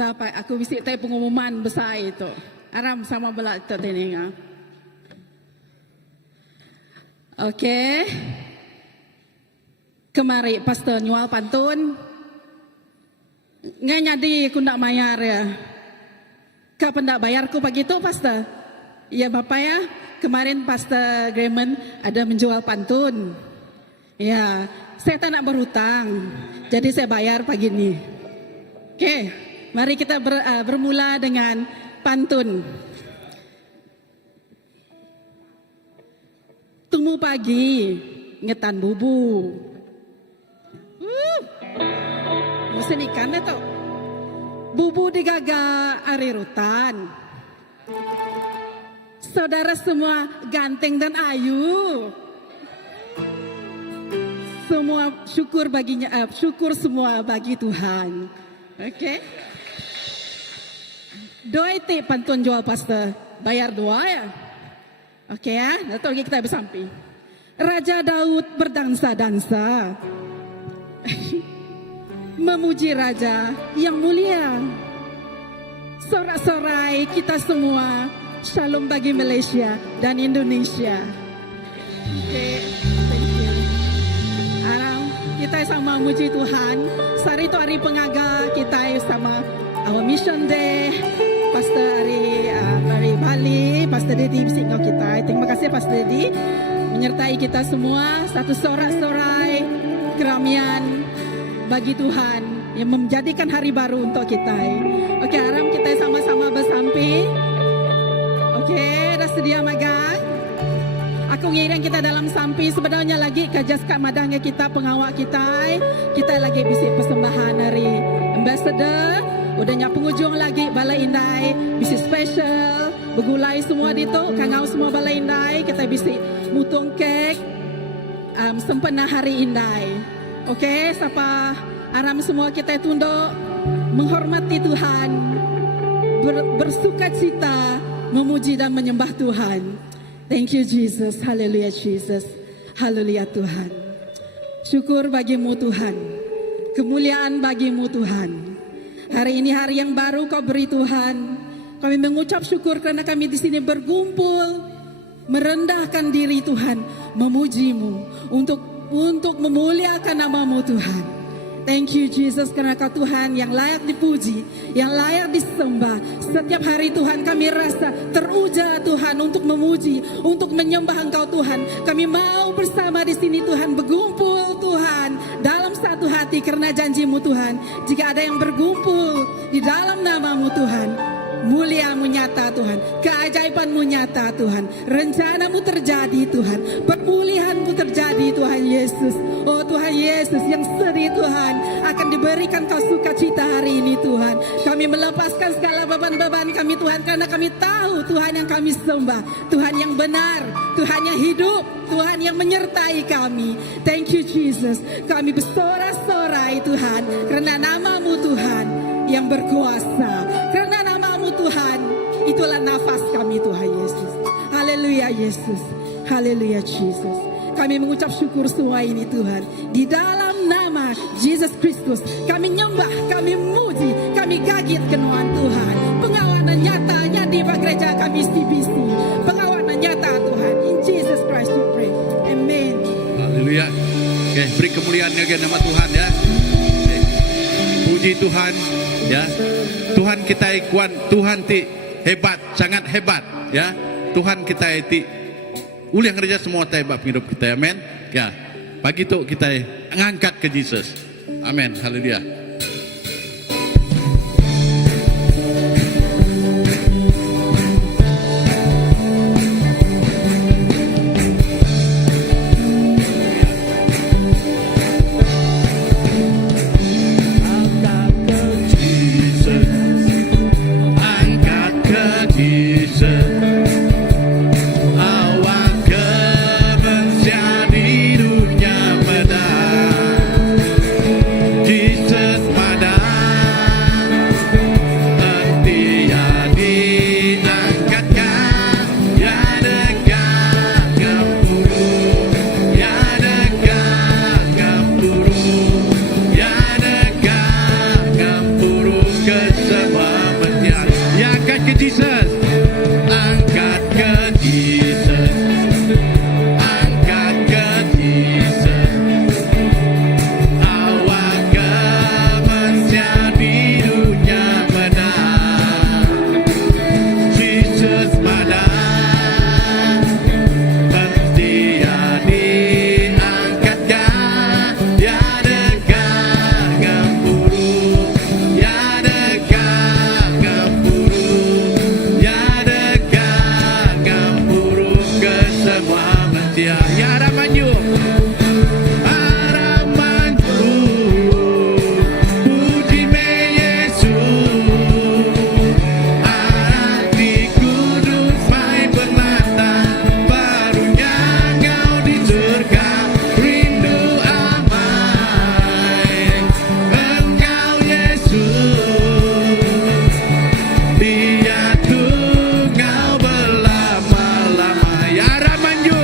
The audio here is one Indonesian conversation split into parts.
Sampai aku bisik tay pengumuman besar itu. Aram sama belak itu teninga. Oke. Kemari pastor nyual pantun. Nggak nyadi aku ndak bayar ya. Kapan ndak bayarku pagi itu pastor? Ya Bapak ya. Kemarin pastor Grayman ada menjual pantun. Ya, saya tak nak berhutang. Jadi saya bayar pagi ini. Oke. Mari kita bermula dengan pantun. Temu pagi, ngetan bubu. Musim ikan itu. Bubu digaga ari rutan. Saudara semua ganteng dan ayu. Semua syukur baginya, syukur semua bagi Tuhan. Oke. Doa itu pantun jual pastor. Bayar doa ya. Oke ya. Atau kita bersampi. Raja Daud berdansa-dansa. Memuji Raja yang mulia. Sorak-sorai kita semua. Shalom bagi Malaysia dan Indonesia. Oke. Thank you. Aram, kita sama muji Tuhan. Sari itu hari pengaga kita sama our mission day. Pastor dari Bali, Pastor Dedi bisik kita. Terima kasih Pastor Dedi menyertai kita semua. Satu sorak-sorai keramian bagi Tuhan yang menjadikan hari baru untuk kita. Oke, Aram kita sama-sama bersampi. Oke, dah sedia magang. Aku ngiring kita dalam sampi sebenarnya lagi kajas kat madangnya kita pengawak kita. Kita lagi bisik persembahan dari ambassador. Udahnya penghujung lagi Balai Indai, bisik special, bergulai semua dito, kangau semua Balai Indai, kita bisik mutung kek, sempena hari Indai. Oke, siapa Aram semua kita tunduk, menghormati Tuhan, bersuka cita, memuji dan menyembah Tuhan. Thank you Jesus, haleluya Jesus, haleluya Tuhan. Syukur bagimu Tuhan, kemuliaan bagimu Tuhan. Hari ini hari yang baru kau beri Tuhan. Kami mengucap syukur karena kami di sini berkumpul, merendahkan diri Tuhan, memujimu untuk memuliakan namamu Tuhan. Thank you Jesus karena kau Tuhan yang layak dipuji, yang layak disembah. Setiap hari Tuhan kami rasa teruja Tuhan untuk memuji, untuk menyembah Engkau Tuhan. Kami mau bersama di sini Tuhan, berkumpul Tuhan dalam satu hati karena janjimu Tuhan. Jika ada yang berkumpul di dalam namamu Tuhan, muliamu nyata Tuhan, keajaibanmu nyata Tuhan, rencanamu terjadi Tuhan, pemulihanmu terjadi Tuhan Yesus. Oh Tuhan Yesus, yang sedih Tuhan akan diberikan kau sukacita hari ini Tuhan. Kami melepaskan segala beban-beban kami Tuhan, karena kami tahu Tuhan yang kami sembah, Tuhan yang benar, Tuhan yang hidup, Tuhan yang menyertai kami. Thank you Jesus. Kami bersorak-sorai Tuhan karena namamu Tuhan yang berkuasa, karena namamu Tuhan itulah nafas kami Tuhan Yesus. Haleluya Yesus, haleluya Jesus. Kami mengucap syukur semua ini Tuhan. Di dalam nama Yesus Kristus kami nyembah, kami muji, kami gagit kenuan Tuhan. Pengawanan nyatanya di gereja kami CBC. Pengawanan nyata Tuhan. In Jesus Christ we pray. Amen. Haleluya. Oke, beri kemuliaan lagi nama Tuhan ya. Oke. Puji Tuhan ya. Tuhan kita kuat, Tuhan ti hebat, sangat hebat ya. Tuhan kita ti uliang kerja semua hebat hidup kita. Amin. Ya. Pagi itu kita ngangkat ke Yesus. Amin. Haleluya. Jesus Ya Ramanyu. Aramanyu. Puji me Yesus. Hati kudus mai bermata. Barunya Engkau di surga. Rindu amai. Engkau Yesus. Dia tunggal berlama-lama. Ya Ramanyu.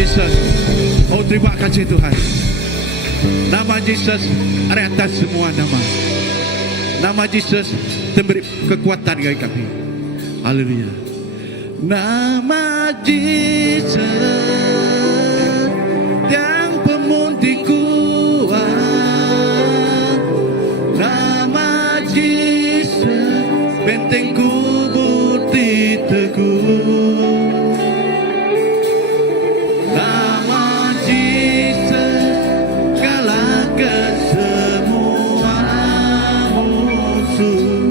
Jesus. Oh, terima kasih Tuhan. Nama Jesus ada atas semua nama. Nama Jesus memberi kekuatan bagi kami. Haleluya. Nama Jesus yang pemuntik kuat. Nama Jesus bentengku bukti teguh. Nama Jesus kalahkan semua musuh.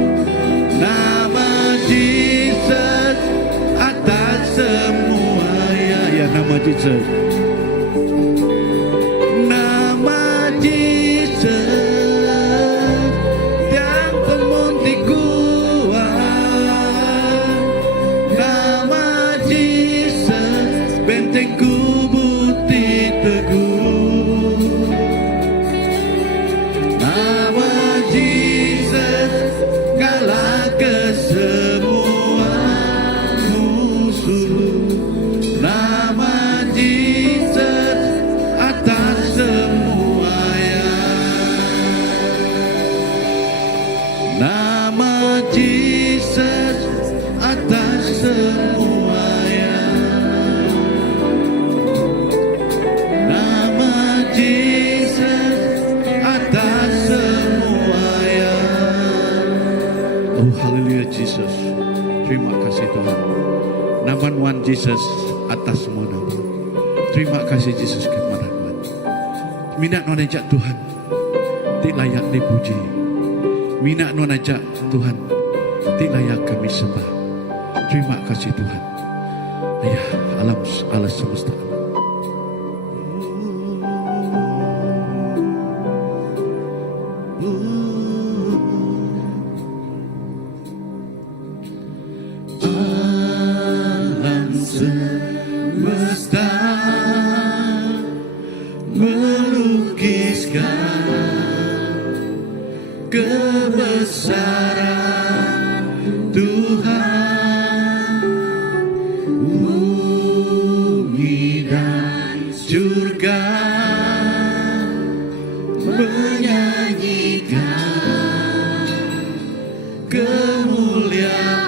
Nama Jesus atas semua, ya nama Jesus. Nama Jesus yang pemuntik kuat. Nama Jesus bentengku bukti teguh. Nama Jesus kalahkan semua musuh. Nama Jesus atas semua, ya. Nama Jesus atas semua, ya. Nama Jesus atas semua, ya. Oh, haleluya Jesus. Terima kasih Tuhan. Nama Tuhan Jesus atas semua nama. Terima kasih Jesus kepada Tuhan. Minat non ajak Tuhan. Tidak layak dipuji. Minat non ajak Tuhan. Tidak layak kami sembah. Terima kasih Tuhan. Ya, alam semesta. Alam semesta melukiskan kebesaran Tuhan. Bumi dan surga menyanyikan kemuliaan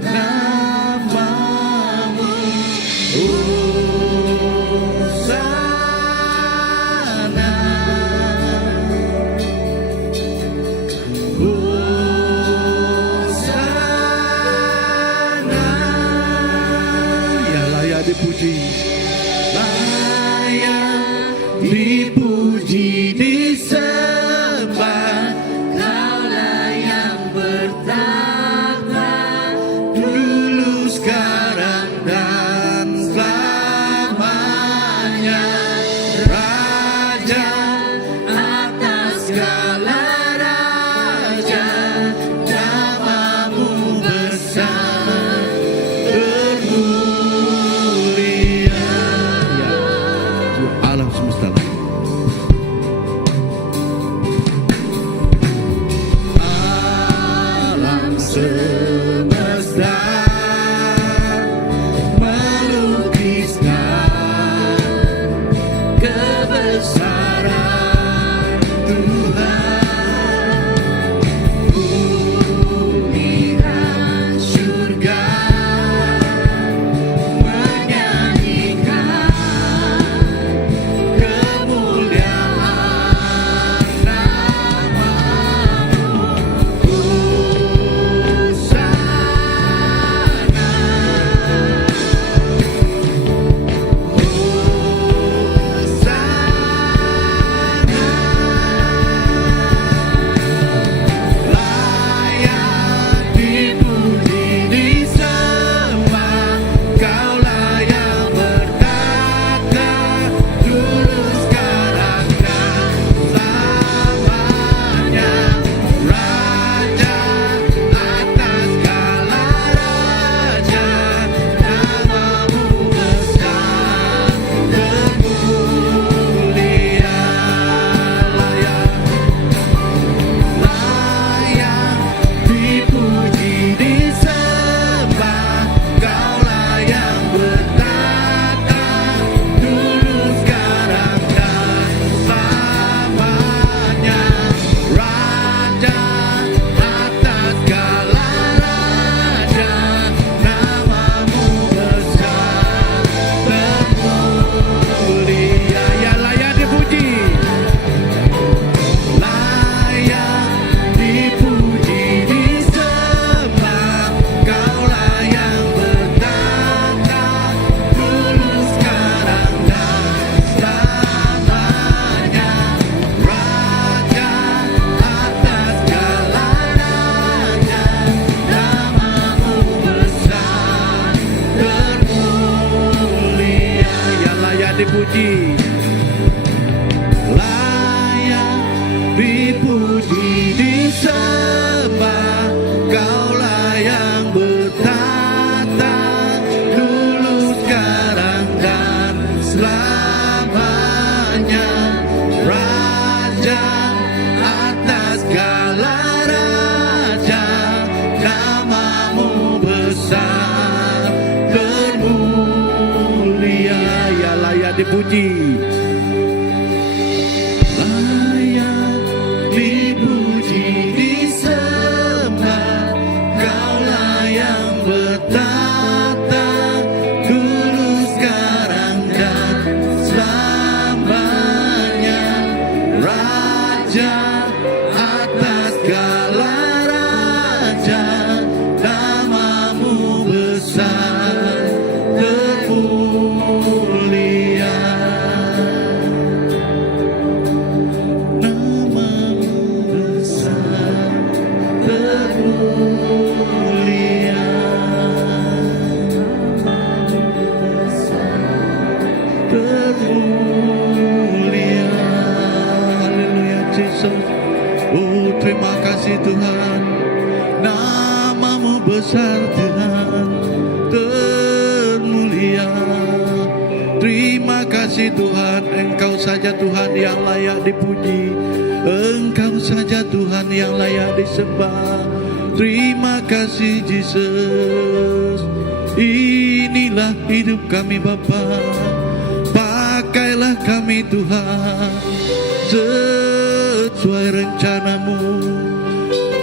namamu. Hosana, Hosana, ya layak dipuji, layak dipuji, disembah. Kaulah yang bertakhta dulu, sekarang dan selamanya. Raja atas segala raja, namamu besar termulia. Ya, alam semesta. Alam semesta melukiskan kebesaran Tuhan. Bumi dan surga menyanyikan kemuliaan namamu. Hosana, dipuji, layak dipuji, disembah. Kaulah yang bertata dulu, sekarang dan selamanya, Raja atas segala raja. Namamu besar termulia, ya layak dipuji, layak dipuji, disembah. Kaulah yang bertata dulu, sekarang dan selamanya, Raja atas segala raja. Namamu besar termulia, namamu besar termulia, termulia. Haleluya Yesus. Oh terima kasih Tuhan, namamu besar Tuhan, termulia. Terima kasih Tuhan, Engkau saja Tuhan yang layak dipuji, Engkau saja Tuhan yang layak disembah. Terima kasih Yesus. Inilah hidup kami Bapa, pakailah kami Tuhan sesuai rencanamu.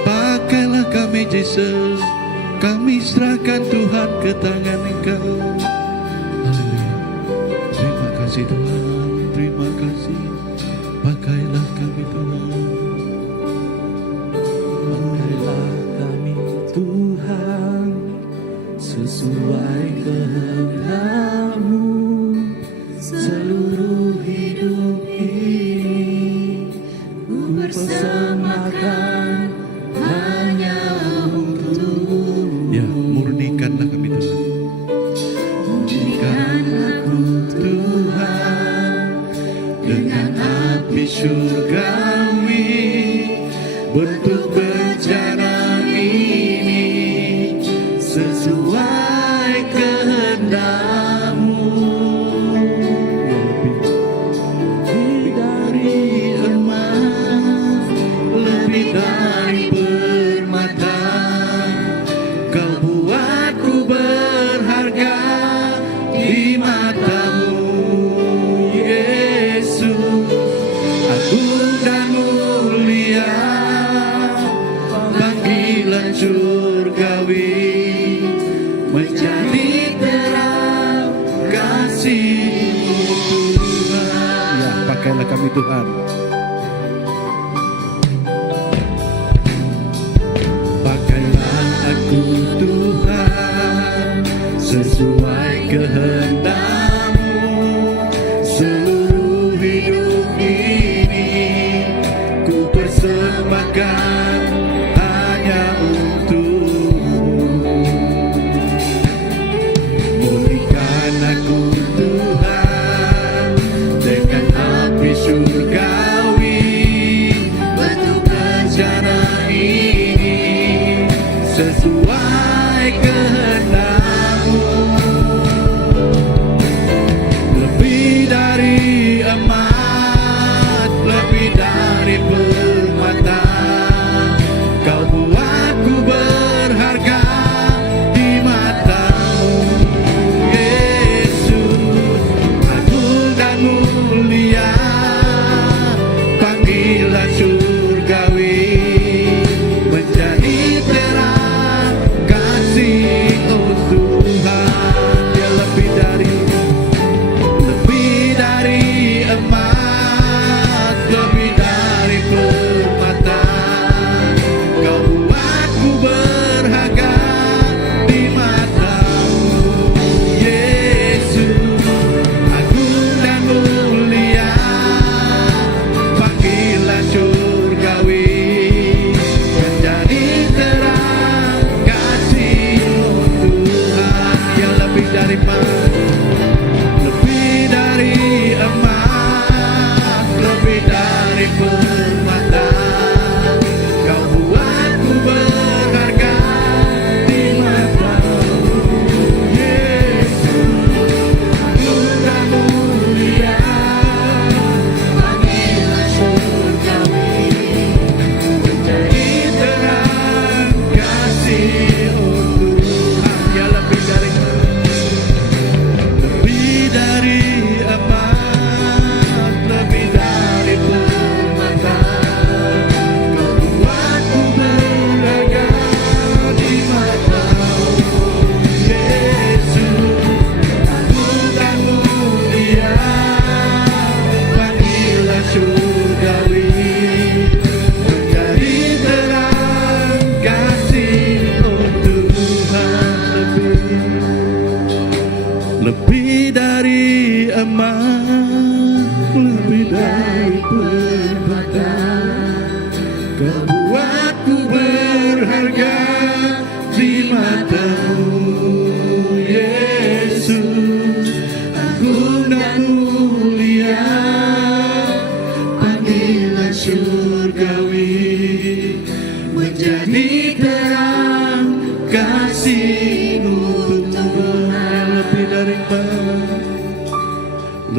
Pakailah kami Yesus, kami serahkan Tuhan ke tangan Engkau. Haleluya. Terima kasih Tuhan, terima kasih. Pakailah kami Tuhan, Pakailah kami Tuhan sesuai kehendak-Mu. Seluruh hidup ini ku persembahkan hanya untuk-Mu. ya murnikanlah kami Tuhan. Murnikan aku Tuhan dengan api surgawi, bentuk bencana ini sesuai kehendak-Mu. Lebih dari emas, lebih dari permata, Kau buatku berharga di mata-Mu, Yesus. Agung dan mulia, panggilan surgawi, menjadi terang kasih-Mu Tuhan. Ya, pakailah kami Tuhan. Pakailah aku Tuhan sesuai kehendak-Mu. Seluruh hidup ini ku persembahkan hanya untuk-Mu. Murnikan aku Tuhan dengan api surgawi, bentuk rencana ini sesuai kehendak-Mu. Lebih dari emas, lebih dari permata, Kau buatku berharga di mata-Mu, Yesus. Agung dan mulia, panggilan surgawi, menjadi terang kasih, oh Tuhan. Dia lebih dari emas, lebih dari permata, Kau buatku berharga di mata-Mu, Yesus. Agung dan mulia, panggilan surgawi, menjadi terang kasih-Mu Tuhan. Yang lebih dari emas, lebih dari lebih dari emas, lebih dari permata. Kau buatku berharga di matamu, Yesus. Agung dan mulia, panggilan surgawi, menjadi terang kasih-Mu Tuhan. Lebih dari emas,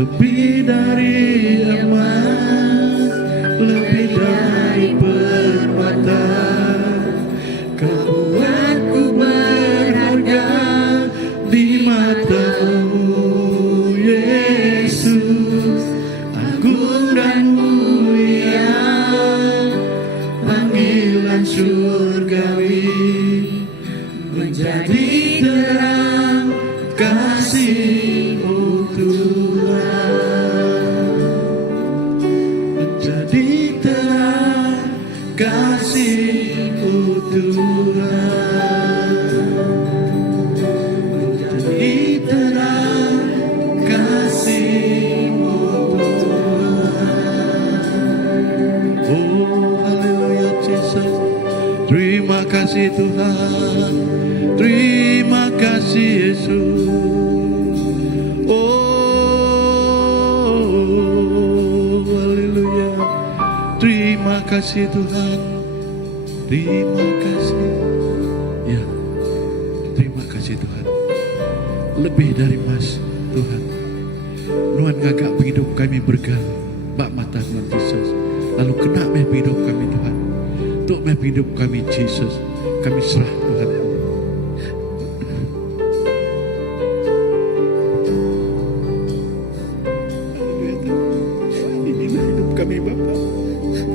lebih dari emas, lebih dari permata. Kau buatku berharga di matamu, Yesus. Agung dan mulia, panggilan surgawi, menjadi terang kasih-Mu Tuhan, menjadi terang kasih-Mu Tuhan, menjadi terang kasih-Mu Tuhan. Oh haleluya Jesus. Terima kasih Tuhan, terima kasih Yesus. Oh haleluya, terima kasih Tuhan, terima kasih. Ya, terima kasih Tuhan. Lebih dari emas Tuhan, Nuhan ngagak hidup kami bergal, bak mata Tuhan Yesus. Lalu kena meh hidup kami Tuhan, untuk meh hidup kami Yesus. Kami serah Tuhan. Inilah hidup kami Bapa.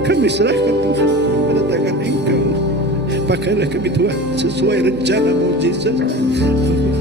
Kami serahkan Tuhan pada tangan Engkau. Pakailah kami Tuhan sesuai rencana-Mu Yesus. Haleluya.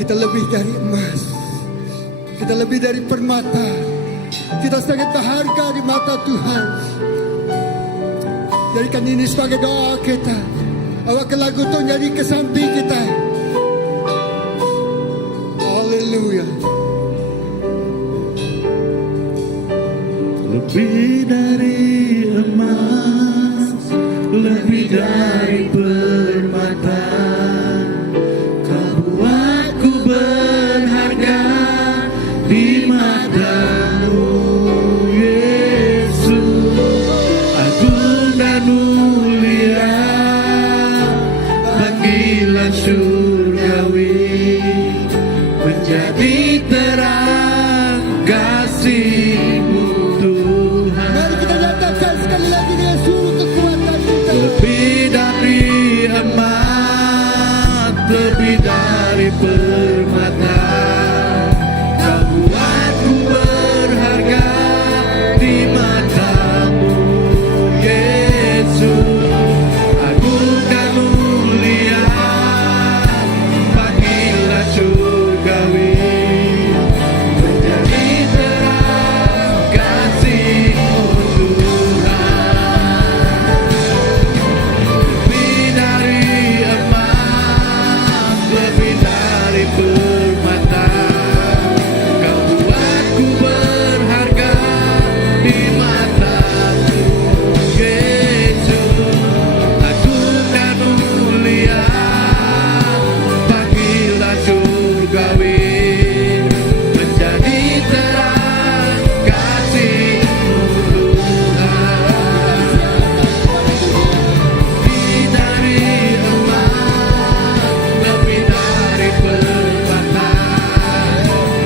Kita lebih dari emas. Kita lebih dari permata. Kita sangat berharga di mata Tuhan. Jadikan ini sebagai doa kita. Awak lagu itu jadi kesamping kita. Haleluya. Lebih dari emas, lebih dari permata, Kau buatku berharga di matamu, Yesus. Agung dan mulia, panggilan surgawi, menjadi terang kasih-Mu Tuhan. Mari kita nyatakan sekali lagi dengan seluruh kekuatan kita. Lebih dari emas, lebih dari permata, Kau buatku berharga di matamu, Yesus. Agung dan mulia, panggilan surgawi, menjadi terang kasih-Mu Tuhan. Lebih dari emas, lebih dari permata, Kau buatku berharga di matamu, Yesus. Agung dan mulia, panggilan surgawi, menjadi terang kasih-Mu Tuhan. Lebih dari emas, lebih dari permata,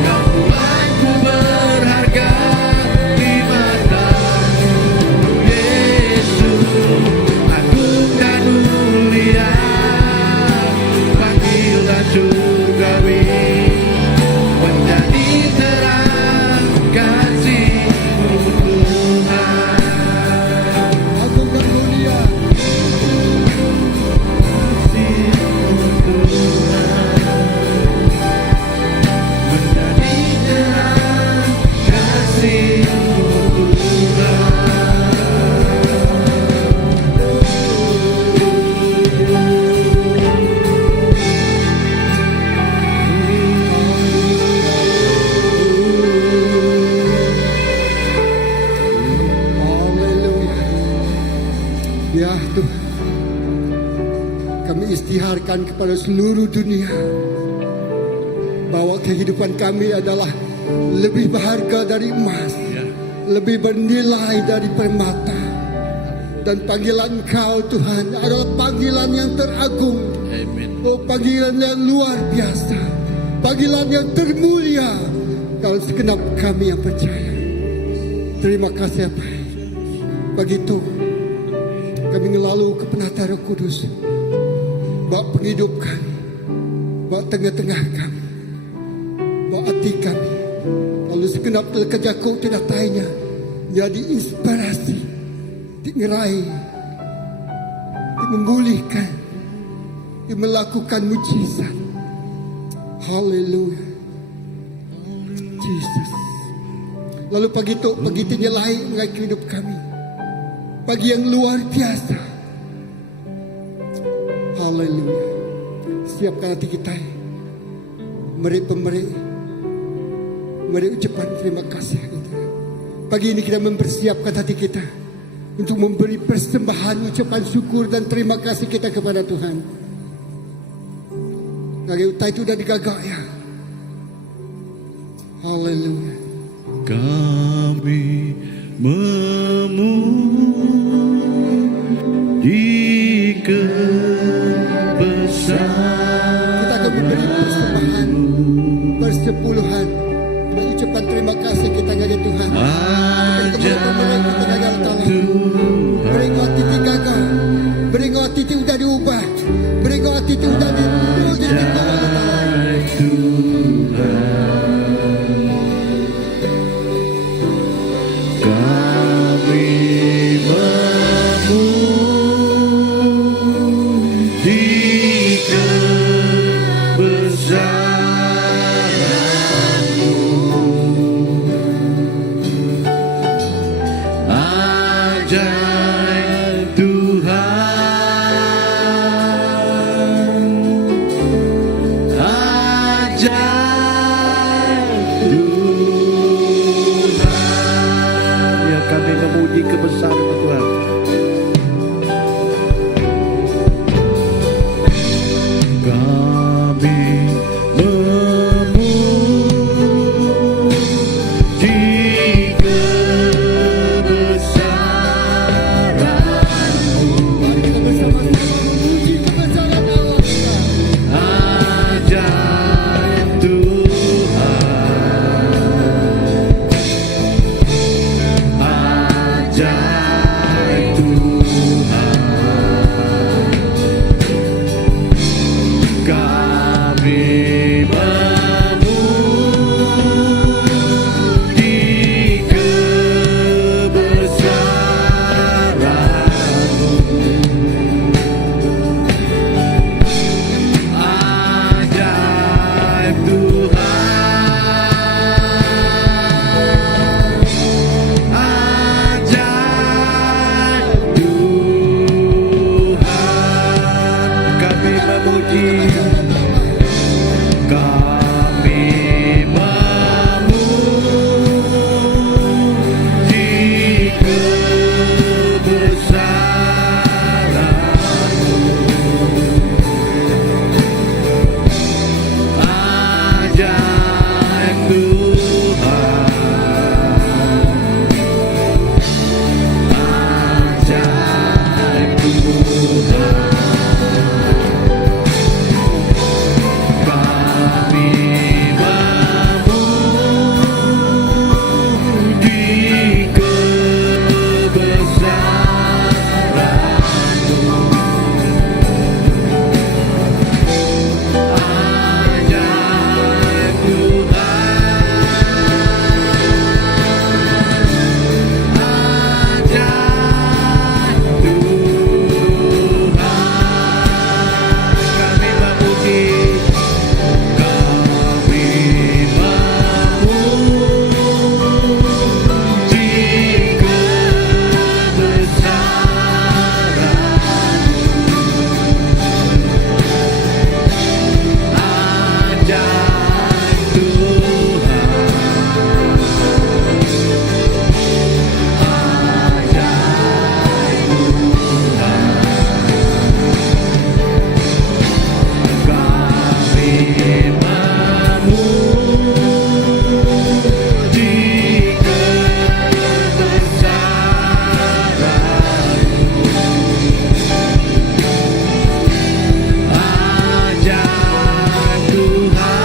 Kau buatku berharga di matamu, Yesus. Agung dan mulia, panggilan surgawi, menjadi terang kasih-Mu Tuhan. Agung dan mulia. Menjadi terang kasih-Mu Haleluya. Ya Tuhan, kami istiharkan kepada seluruh dunia bahwa kehidupan kami adalah lebih berharga dari emas, lebih bernilai dari permata. Dan panggilan Engkau Tuhan adalah panggilan yang teragung. Oh, panggilan yang luar biasa, panggilan yang termulia kalau segenap kami yang percaya. Terima kasih Bapa. Begitu kami ngelalu ke penata Roh Kudus, bawa penghidup kami, bawa tengah-tengah kami, bawa hati kami. Lalu segenap terkejakuk tidak tanya jadi inspirasi, dingerai, memulihkan, melakukan mujizat. Haleluya, Jesus. Lalu pagi itu nyelai mengenai hidup kami, pagi yang luar biasa. Haleluya. Siapkan hati kita, meri ucapan terima kasih. Pagi ini kita mempersiapkan hati kita untuk memberi persembahan ucapan syukur dan terima kasih kita kepada Tuhan. Lagi utai itu udah digagak ya. Haleluya. Kami memujikan besar. Kita akan memberi persembahan, persepuluhan, dan ucapan terima kasih kita kepada Tuhan. Kita gagal tangan. Beri hati ti gagal. Beri hati ti udah diubah. Beri hati ti udah Persepuluhan Ya, kami memuji kebesaran Tuhan. Kami memuji kebesaran-Mu. Mari kita bersama-sama memuji kebesaran Allah kita. Ajaib Tuhan, ajaib Tuhan, kami memuji kebesaran-Mu. Ajaib Tuhan, ajaib Tuhan, kami memuji, kami memuji kebesaran-Mu. Ajaib Tuhan,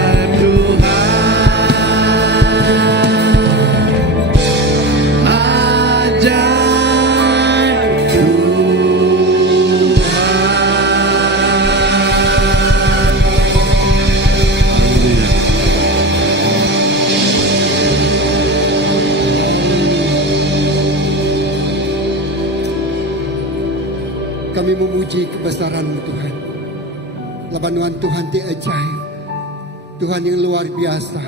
ajaib Tuhan, kami memuji kebesaran-Mu. Ajaib Kami memuji kebesaran-Mu Tuhan. Labanuan Tuhan ti ajaib. Tuhan yang luar biasa.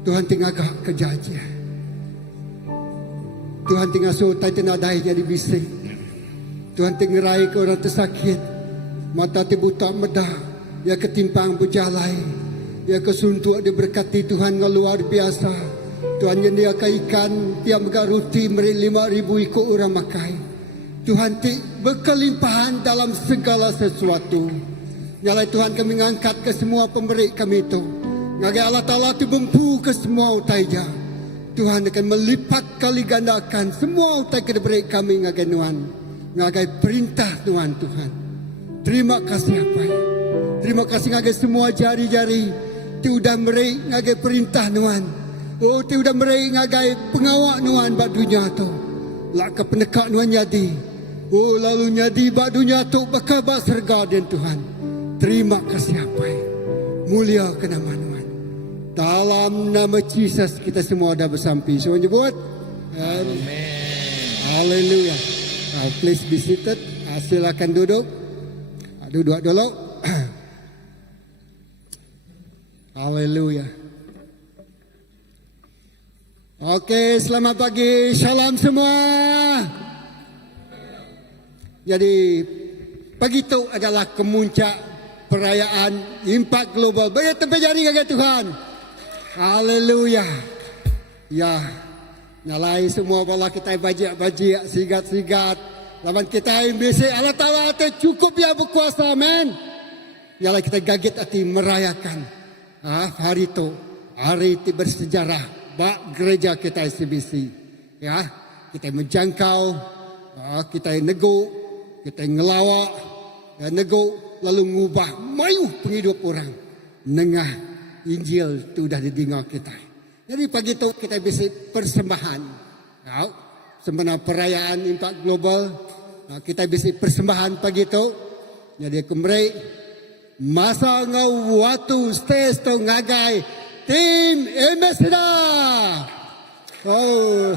Tuhan tingagak kejajah. Tuhan tinggal sultai tenadai jadi bising. Tuhan tinggerai ke orang tersakit. Mata ti buta medah. Ya ketimpang berjalai. Ya kesuntuk diberkati Tuhan yang luar biasa. Tuhan yang dia ikan tiap garuti meri 5,000 ikut orang makai. Tuhan ti berkelimpahan dalam segala sesuatu. Nyalai Tuhan kami ngangkat ke semua pemberi kami itu. Ngagai Allah Ta'ala ti bempu ke semua utaija. Tuhan akan melipat kali gandakan semua utai ke diberi kami ngagai Tuhan. Ngagai perintah Tuhan. Terima kasih apa ya. Terima kasih ngagai semua jari-jari. Ti udah meri ngagai perintah Tuhan. Oh ti udah meri ngagai pengawak Tuhan bak dunia tu. Lak ke penekak Tuhan jadi. Oh lalu nyadi bak dunia tu bakal bak serga dan Tuhan. Terima kasih apa ya. Mulia ke nama Tuhan. Dalam nama Yesus kita semua dah bersampai. So menyebut amin. Haleluya. Please be seated. Silakan duduk. Duduk dulu. Haleluya. Oke, selamat pagi. Shalom semua. Jadi, pagi itu adalah kemuncak perayaan Impact Global. Beri tepuk jari kepada Tuhan. Haleluya. Ya, nyalai semua bala kita bajik-bajik, sigat-sigat. Lawan kita yang bisik, Allah Ta'ala cukup ya berkuasa, amin. Yalah kita gagit hati merayakan hari itu, hari itu bersejarah bak gereja kita SCBC. Ya, kita menjangkau, kita nego, kita ngelawak, nego lalu ngubah mayu penghidup orang. Nengah Injil itu dah didengar kita. Jadi pagi itu kita bisa persembahan. Ya, sebenarnya perayaan Impact Global, kita bisa persembahan pagi itu. Jadi kembali masa ngau waktu stage tu ngagai tim Mesida. Oh.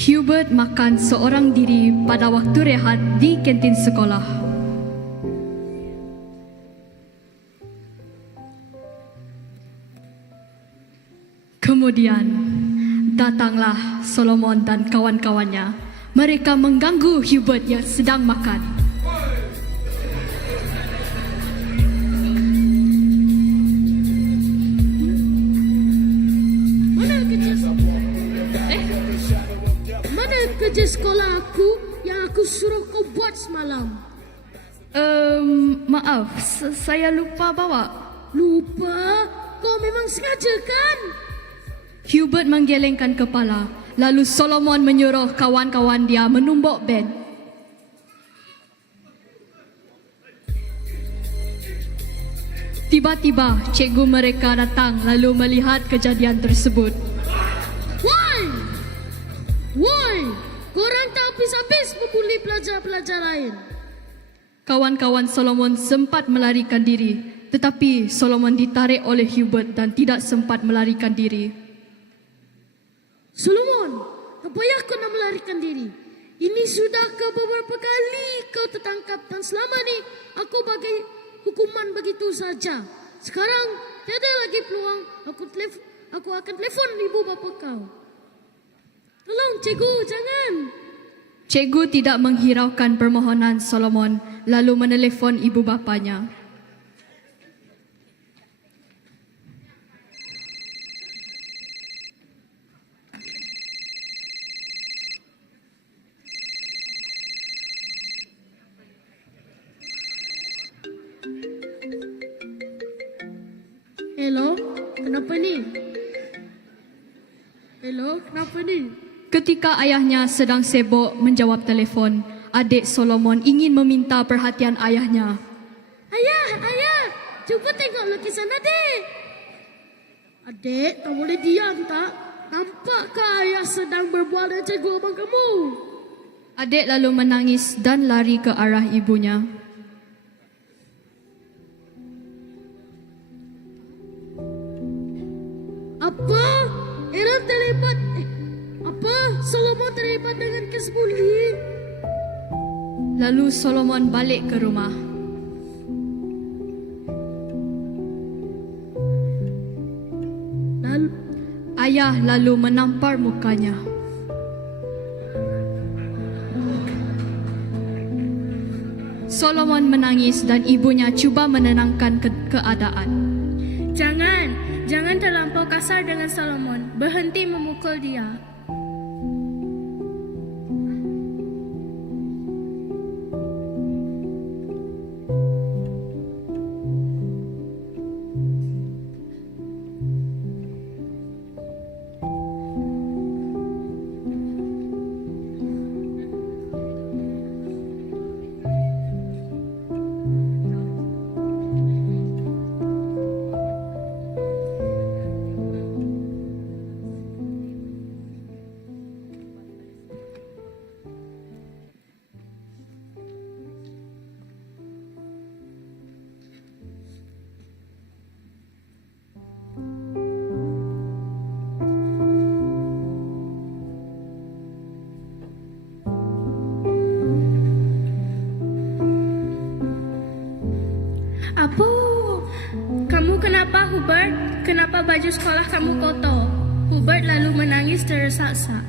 Hubert makan seorang diri pada waktu rehat di kantin sekolah. Kemudian datanglah Solomon dan kawan-kawannya. Mereka mengganggu Hubert yang sedang makan. Kerja sekolah aku yang aku suruh kau buat semalam. Maaf, saya lupa bawa. Lupa? Kau memang sengaja kan? Hubert menggelengkan kepala. Lalu Solomon menyuruh kawan-kawan dia menumbuk band. Tiba-tiba cikgu mereka datang lalu melihat kejadian tersebut. Woi! Korang tak habis-habis membuli pelajar-pelajar lain. Kawan-kawan Solomon sempat melarikan diri, tetapi Solomon ditarik oleh Hubert dan tidak sempat melarikan diri. Solomon, tak payah kau nak melarikan diri. Ini sudah ke beberapa kali kau tertangkap dan selama ni aku bagi hukuman begitu saja. Sekarang tiada lagi peluang. Aku akan telefon ibu bapa kau. Tolong cikgu, jangan. Cikgu tidak menghiraukan permohonan Solomon lalu menelefon ibu bapanya. Hello, kenapa ni? Hello, kenapa ni? Ketika ayahnya sedang sibuk menjawab telefon, adik Solomon ingin meminta perhatian ayahnya. Ayah, cuba tengok lukisan adik. Adik, tak boleh diam tak? Nampakkah ayah sedang berbual dengan cikgu abang kamu? Adik lalu menangis dan lari ke arah ibunya. Apa? Aaron terlibat Solomon terlibat dengan kes bullying? Lalu Solomon balik ke rumah. Lalu Ayah lalu menampar mukanya. Solomon menangis dan ibunya cuba menenangkan keadaan. Jangan terlampau kasar dengan Solomon. Berhenti memukul dia. Apa? Kamu kenapa, Hubert? Kenapa baju sekolah kamu kotor? Hubert lalu menangis tersesak-sesak.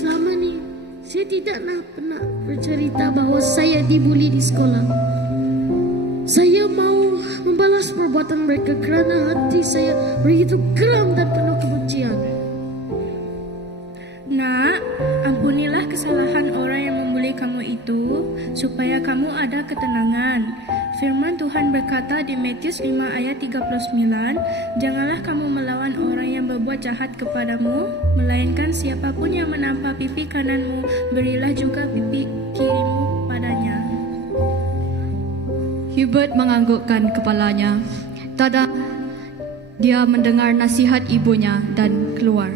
selama ni saya tidak pernah bercerita bahawa saya dibuli di sekolah. Saya mau membalas perbuatan mereka kerana hati saya begitu geram dan penuh kebencian. Nak, ampunilah kesalahan orang yang membuli kamu itu, supaya kamu ada ketenangan. Firman Tuhan berkata di Matius 5 ayat 39, janganlah kamu melawan orang yang berbuat jahat kepadamu, melainkan siapapun yang menampak pipi kananmu, berilah juga pipi kirimu padanya. Hubert menganggukkan kepalanya. Tada, dia mendengar nasihat ibunya dan keluar.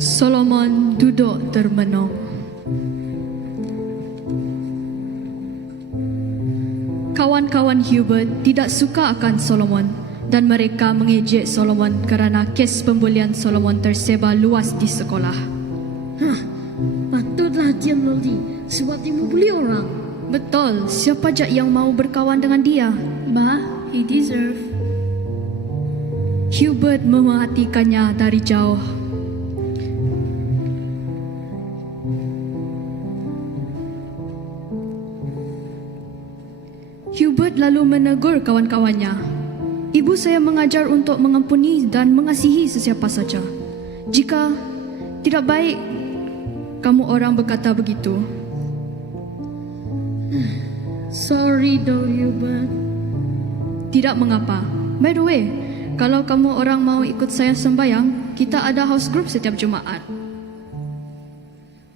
Solomon duduk termenung. Kawan-kawan Hubert tidak suka akan Solomon dan mereka mengejek Solomon kerana kes pembulian Solomon tersebar luas di sekolah. Patutlah dia melodi sebab dia membuli orang. Betul, siapa jak yang mau berkawan dengan dia? Bah, he deserve. Hubert memerhatikannya dari jauh. Hubert lalu menegur kawan-kawannya. Ibu saya mengajar untuk mengampuni dan mengasihi sesiapa saja. Jika tidak baik kamu orang berkata begitu. Sorry though, Hubert. Tidak mengapa. By the way, kalau kamu orang mau ikut saya sembahyang, kita ada house group setiap Jumaat.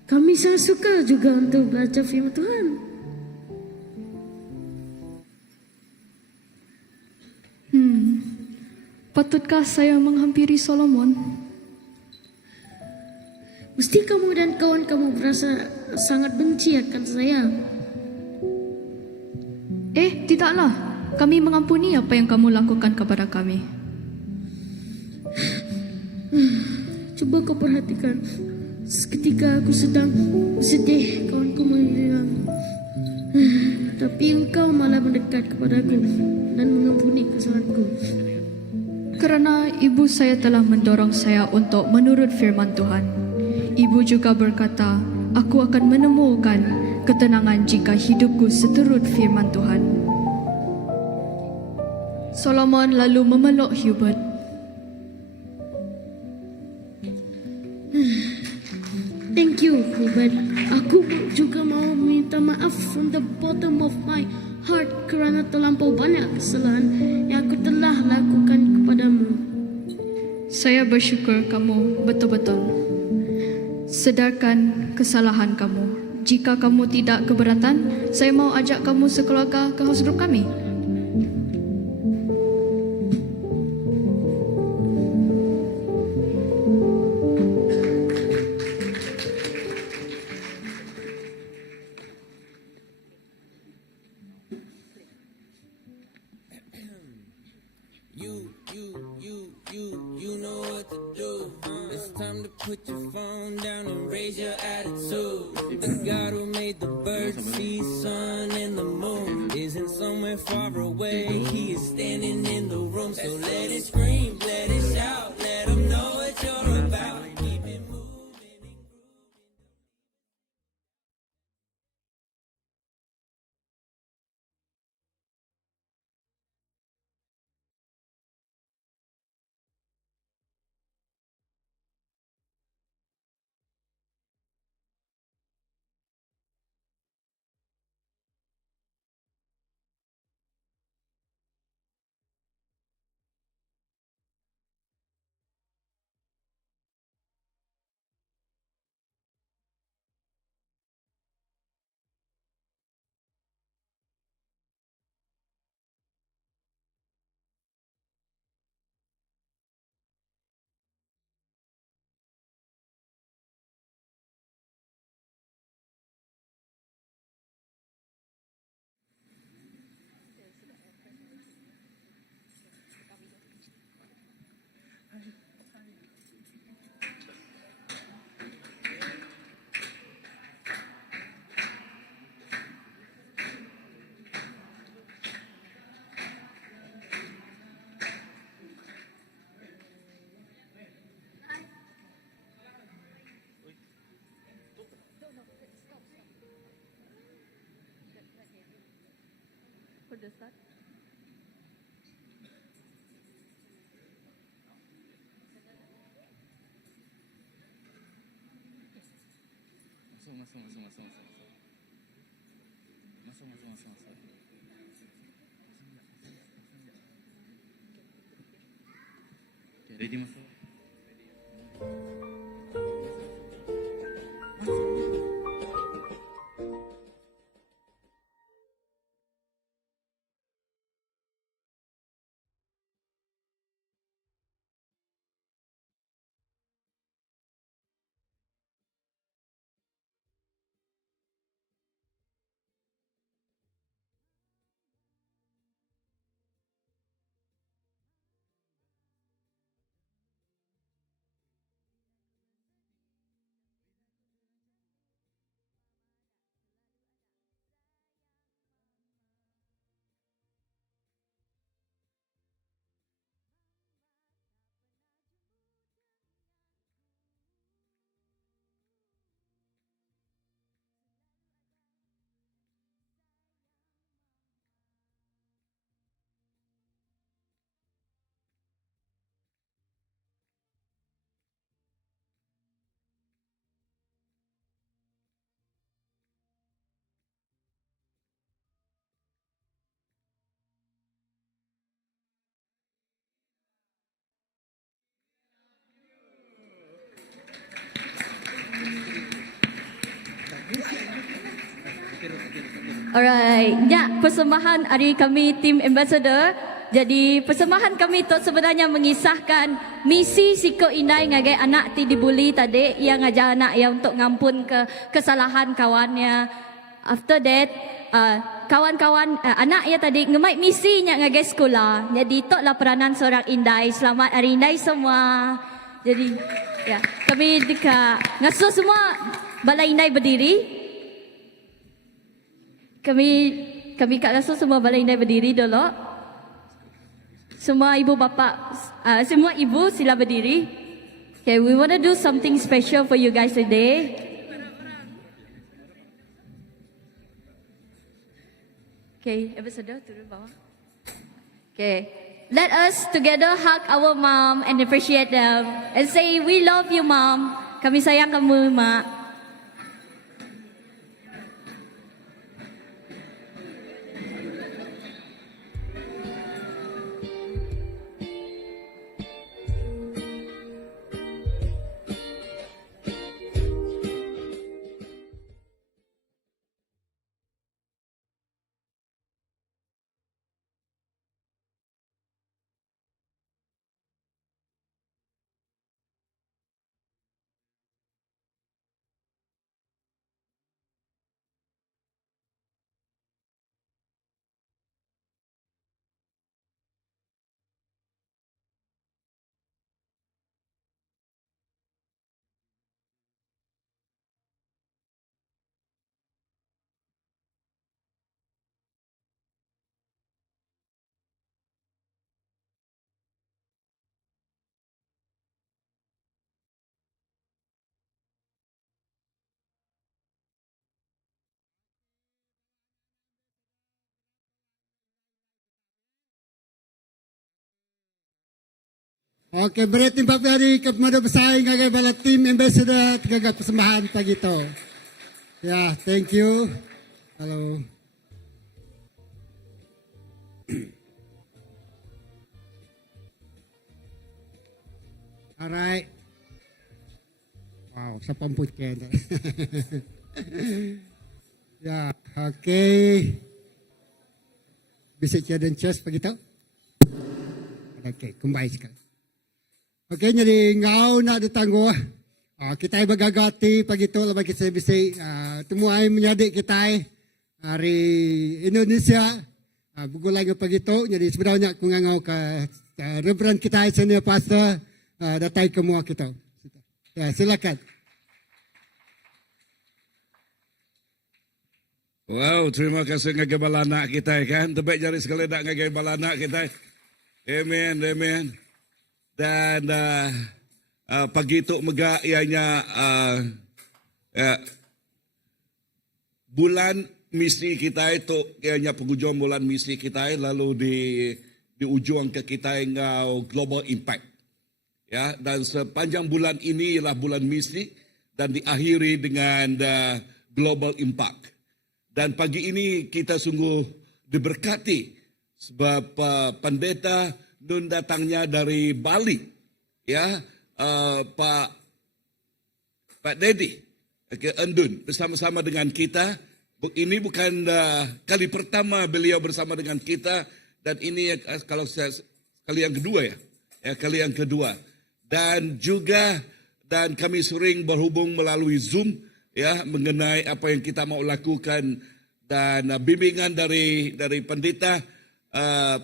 Kami sangat suka juga untuk belajar firman Tuhan. Patutkah saya menghampiri Solomon? Mesti kamu dan kawan kamu berasa sangat benci akan saya. Tidaklah. Kami mengampuni apa yang kamu lakukan kepada kami. Cuba kau perhatikan. Seketika aku sedang sedih, kawanku menghilang. Tapi engkau malah mendekat kepadaku dan mengampuni kesalahanku. Kerana ibu saya telah mendorong saya untuk menurut firman Tuhan. Ibu juga berkata, aku akan menemukan ketenangan jika hidupku seturut firman Tuhan. Solomon lalu memeluk Hubert. Thank you, Hubert. Aku juga mau meminta maaf from the bottom of my heart kerana terlampau banyak kesalahan yang aku telah lakukan kepadamu. Saya bersyukur kamu betul-betul sedarkan kesalahan kamu. Jika kamu tidak keberatan, saya mau ajak kamu sekeluarga ke house group kami. You know what to do. It's time to put your phone down and raise your attitude. The God who made the birds, sea, sun, and the moon isn't somewhere far away. He is standing in the room. So let it scream, let it shout, let him know what you're about. Keep it moving and grooving. Ready masuk? Alright, ya, persembahan hari kami tim ambassador. Jadi persembahan kami tu sebenarnya mengisahkan misi Siko Inai ngagai anak ti dibuli tadi yang ngajar anak yang untuk ngampun ke kesalahan kawannya. After that, kawan-kawan anak ya tadi ngemai misinya ngagai sekolah. Jadi toklah peranan seorang Indai. Selamat Hari Indai semua. Jadi ya, kami dekat ngasuh semua Balai Indai berdiri. Kami kat Rasul semua Balai Indai berdiri dulu. Semua ibu bapa, semua ibu sila berdiri. Okay, we want to do something special for you guys today. Okay, ambassador turun bawah. Okay, let us together hug our mom and appreciate them and say we love you mom. Kami sayang kamu mak. Oke, beri timpa dari kepada pesaing ngagai bala tim ambassador gagal persembahan pagi itu. Ya, thank you. Halo. Alright. Wow, siapa pun kena. Ya, oke. Bisa dan chest begitu? Oke, kembali sekali. Oke, jadi ngau nak ditangguh. Kita bergagati pagi tu lepas kita bisa temuai menyadik kita hari Indonesia. Bergulai ke pagi tu, jadi sebenarnya aku ngau ke reverend kita senior pastor datai ke mua kita. Ya, silakan. Wow, terima kasih ngagai balana kita kan. Terbaik jari sekali nak ngagai balana kita. Amen, amen. Dan pagi itu mega ianya bulan misi kita itu ianya penghujung bulan misi kita lalu di ujung ke kita ngau global impact. Ya, dan sepanjang bulan ini ialah bulan misi dan diakhiri dengan global impact. Dan pagi ini kita sungguh diberkati sebab pendeta Nun datangnya dari Bali, ya, Pak Dedi ke Endun bersama-sama dengan kita. Ini bukan kali pertama beliau bersama dengan kita dan ini kalau saya kali yang kedua ya kali yang kedua. Dan juga dan kami sering berhubung melalui Zoom ya mengenai apa yang kita mau lakukan dan bimbingan dari pendeta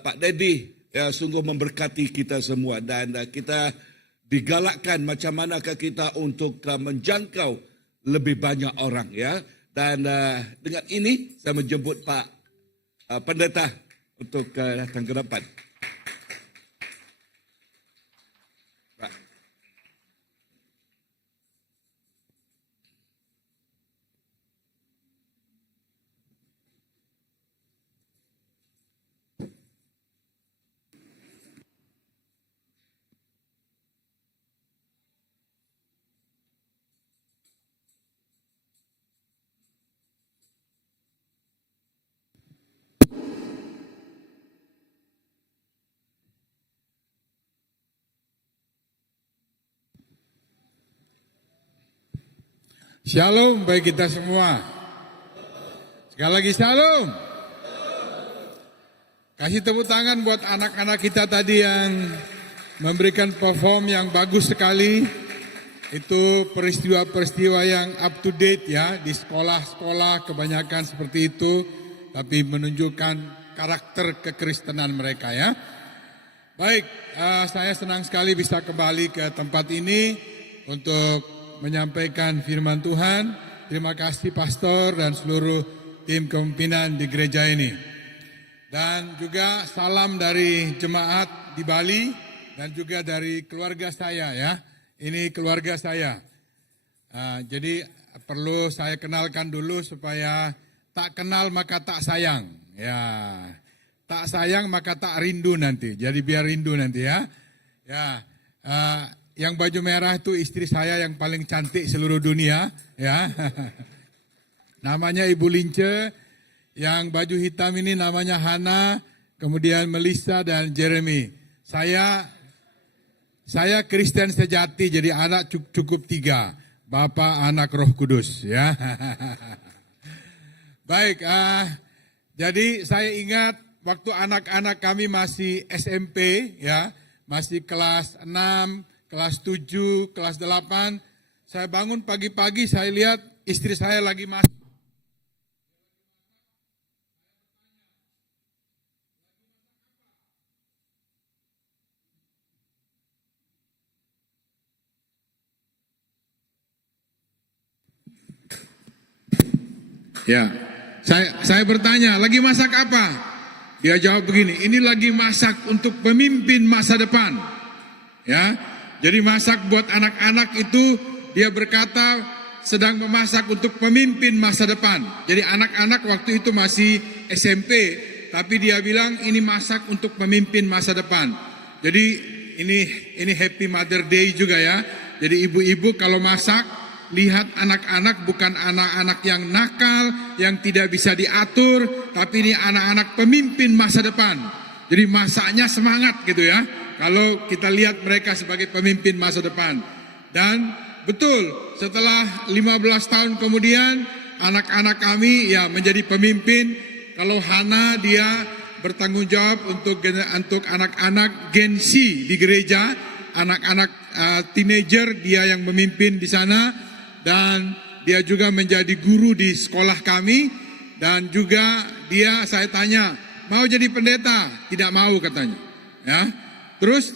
Pak Dedi. Ya, sungguh memberkati kita semua dan kita digalakkan macam manakah kita untuk menjangkau lebih banyak orang ya. Dan dengan ini saya menjemput Pak Pendeta untuk datang ke depan. Pak. Shalom bagi kita semua. Sekali lagi shalom. Kasih tepuk tangan buat anak-anak kita tadi yang memberikan perform yang bagus sekali. Itu peristiwa-peristiwa yang up to date ya. Di sekolah-sekolah kebanyakan seperti itu. Tapi menunjukkan karakter kekristenan mereka ya. Baik, saya senang sekali bisa kembali ke tempat ini untuk menyampaikan firman Tuhan. Terima kasih pastor dan seluruh tim kepemimpinan di gereja ini. Dan juga salam dari jemaat di Bali dan juga dari keluarga saya ya. Ini keluarga saya. Jadi perlu saya kenalkan dulu supaya tak kenal maka tak sayang. Ya, tak sayang maka tak rindu nanti. Jadi biar rindu nanti ya. Ya. Yang baju merah itu istri saya yang paling cantik seluruh dunia, ya. Namanya Ibu Lince. Yang baju hitam ini namanya Hana, kemudian Melissa dan Jeremy. Saya Kristen sejati, jadi anak cukup 3, Bapa, Anak, Roh Kudus, ya. Baik, jadi saya ingat waktu anak-anak kami masih SMP, ya, masih kelas 6. Kelas 7, kelas 8, saya bangun pagi-pagi, saya lihat istri saya lagi masak. Ya, saya bertanya, lagi masak apa? Dia jawab begini, ini lagi masak untuk pemimpin masa depan. Ya. Jadi masak buat anak-anak itu dia berkata sedang memasak untuk pemimpin masa depan. Jadi anak-anak waktu itu masih SMP, tapi dia bilang ini masak untuk pemimpin masa depan. Jadi ini Happy Mother Day juga ya. Jadi ibu-ibu kalau masak, lihat anak-anak bukan anak-anak yang nakal, yang tidak bisa diatur, tapi ini anak-anak pemimpin masa depan. Jadi masaknya semangat gitu ya. Kalau kita lihat mereka sebagai pemimpin masa depan. Dan betul, setelah 15 tahun kemudian, anak-anak kami ya menjadi pemimpin. Kalau Hana dia bertanggung jawab untuk anak-anak Gen Z di gereja, anak-anak teenager dia yang memimpin di sana, dan dia juga menjadi guru di sekolah kami, dan juga dia saya tanya mau jadi pendeta, tidak mau katanya, ya. Terus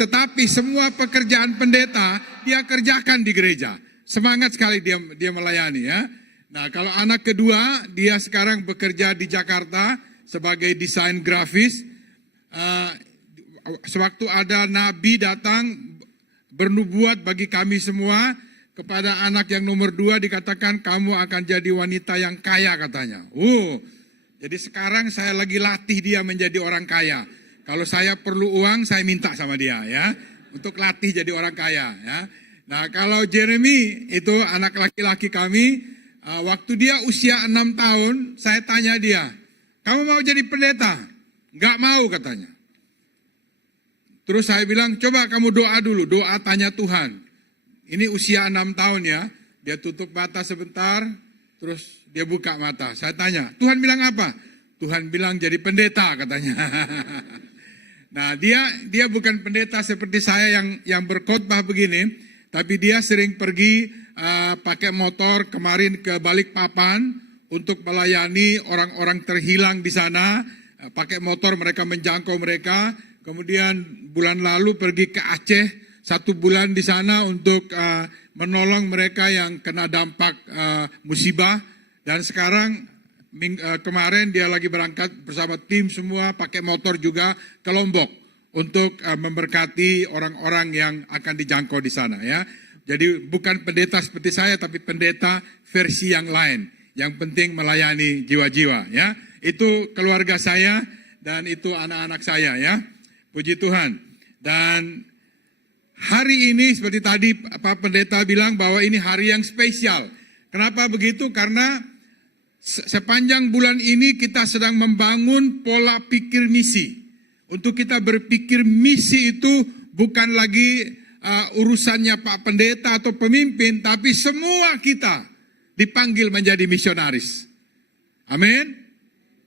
tetapi semua pekerjaan pendeta dia kerjakan di gereja, semangat sekali dia melayani ya. Nah kalau anak kedua dia sekarang bekerja di Jakarta sebagai desain grafis. Sewaktu ada nabi datang bernubuat bagi kami semua, kepada anak yang nomor 2 dikatakan kamu akan jadi wanita yang kaya katanya. Jadi sekarang saya lagi latih dia menjadi orang kaya. Kalau saya perlu uang saya minta sama dia ya, untuk latih jadi orang kaya ya. Nah kalau Jeremy itu anak laki-laki kami, waktu dia usia 6 tahun saya tanya dia, kamu mau jadi pendeta? Enggak mau katanya. Terus saya bilang, coba kamu doa dulu, doa tanya Tuhan. Ini usia 6 tahun ya, dia tutup mata sebentar, terus dia buka mata. Saya tanya, Tuhan bilang apa? Tuhan bilang jadi pendeta katanya. Nah dia bukan pendeta seperti saya yang berkhotbah begini, tapi dia sering pergi pakai motor kemarin ke Balikpapan untuk melayani orang-orang terhilang di sana. Pakai motor mereka menjangkau mereka. Kemudian bulan lalu pergi ke Aceh 1 bulan di sana untuk menolong mereka yang kena dampak musibah. Dan sekarang kemarin dia lagi berangkat bersama tim semua pakai motor juga ke Lombok untuk memberkati orang-orang yang akan dijangkau di sana ya. Jadi bukan pendeta seperti saya, tapi pendeta versi yang lain. Yang penting melayani jiwa-jiwa ya. Itu keluarga saya dan itu anak-anak saya ya. Puji Tuhan. Dan hari ini seperti tadi Pak Pendeta bilang bahwa ini hari yang spesial. Kenapa begitu? Karena sepanjang bulan ini kita sedang membangun pola pikir misi. Untuk kita berpikir misi itu bukan lagi urusannya Pak Pendeta atau pemimpin, tapi semua kita dipanggil menjadi misionaris. Amin.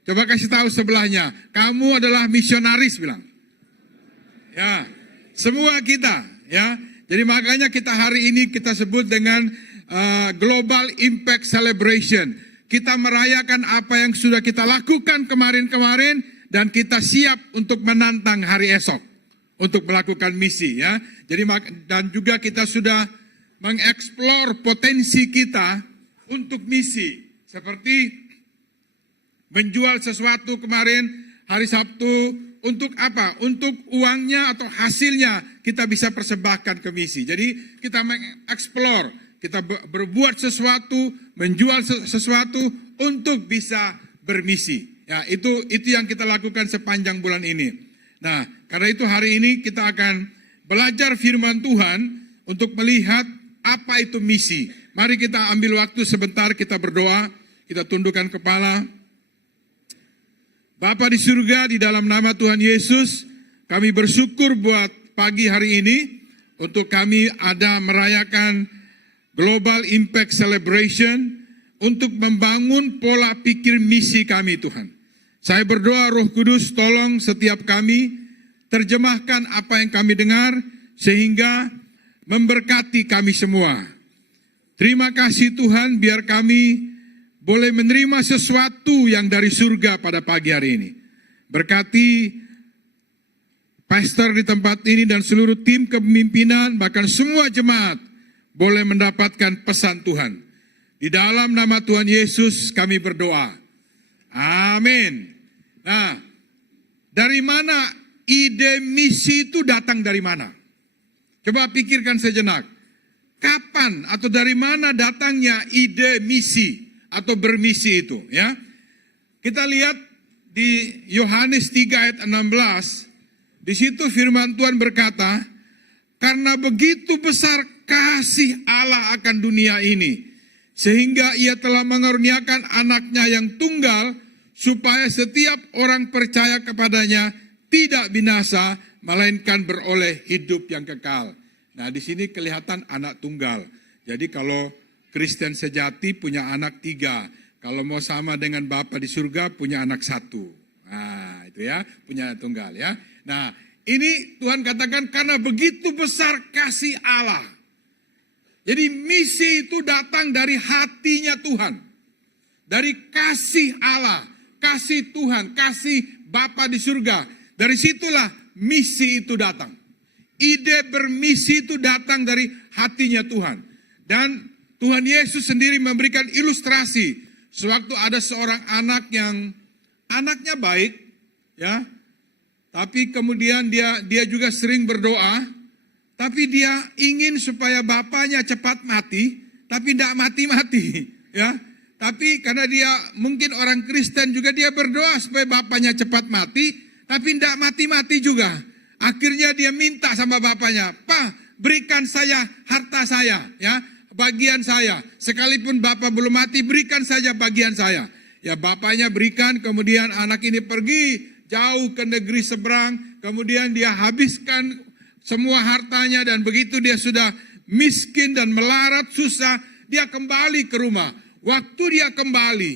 Coba kasih tahu sebelahnya, kamu adalah misionaris bilang. Ya, semua kita ya. Jadi makanya kita hari ini kita sebut dengan Global Impact Celebration. Kita merayakan apa yang sudah kita lakukan kemarin-kemarin dan kita siap untuk menantang hari esok untuk melakukan misi ya. Jadi dan juga kita sudah mengeksplor potensi kita untuk misi. Seperti menjual sesuatu kemarin hari Sabtu, untuk apa? Untuk uangnya atau hasilnya kita bisa persembahkan ke misi. Jadi kita mengeksplor, kita berbuat sesuatu, menjual sesuatu untuk bisa bermisi. Ya, itu yang kita lakukan sepanjang bulan ini. Nah, karena itu hari ini kita akan belajar firman Tuhan untuk melihat apa itu misi. Mari kita ambil waktu sebentar, kita berdoa, kita tundukkan kepala. Bapa di surga, di dalam nama Tuhan Yesus, kami bersyukur buat pagi hari ini untuk kami ada merayakan Global Impact Celebration untuk membangun pola pikir misi kami Tuhan. Saya berdoa Roh Kudus tolong setiap kami terjemahkan apa yang kami dengar sehingga memberkati kami semua. Terima kasih Tuhan biar kami boleh menerima sesuatu yang dari surga pada pagi hari ini. Berkati pastor di tempat ini dan seluruh tim kepemimpinan, bahkan semua jemaat boleh mendapatkan pesan Tuhan. Di dalam nama Tuhan Yesus kami berdoa. Amin. Nah, dari mana ide misi itu datang dari mana? Coba pikirkan sejenak. Kapan atau dari mana datangnya ide misi atau bermisi itu ya? Kita lihat di Yohanes 3 ayat 16, Di situ firman Tuhan berkata, karena begitu besar kasih Allah akan dunia ini, sehingga ia telah mengaruniakan anaknya yang tunggal, supaya setiap orang percaya kepadanya tidak binasa, melainkan beroleh hidup yang kekal. Nah, di sini kelihatan anak tunggal. Jadi kalau Kristen sejati punya anak 3. Kalau mau sama dengan Bapa di surga punya anak 1. Nah, itu ya, punya anak tunggal ya. Nah, ini Tuhan katakan karena begitu besar kasih Allah. Jadi misi itu datang dari hatinya Tuhan. Dari kasih Allah, kasih Tuhan, kasih Bapa di surga. Dari situlah misi itu datang. Ide bermisi itu datang dari hatinya Tuhan. Dan Tuhan Yesus sendiri memberikan ilustrasi. Sewaktu ada seorang anak yang anaknya baik, ya, tapi kemudian dia juga sering berdoa, tapi dia ingin supaya bapaknya cepat mati, tapi tidak mati-mati, ya. Tapi karena dia mungkin orang Kristen juga, dia berdoa supaya bapaknya cepat mati, tapi tidak mati-mati juga. Akhirnya dia minta sama bapaknya, "Pak, berikan saya harta saya, ya, bagian saya. Sekalipun bapak belum mati, berikan saja bagian saya." Ya, bapaknya berikan, kemudian anak ini pergi jauh ke negeri seberang, kemudian dia habiskan semua hartanya, dan begitu dia sudah miskin dan melarat susah, dia kembali ke rumah. Waktu dia kembali,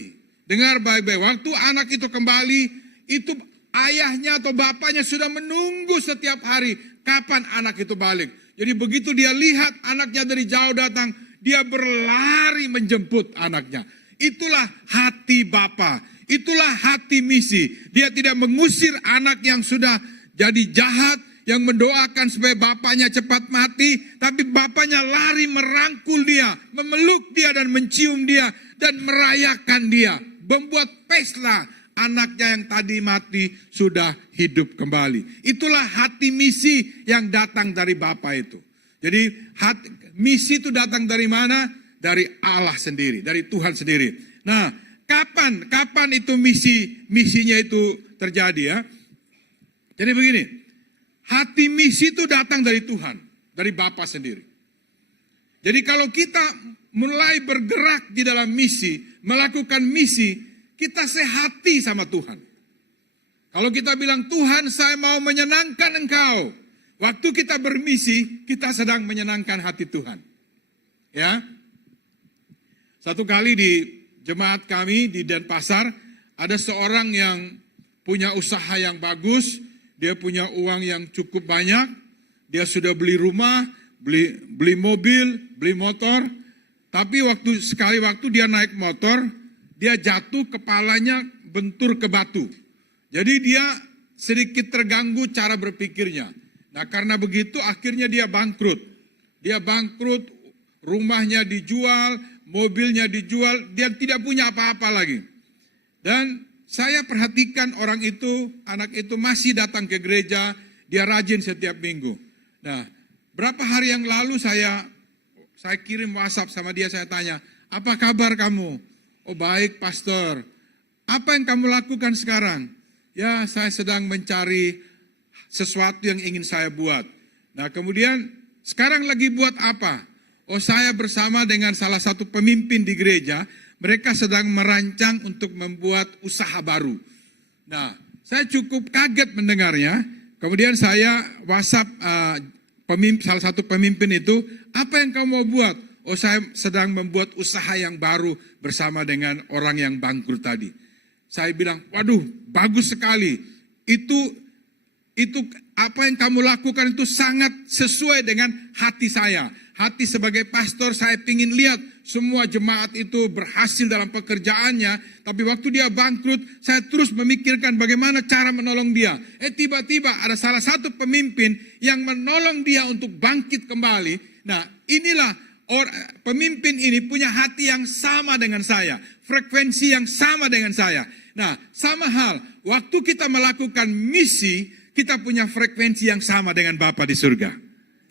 dengar baik-baik, waktu anak itu kembali, itu ayahnya atau bapaknya sudah menunggu setiap hari kapan anak itu balik. Jadi begitu dia lihat anaknya dari jauh datang, dia berlari menjemput anaknya. Itulah hati Bapa, itulah hati misi. Dia tidak mengusir anak yang sudah jadi jahat, yang mendoakan supaya bapaknya cepat mati, tapi bapaknya lari merangkul dia, memeluk dia dan mencium dia, dan merayakan dia. Membuat pesta, anaknya yang tadi mati sudah hidup kembali. Itulah hati misi yang datang dari Bapa itu. Jadi misi itu datang dari mana? Dari Allah sendiri, dari Tuhan sendiri. Nah, kapan itu misinya itu terjadi ya? Jadi begini, hati misi itu datang dari Tuhan, dari Bapa sendiri. Jadi kalau kita mulai bergerak di dalam misi, melakukan misi, kita sehati sama Tuhan. Kalau kita bilang, Tuhan saya mau menyenangkan Engkau. Waktu kita bermisi, kita sedang menyenangkan hati Tuhan. Ya. Satu kali di jemaat kami di Denpasar, ada seorang yang punya usaha yang bagus, dia punya uang yang cukup banyak, dia sudah beli rumah, beli mobil, beli motor, tapi sekali waktu dia naik motor, dia jatuh, kepalanya bentur ke batu. Jadi dia sedikit terganggu cara berpikirnya. Nah karena begitu akhirnya dia bangkrut. Dia bangkrut, rumahnya dijual, mobilnya dijual, dia tidak punya apa-apa lagi. Dan saya perhatikan orang itu, anak itu masih datang ke gereja, dia rajin setiap minggu. Nah, berapa hari yang lalu saya kirim WhatsApp sama dia, saya tanya, apa kabar kamu? Oh baik pastor, apa yang kamu lakukan sekarang? Ya saya sedang mencari sesuatu yang ingin saya buat. Nah kemudian sekarang lagi buat apa? Oh saya bersama dengan salah satu pemimpin di gereja, mereka sedang merancang untuk membuat usaha baru. Nah saya cukup kaget mendengarnya, kemudian saya WhatsApp salah satu pemimpin itu, apa yang kamu mau buat? Oh saya sedang membuat usaha yang baru bersama dengan orang yang bangkrut tadi. Saya bilang, waduh bagus sekali, itu apa yang kamu lakukan itu sangat sesuai dengan hati saya. Hati sebagai pastor saya ingin lihat semua jemaat itu berhasil dalam pekerjaannya. Tapi waktu dia bangkrut, saya terus memikirkan bagaimana cara menolong dia. Tiba-tiba ada salah satu pemimpin yang menolong dia untuk bangkit kembali. Nah inilah pemimpin ini punya hati yang sama dengan saya. Frekuensi yang sama dengan saya. Nah sama hal, waktu kita melakukan misi, kita punya frekuensi yang sama dengan Bapa di surga.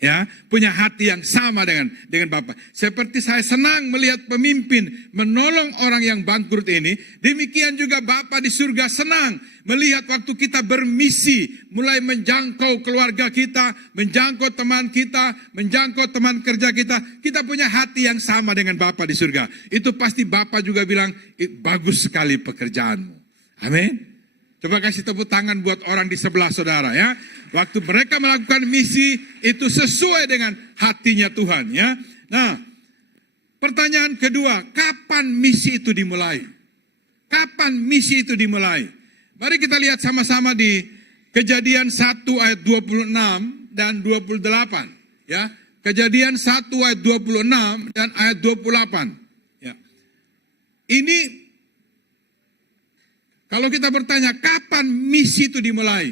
Ya, punya hati yang sama dengan Bapa. Seperti saya senang melihat pemimpin menolong orang yang bangkrut ini, demikian juga Bapa di surga senang melihat waktu kita bermisi, mulai menjangkau keluarga kita, menjangkau teman kita, menjangkau teman kerja kita punya hati yang sama dengan Bapa di surga. Itu pasti Bapa juga bilang, bagus sekali pekerjaanmu. Amin. Coba kasih tepuk tangan buat orang di sebelah saudara ya. Waktu mereka melakukan misi itu sesuai dengan hatinya Tuhan ya. Nah, pertanyaan kedua, kapan misi itu dimulai? Kapan misi itu dimulai? Mari kita lihat sama-sama di Kejadian 1 ayat 26 dan 28 ya. Kejadian 1 ayat 26 dan ayat 28 ya. Ini kalau kita bertanya, kapan misi itu dimulai?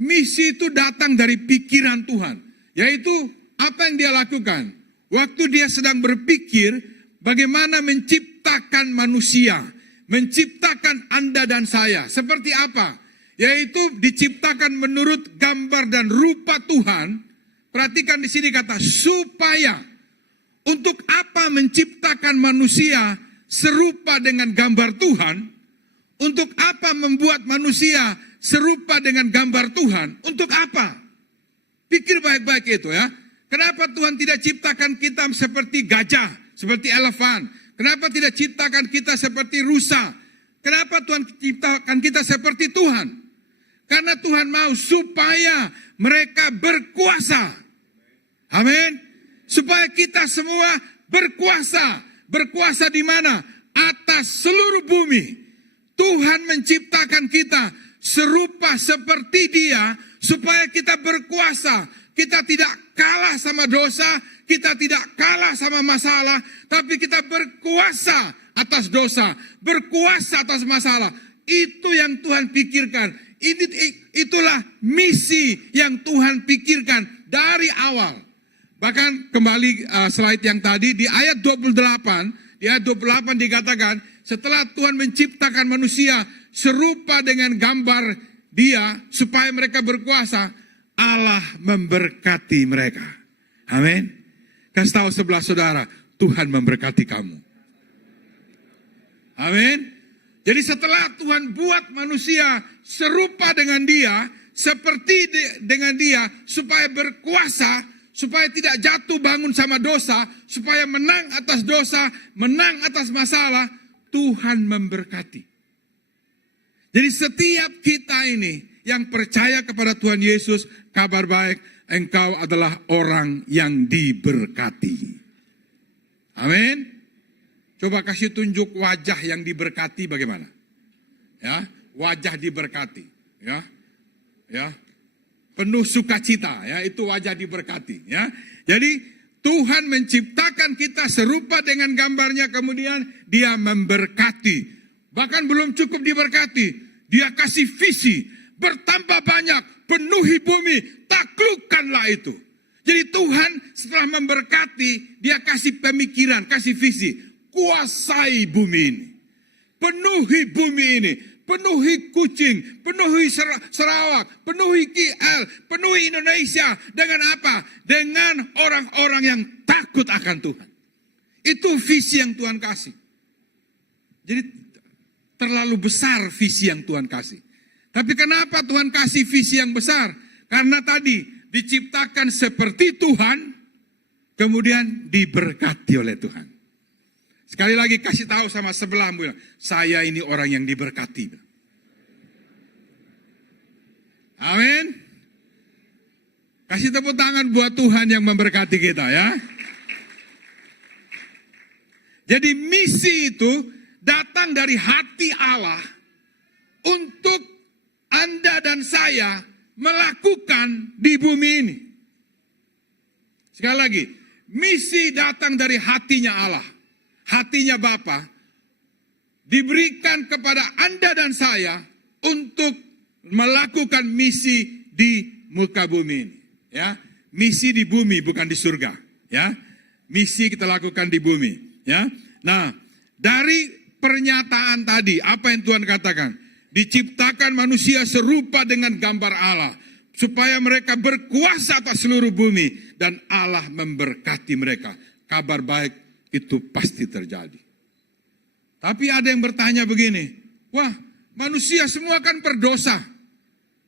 Misi itu datang dari pikiran Tuhan. Yaitu, apa yang dia lakukan? Waktu dia sedang berpikir, bagaimana menciptakan manusia. Menciptakan Anda dan saya. Seperti apa? Yaitu, diciptakan menurut gambar dan rupa Tuhan. Perhatikan di sini kata, supaya. Untuk apa menciptakan manusia serupa dengan gambar Tuhan? Untuk apa membuat manusia serupa dengan gambar Tuhan? Untuk apa? Pikir baik-baik itu ya. Kenapa Tuhan tidak ciptakan kita seperti gajah, seperti elefan? Kenapa tidak ciptakan kita seperti rusa? Kenapa Tuhan ciptakan kita seperti Tuhan? Karena Tuhan mau supaya mereka berkuasa. Amin. Supaya kita semua berkuasa. Berkuasa di mana? Atas seluruh bumi. Tuhan menciptakan kita serupa seperti Dia supaya kita berkuasa. Kita tidak kalah sama dosa, kita tidak kalah sama masalah, tapi kita berkuasa atas dosa, berkuasa atas masalah. Itu yang Tuhan pikirkan. Itulah misi yang Tuhan pikirkan dari awal. Bahkan kembali slide yang tadi di ayat 28, di ayat 28 dikatakan, setelah Tuhan menciptakan manusia serupa dengan gambar Dia supaya mereka berkuasa, Allah memberkati mereka. Amin. Kasih tahu sebelah saudara, Tuhan memberkati kamu. Amin. Jadi setelah Tuhan buat manusia serupa dengan Dia, seperti dengan Dia supaya berkuasa, supaya tidak jatuh bangun sama dosa, supaya menang atas dosa, menang atas masalah, Tuhan memberkati. Jadi setiap kita ini yang percaya kepada Tuhan Yesus, kabar baik, engkau adalah orang yang diberkati. Amin. Coba kasih tunjuk wajah yang diberkati bagaimana? Ya, wajah diberkati, ya. Ya. Penuh sukacita, ya, itu wajah diberkati, ya. Jadi Tuhan menciptakan kita serupa dengan gambarnya, kemudian Dia memberkati. Bahkan belum cukup diberkati, Dia kasih visi, bertambah banyak, penuhi bumi, taklukkanlah itu. Jadi Tuhan setelah memberkati, Dia kasih pemikiran, kasih visi, kuasai bumi ini. Penuhi bumi ini, penuhi Kucing, penuhi Sarawak, penuhi KL, penuhi Indonesia. Dengan apa? Dengan orang-orang yang takut akan Tuhan. Itu visi yang Tuhan kasih. Jadi terlalu besar visi yang Tuhan kasih. Tapi kenapa Tuhan kasih visi yang besar? Karena tadi diciptakan seperti Tuhan, kemudian diberkati oleh Tuhan. Sekali lagi kasih tahu sama sebelahmu, saya ini orang yang diberkati. Amin. Kasih tepuk tangan buat Tuhan yang memberkati kita ya. Jadi misi itu datang dari hati Allah untuk Anda dan saya melakukan di bumi ini. Sekali lagi, misi datang dari hatinya Allah. Hatinya Bapa diberikan kepada Anda dan saya untuk melakukan misi di muka bumi ini, ya. Misi di bumi bukan di surga, ya. Misi kita lakukan di bumi, ya. Nah, dari pernyataan tadi apa yang Tuhan katakan? Diciptakan manusia serupa dengan gambar Allah. supaya mereka berkuasa atas seluruh bumi dan Allah memberkati mereka. Kabar baik itu pasti terjadi. Tapi ada yang bertanya begini, wah, manusia semua kan berdosa.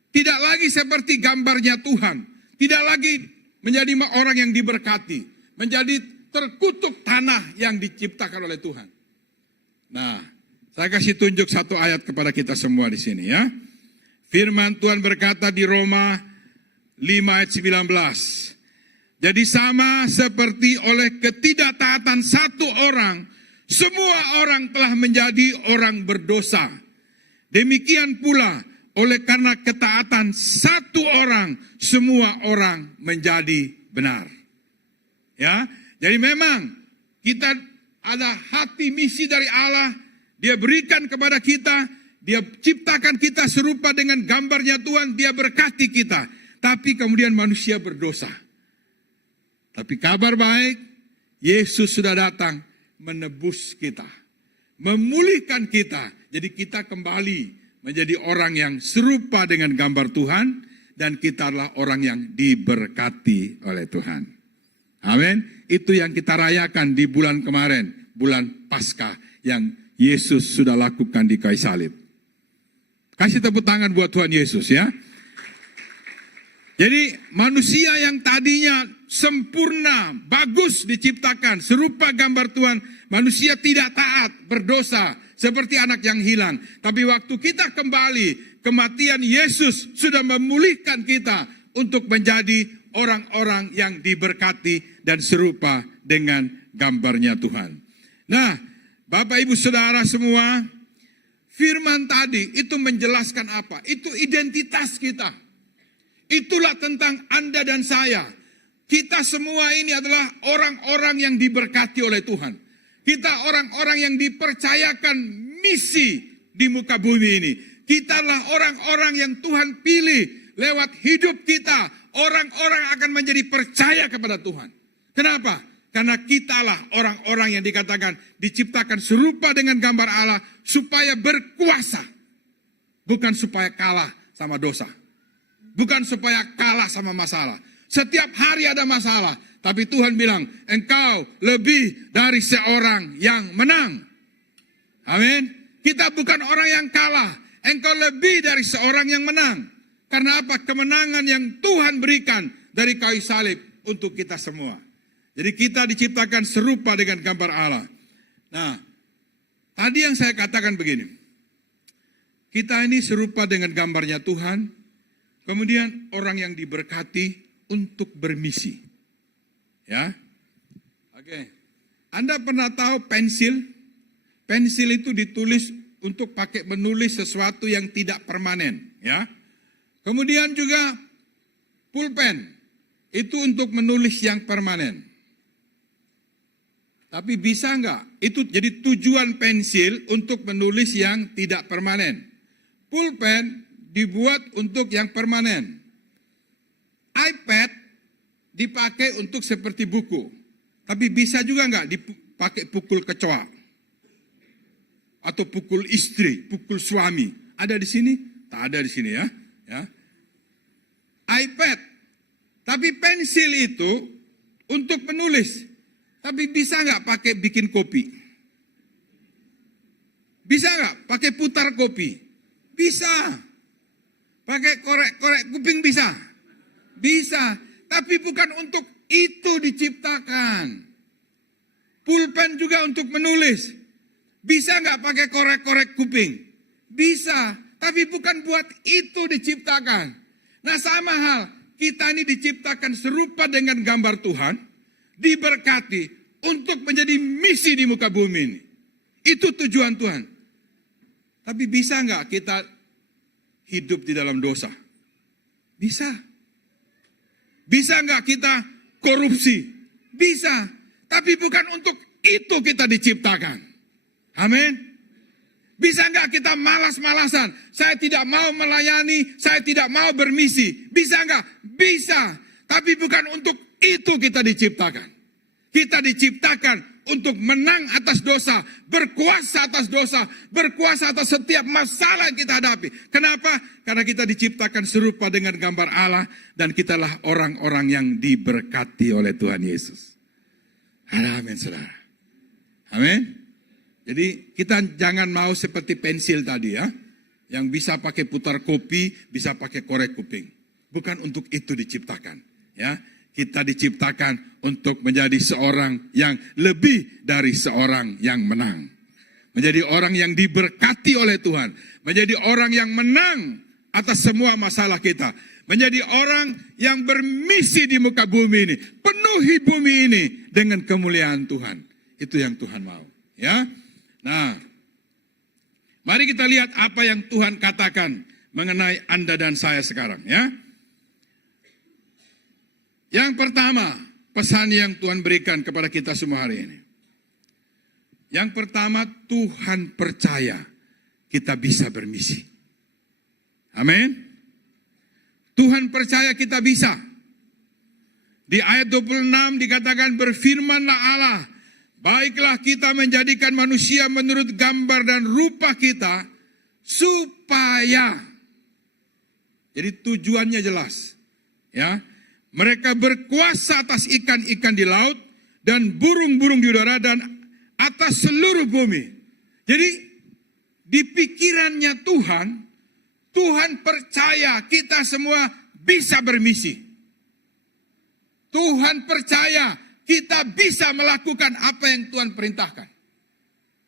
Tidak lagi seperti gambarnya Tuhan. Tidak lagi menjadi orang yang diberkati. Menjadi terkutuk tanah yang diciptakan oleh Tuhan. Nah, saya kasih tunjuk satu ayat kepada kita semua di sini ya. Firman Tuhan berkata di Roma 5 ayat 19. Jadi sama seperti oleh ketidaktaatan satu orang, semua orang telah menjadi orang berdosa. Demikian pula oleh karena ketaatan satu orang, semua orang menjadi benar. Ya, jadi memang kita ada hati misi dari Allah, Dia berikan kepada kita, Dia ciptakan kita serupa dengan gambarnya Tuhan, Dia berkati kita. Tapi kemudian manusia berdosa. Tapi kabar baik, Yesus sudah datang menebus kita, memulihkan kita. Jadi kita kembali menjadi orang yang serupa dengan gambar Tuhan, dan kita adalah orang yang diberkati oleh Tuhan. Amin. Itu yang kita rayakan di bulan kemarin, bulan Paskah yang Yesus sudah lakukan di kayu salib. Kasih tepuk tangan buat Tuhan Yesus ya. Jadi manusia yang tadinya sempurna, bagus diciptakan, serupa gambar Tuhan, manusia tidak taat, berdosa, seperti anak yang hilang. Tapi waktu kita kembali, kematian Yesus sudah memulihkan kita untuk menjadi orang-orang yang diberkati dan serupa dengan gambarnya Tuhan. Nah, Bapak Ibu Saudara semua, firman tadi itu menjelaskan apa? Itu identitas kita. Itulah tentang Anda dan saya. Kita semua ini adalah orang-orang yang diberkati oleh Tuhan. Kita orang-orang yang dipercayakan misi di muka bumi ini. Kita adalah orang-orang yang Tuhan pilih lewat hidup kita. Orang-orang akan menjadi percaya kepada Tuhan. Kenapa? Karena kitalah orang-orang yang dikatakan diciptakan serupa dengan gambar Allah supaya berkuasa. Bukan supaya kalah sama dosa. Bukan supaya kalah sama masalah. Setiap hari ada masalah. Tapi Tuhan bilang, engkau lebih dari seorang yang menang. Amin. Kita bukan orang yang kalah. Engkau lebih dari seorang yang menang. Karena apa? Kemenangan yang Tuhan berikan dari kayu salib untuk kita semua. Jadi kita diciptakan serupa dengan gambar Allah. Nah, tadi yang saya katakan begini. Kita ini serupa dengan gambarnya Tuhan. Kemudian orang yang diberkati untuk bermisi. Ya. Oke. Anda pernah tahu pensil? Pensil itu ditulis untuk pakai menulis sesuatu yang tidak permanen, ya. Kemudian juga pulpen itu untuk menulis yang permanen. Tapi bisa enggak? Itu jadi tujuan pensil untuk menulis yang tidak permanen. Pulpen dibuat untuk yang permanen. iPad dipakai untuk seperti buku. Tapi bisa juga enggak dipakai pukul kecoa? Atau pukul istri, pukul suami. Ada di sini? Tak ada di sini ya. iPad. Tapi pensil itu untuk menulis. Tapi bisa enggak pakai bikin kopi? Bisa enggak pakai putar kopi? Bisa. Pakai korek-korek kuping bisa? Bisa. Tapi bukan untuk itu diciptakan. Pulpen juga untuk menulis. Bisa nggak pakai korek-korek kuping? Bisa. Tapi bukan buat itu diciptakan. Nah sama hal. Kita ini diciptakan serupa dengan gambar Tuhan. Diberkati untuk menjadi misi di muka bumi ini. Itu tujuan Tuhan. Tapi bisa nggak kita hidup di dalam dosa? Bisa. Bisa nggak kita korupsi? Bisa. Tapi bukan untuk itu kita diciptakan. Amin. Bisa nggak kita malas-malasan? Saya tidak mau melayani, saya tidak mau bermisi. Bisa nggak? Bisa. Tapi bukan untuk itu kita diciptakan. Kita diciptakan untuk menang atas dosa, berkuasa atas dosa, berkuasa atas setiap masalah yang kita hadapi. Kenapa? Karena kita diciptakan serupa dengan gambar Allah dan kitalah orang-orang yang diberkati oleh Tuhan Yesus. Amin, saudara. Amin. Jadi kita jangan mau seperti pensil tadi ya, yang bisa pakai putar kopi, bisa pakai korek kuping. Bukan untuk itu diciptakan. Ya, kita diciptakan untuk menjadi seorang yang lebih dari seorang yang menang. Menjadi orang yang diberkati oleh Tuhan. Menjadi orang yang menang atas semua masalah kita. Menjadi orang yang bermisi di muka bumi ini. Penuhi bumi ini dengan kemuliaan Tuhan. Itu yang Tuhan mau. Ya. Nah, mari kita lihat apa yang Tuhan katakan mengenai Anda dan saya sekarang. Ya. Yang pertama, pesan yang Tuhan berikan kepada kita semua hari ini. Yang pertama, Tuhan percaya kita bisa bermisi. Amin. Tuhan percaya kita bisa. Di ayat 26 dikatakan, berfirmanlah Allah, baiklah kita menjadikan manusia menurut gambar dan rupa kita, supaya. Jadi tujuannya jelas. Ya, mereka berkuasa atas ikan-ikan di laut, dan burung-burung di udara, dan atas seluruh bumi. Jadi di pikirannya Tuhan percaya kita semua bisa bermisi. Tuhan percaya kita bisa melakukan apa yang Tuhan perintahkan.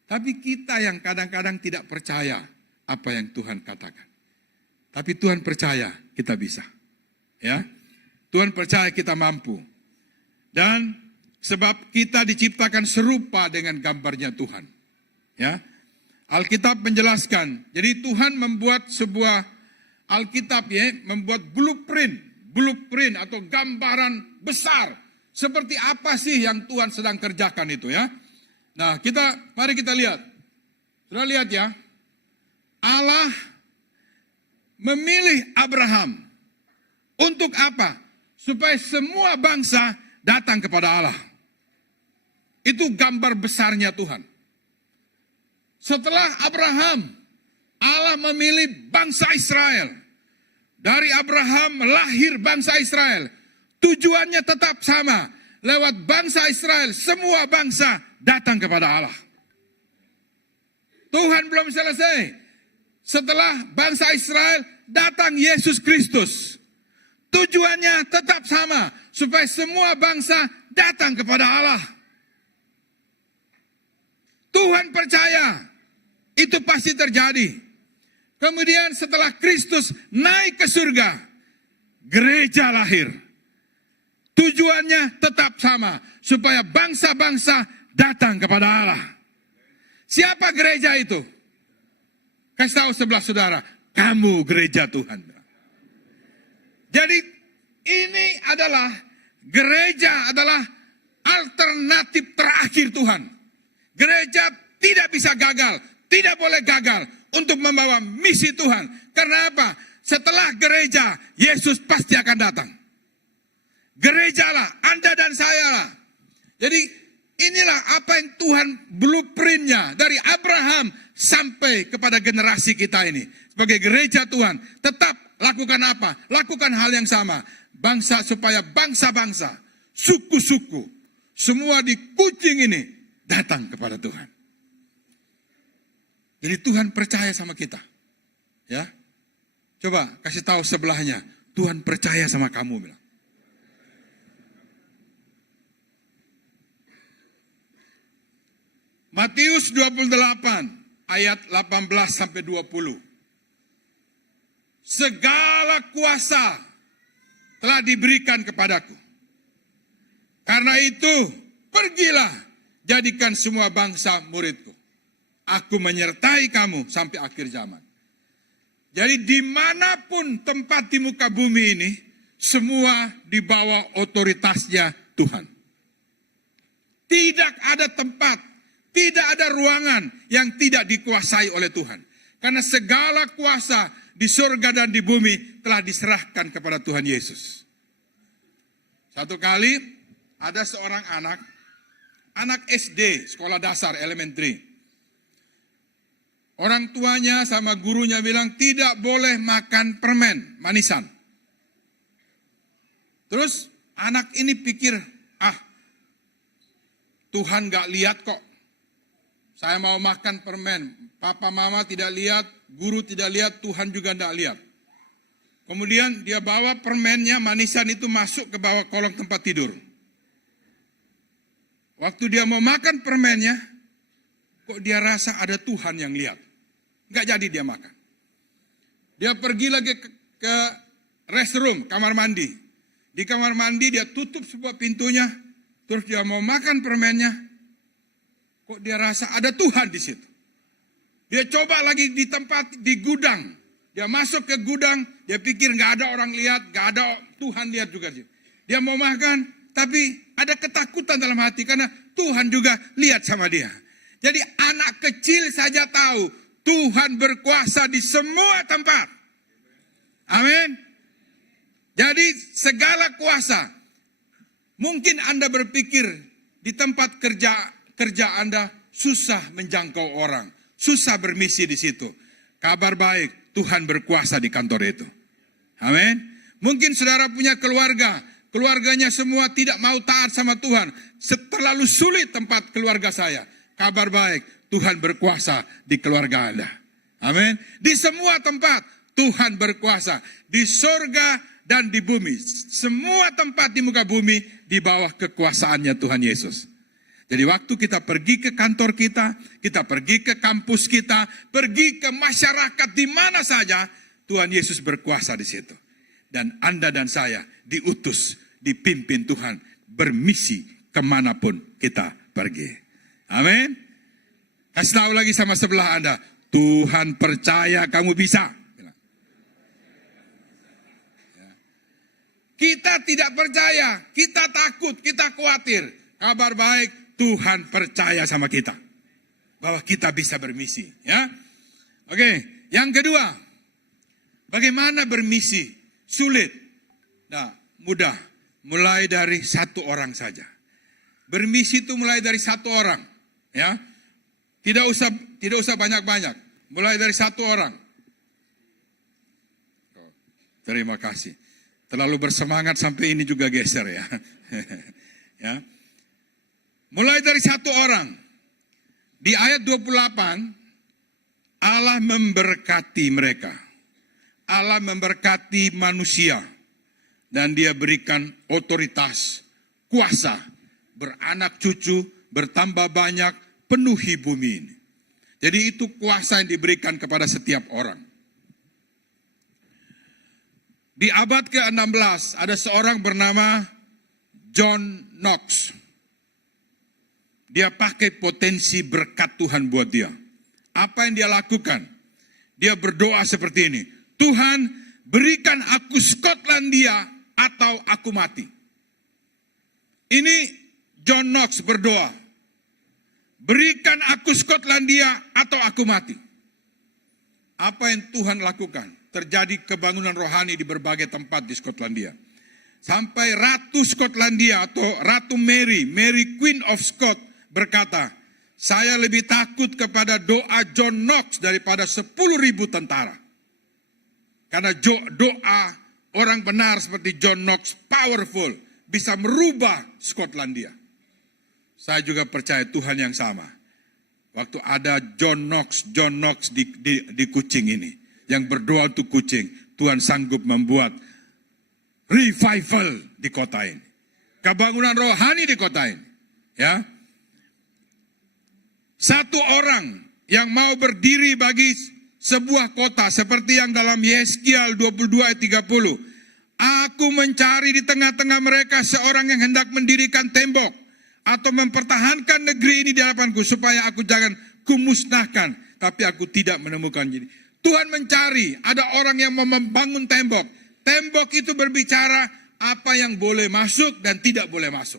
Tapi kita yang kadang-kadang tidak percaya apa yang Tuhan katakan. Tapi Tuhan percaya kita bisa. Ya, Tuhan percaya kita mampu. Dan sebab kita diciptakan serupa dengan gambarnya Tuhan. Ya, Alkitab menjelaskan, jadi Tuhan membuat sebuah Alkitab ya, membuat blueprint atau gambaran besar. Seperti apa sih yang Tuhan sedang kerjakan itu ya. Nah mari kita lihat. Sudah lihat ya, Allah memilih Abraham. Untuk apa? Supaya semua bangsa datang kepada Allah. Itu gambar besarnya Tuhan. Setelah Abraham, Allah memilih bangsa Israel. Dari Abraham lahir bangsa Israel. Tujuannya tetap sama. Lewat bangsa Israel, semua bangsa datang kepada Allah. Tuhan belum selesai. Setelah bangsa Israel, datang Yesus Kristus. Tujuannya tetap sama. Supaya semua bangsa datang kepada Allah. Tuhan percaya itu pasti terjadi. Kemudian setelah Kristus naik ke surga, gereja lahir. Tujuannya tetap sama, supaya bangsa-bangsa datang kepada Allah. Siapa gereja itu? Kasih tahu sebelah saudara, kamu gereja Tuhan. Jadi ini adalah gereja adalah alternatif terakhir Tuhan. Gereja tidak bisa gagal, tidak boleh gagal untuk membawa misi Tuhan. Karena apa? Setelah gereja, Yesus pasti akan datang. Gerejalah, Anda dan saya lah. Jadi inilah apa yang Tuhan blueprintnya dari Abraham sampai kepada generasi kita ini. Sebagai gereja Tuhan, tetap lakukan apa? Lakukan hal yang sama. Bangsa supaya bangsa-bangsa, suku-suku, semua di kucing ini datang kepada Tuhan. Jadi Tuhan percaya sama kita. Ya. Coba kasih tahu sebelahnya, Tuhan percaya sama kamu bilang. Matius 28 ayat 18 sampai 20. Segala kuasa telah diberikan kepadaku. Karena itu, pergilah, jadikan semua bangsa muridku. Aku menyertai kamu sampai akhir zaman. Jadi dimanapun tempat di muka bumi ini, semua di bawah otoritasnya Tuhan. Tidak ada tempat, tidak ada ruangan yang tidak dikuasai oleh Tuhan. Karena segala kuasa di surga dan di bumi telah diserahkan kepada Tuhan Yesus. Satu kali ada seorang anak anak SD, sekolah dasar, elementary. Orang tuanya sama gurunya bilang tidak boleh makan permen, manisan. Terus anak ini pikir, Tuhan gak lihat kok. Saya mau makan permen, papa mama tidak lihat, guru tidak lihat, Tuhan juga tidak lihat. Kemudian dia bawa permennya, manisan itu masuk ke bawah kolong tempat tidur. Waktu dia mau makan permennya, kok dia rasa ada Tuhan yang lihat. Nggak jadi dia makan. Dia pergi lagi ke restroom, kamar mandi. Di kamar mandi dia tutup sebuah pintunya, terus dia mau makan permennya, kok dia rasa ada Tuhan di situ. Dia coba lagi di tempat, di gudang. Dia masuk ke gudang, dia pikir nggak ada orang lihat, nggak ada Tuhan lihat juga. Dia mau makan, tapi ada ketakutan dalam hati karena Tuhan juga lihat sama dia. Jadi anak kecil saja tahu Tuhan berkuasa di semua tempat. Amin. Jadi segala kuasa. Mungkin Anda berpikir di tempat kerja Anda susah menjangkau orang, susah bermisi di situ. Kabar baik, Tuhan berkuasa di kantor itu. Amin. Mungkin saudara punya keluarga, keluarganya semua tidak mau taat sama Tuhan. Terlalu sulit tempat keluarga saya. Kabar baik, Tuhan berkuasa di keluarga Anda. Amin. Di semua tempat Tuhan berkuasa. Di sorga dan di bumi. Semua tempat di muka bumi di bawah kekuasaannya Tuhan Yesus. Jadi waktu kita pergi ke kantor kita pergi ke kampus kita, pergi ke masyarakat di mana saja, Tuhan Yesus berkuasa di situ. Dan Anda dan saya diutus, dipimpin Tuhan, bermisi kemanapun kita pergi. Amin. Kasih tahu lagi sama sebelah Anda, Tuhan percaya kamu bisa. Kita tidak percaya, kita takut, kita khawatir. Kabar baik, Tuhan percaya sama kita. Bahwa kita bisa bermisi. Ya. Oke, yang kedua, bagaimana bermisi? Sulit. Nah, mudah. Mulai dari satu orang saja. Bermisi itu mulai dari satu orang. Ya. Tidak usah banyak-banyak. Mulai dari satu orang. Terima kasih. Terlalu bersemangat sampai ini juga geser ya. Ya. Mulai dari satu orang. Di ayat 28, Allah memberkati mereka. Allah memberkati manusia. Dan dia berikan otoritas, kuasa, beranak cucu, bertambah banyak, penuhi bumi ini. Jadi itu kuasa yang diberikan kepada setiap orang. Di abad ke-16 ada seorang bernama John Knox. Dia pakai potensi berkat Tuhan buat dia. Apa yang dia lakukan? Dia berdoa seperti ini. Tuhan, berikan aku Skotlandia atau aku mati. Ini John Knox berdoa. Berikan aku Skotlandia atau aku mati. Apa yang Tuhan lakukan? Terjadi kebangunan rohani di berbagai tempat di Skotlandia. Sampai Ratu Skotlandia atau Ratu Mary Queen of Scots berkata, saya lebih takut kepada doa John Knox daripada 10.000 tentara. Karena doa orang benar seperti John Knox powerful, bisa merubah Skotlandia. Saya juga percaya Tuhan yang sama. Waktu ada John Knox di Kucing ini, yang berdoa untuk Kucing, Tuhan sanggup membuat revival di kota ini. Kebangunan rohani di kota ini. Ya. Satu orang yang mau berdiri bagi sebuah kota seperti yang dalam Yeskiel 22 ayat 30. Aku mencari di tengah-tengah mereka seorang yang hendak mendirikan tembok atau mempertahankan negeri ini di hadapanku supaya aku jangan kumusnahkan, tapi aku tidak menemukan. Jadi Tuhan mencari ada orang yang mau membangun tembok. Tembok itu berbicara apa yang boleh masuk dan tidak boleh masuk.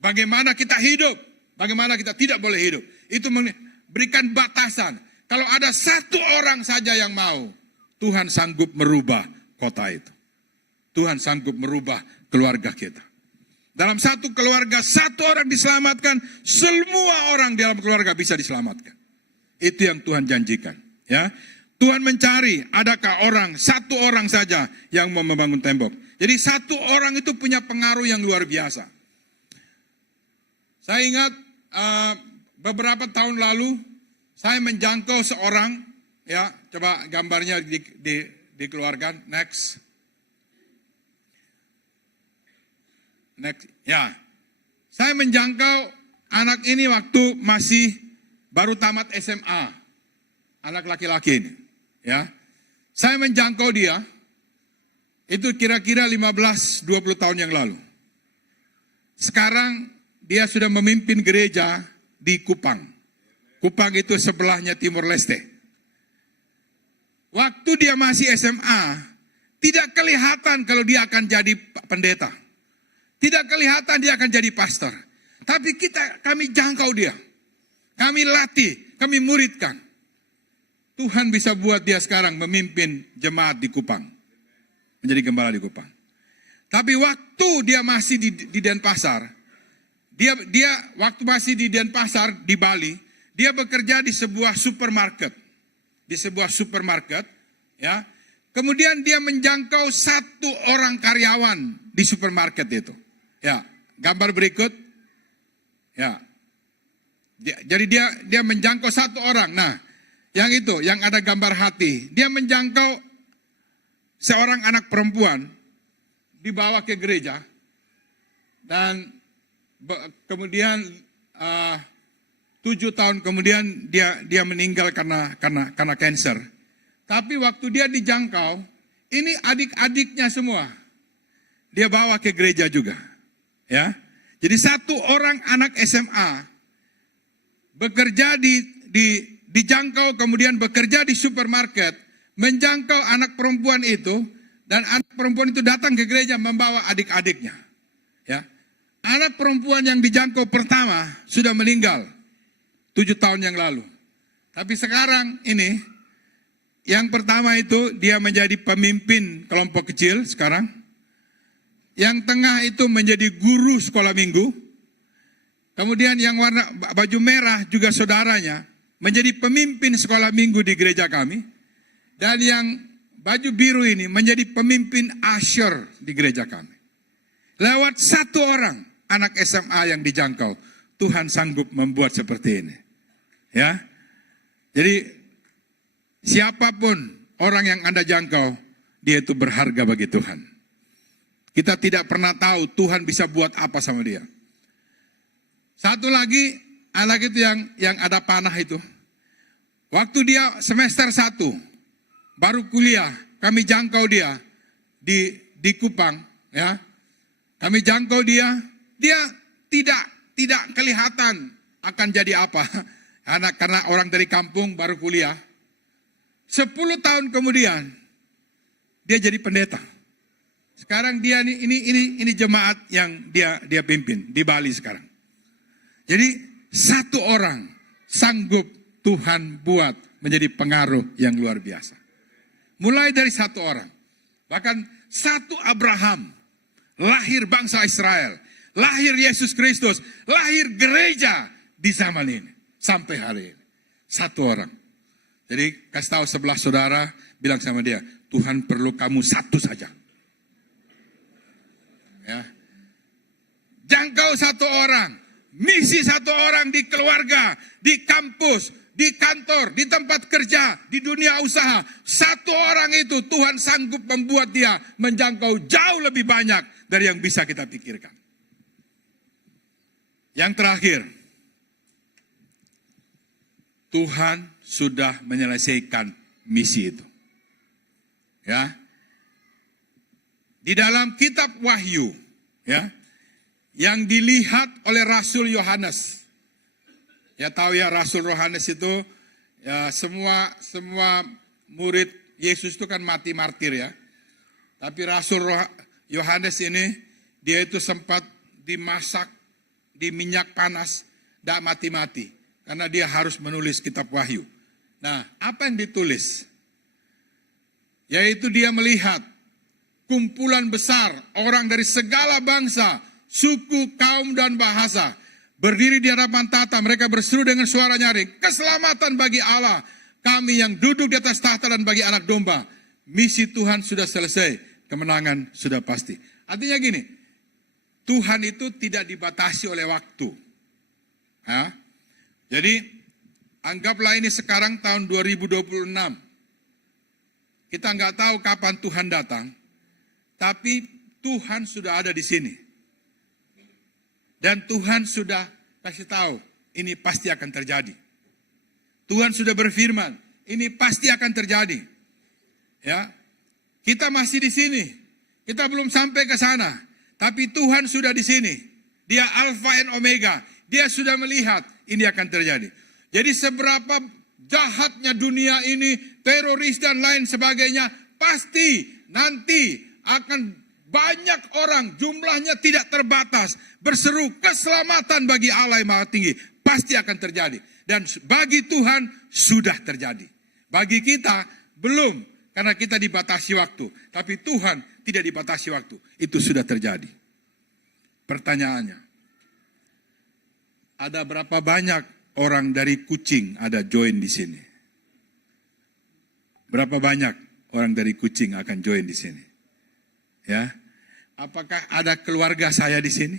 Bagaimana kita hidup, bagaimana kita tidak boleh hidup. Itu memberikan batasan. Kalau ada satu orang saja yang mau, Tuhan sanggup merubah kota itu. Tuhan sanggup merubah keluarga kita. Dalam satu keluarga, satu orang diselamatkan, semua orang di dalam keluarga bisa diselamatkan. Itu yang Tuhan janjikan. Ya, Tuhan mencari adakah satu orang saja yang mau membangun tembok. Jadi satu orang itu punya pengaruh yang luar biasa. Saya ingat beberapa tahun lalu saya menjangkau seorang, ya, coba gambarnya dikeluarkan, next, ya. Saya menjangkau anak ini waktu masih baru tamat SMA, anak laki-laki ini, ya. Saya menjangkau dia, itu kira-kira 15-20 tahun yang lalu. Sekarang dia sudah memimpin gereja di Kupang. Kupang itu sebelahnya Timor Leste. Waktu dia masih SMA, tidak kelihatan kalau dia akan jadi pendeta. Tidak kelihatan dia akan jadi pastor. Tapi kami jangkau dia. Kami latih, kami muridkan. Tuhan bisa buat dia sekarang memimpin jemaat di Kupang. Menjadi gembala di Kupang. Tapi waktu dia masih di Denpasar, dia waktu masih di Denpasar di Bali, dia bekerja di sebuah supermarket. Di sebuah supermarket, ya. Kemudian dia menjangkau satu orang karyawan di supermarket itu. Ya, gambar berikut. Ya. Jadi dia menjangkau satu orang. Nah, yang itu, yang ada gambar hati. Dia menjangkau seorang anak perempuan dibawa ke gereja dan kemudian 7 tahun kemudian dia meninggal karena kanker. Tapi waktu dia dijangkau, ini adik-adiknya semua dia bawa ke gereja juga, ya. Jadi satu orang anak SMA bekerja dijangkau, kemudian bekerja di supermarket, menjangkau anak perempuan itu, dan anak perempuan itu datang ke gereja membawa adik-adiknya. Ya. Anak perempuan yang dijangkau pertama sudah meninggal 7 tahun yang lalu. Tapi sekarang ini, yang pertama itu dia menjadi pemimpin kelompok kecil sekarang. Yang tengah itu menjadi guru sekolah minggu. Kemudian yang warna baju merah juga saudaranya menjadi pemimpin sekolah minggu di gereja kami. Dan yang baju biru ini menjadi pemimpin usher di gereja kami. Lewat satu orang anak SMA yang dijangkau, Tuhan sanggup membuat seperti ini. Ya. Jadi siapapun orang yang Anda jangkau, dia itu berharga bagi Tuhan. Kita tidak pernah tahu Tuhan bisa buat apa sama dia. Satu lagi, anak itu yang ada panah itu. Waktu dia semester 1, baru kuliah, kami jangkau dia di Kupang, ya. Kami jangkau dia tidak kelihatan akan jadi apa. Karena orang dari kampung baru kuliah. 10 tahun kemudian dia jadi pendeta. Sekarang dia ini jemaat yang dia pimpin di Bali sekarang. Jadi satu orang sanggup Tuhan buat menjadi pengaruh yang luar biasa. Mulai dari satu orang. Bahkan satu Abraham, lahir bangsa Israel, lahir Yesus Kristus, lahir gereja di zaman ini. Sampai hari ini. Satu orang. Jadi kasih tahu sebelah saudara, bilang sama dia, Tuhan perlu kamu satu saja. Ya. Jangkau satu orang, misi satu orang di keluarga, di kampus, di kantor, di tempat kerja, di dunia usaha. Satu orang itu Tuhan sanggup membuat dia menjangkau jauh lebih banyak dari yang bisa kita pikirkan. Yang terakhir, Tuhan sudah menyelesaikan misi itu. Ya. Di dalam kitab Wahyu, ya, yang dilihat oleh Rasul Yohanes. Ya tahu ya, Rasul Yohanes itu ya semua murid Yesus itu kan mati martir ya. Tapi Rasul Yohanes ini dia itu sempat dimasak di minyak panas, tidak mati-mati. Karena dia harus menulis kitab Wahyu. Nah, apa yang ditulis? Yaitu dia melihat kumpulan besar orang dari segala bangsa, suku, kaum, dan bahasa. Berdiri di hadapan tahta, mereka berseru dengan suara nyaring, keselamatan bagi Allah, kami yang duduk di atas tahta dan bagi anak domba. Misi Tuhan sudah selesai, kemenangan sudah pasti. Artinya gini, Tuhan itu tidak dibatasi oleh waktu. Ya. Jadi, anggaplah ini sekarang tahun 2026. Kita nggak tahu kapan Tuhan datang, tapi Tuhan sudah ada di sini. Dan Tuhan sudah kasih tahu, ini pasti akan terjadi. Tuhan sudah berfirman, ini pasti akan terjadi. Ya, kita masih di sini, kita belum sampai ke sana, tapi Tuhan sudah di sini. Dia Alfa dan Omega, dia sudah melihat ini akan terjadi. Jadi seberapa jahatnya dunia ini, teroris dan lain sebagainya, pasti nanti akan banyak orang, jumlahnya tidak terbatas, berseru keselamatan bagi Allah yang Maha Tinggi. Pasti akan terjadi. Dan bagi Tuhan sudah terjadi. Bagi kita belum, karena kita dibatasi waktu. Tapi Tuhan tidak dibatasi waktu. Itu sudah terjadi. Pertanyaannya, ada berapa banyak orang dari Kucing ada join di sini? Berapa banyak orang dari Kucing akan join di sini? Ya, apakah ada keluarga saya di sini?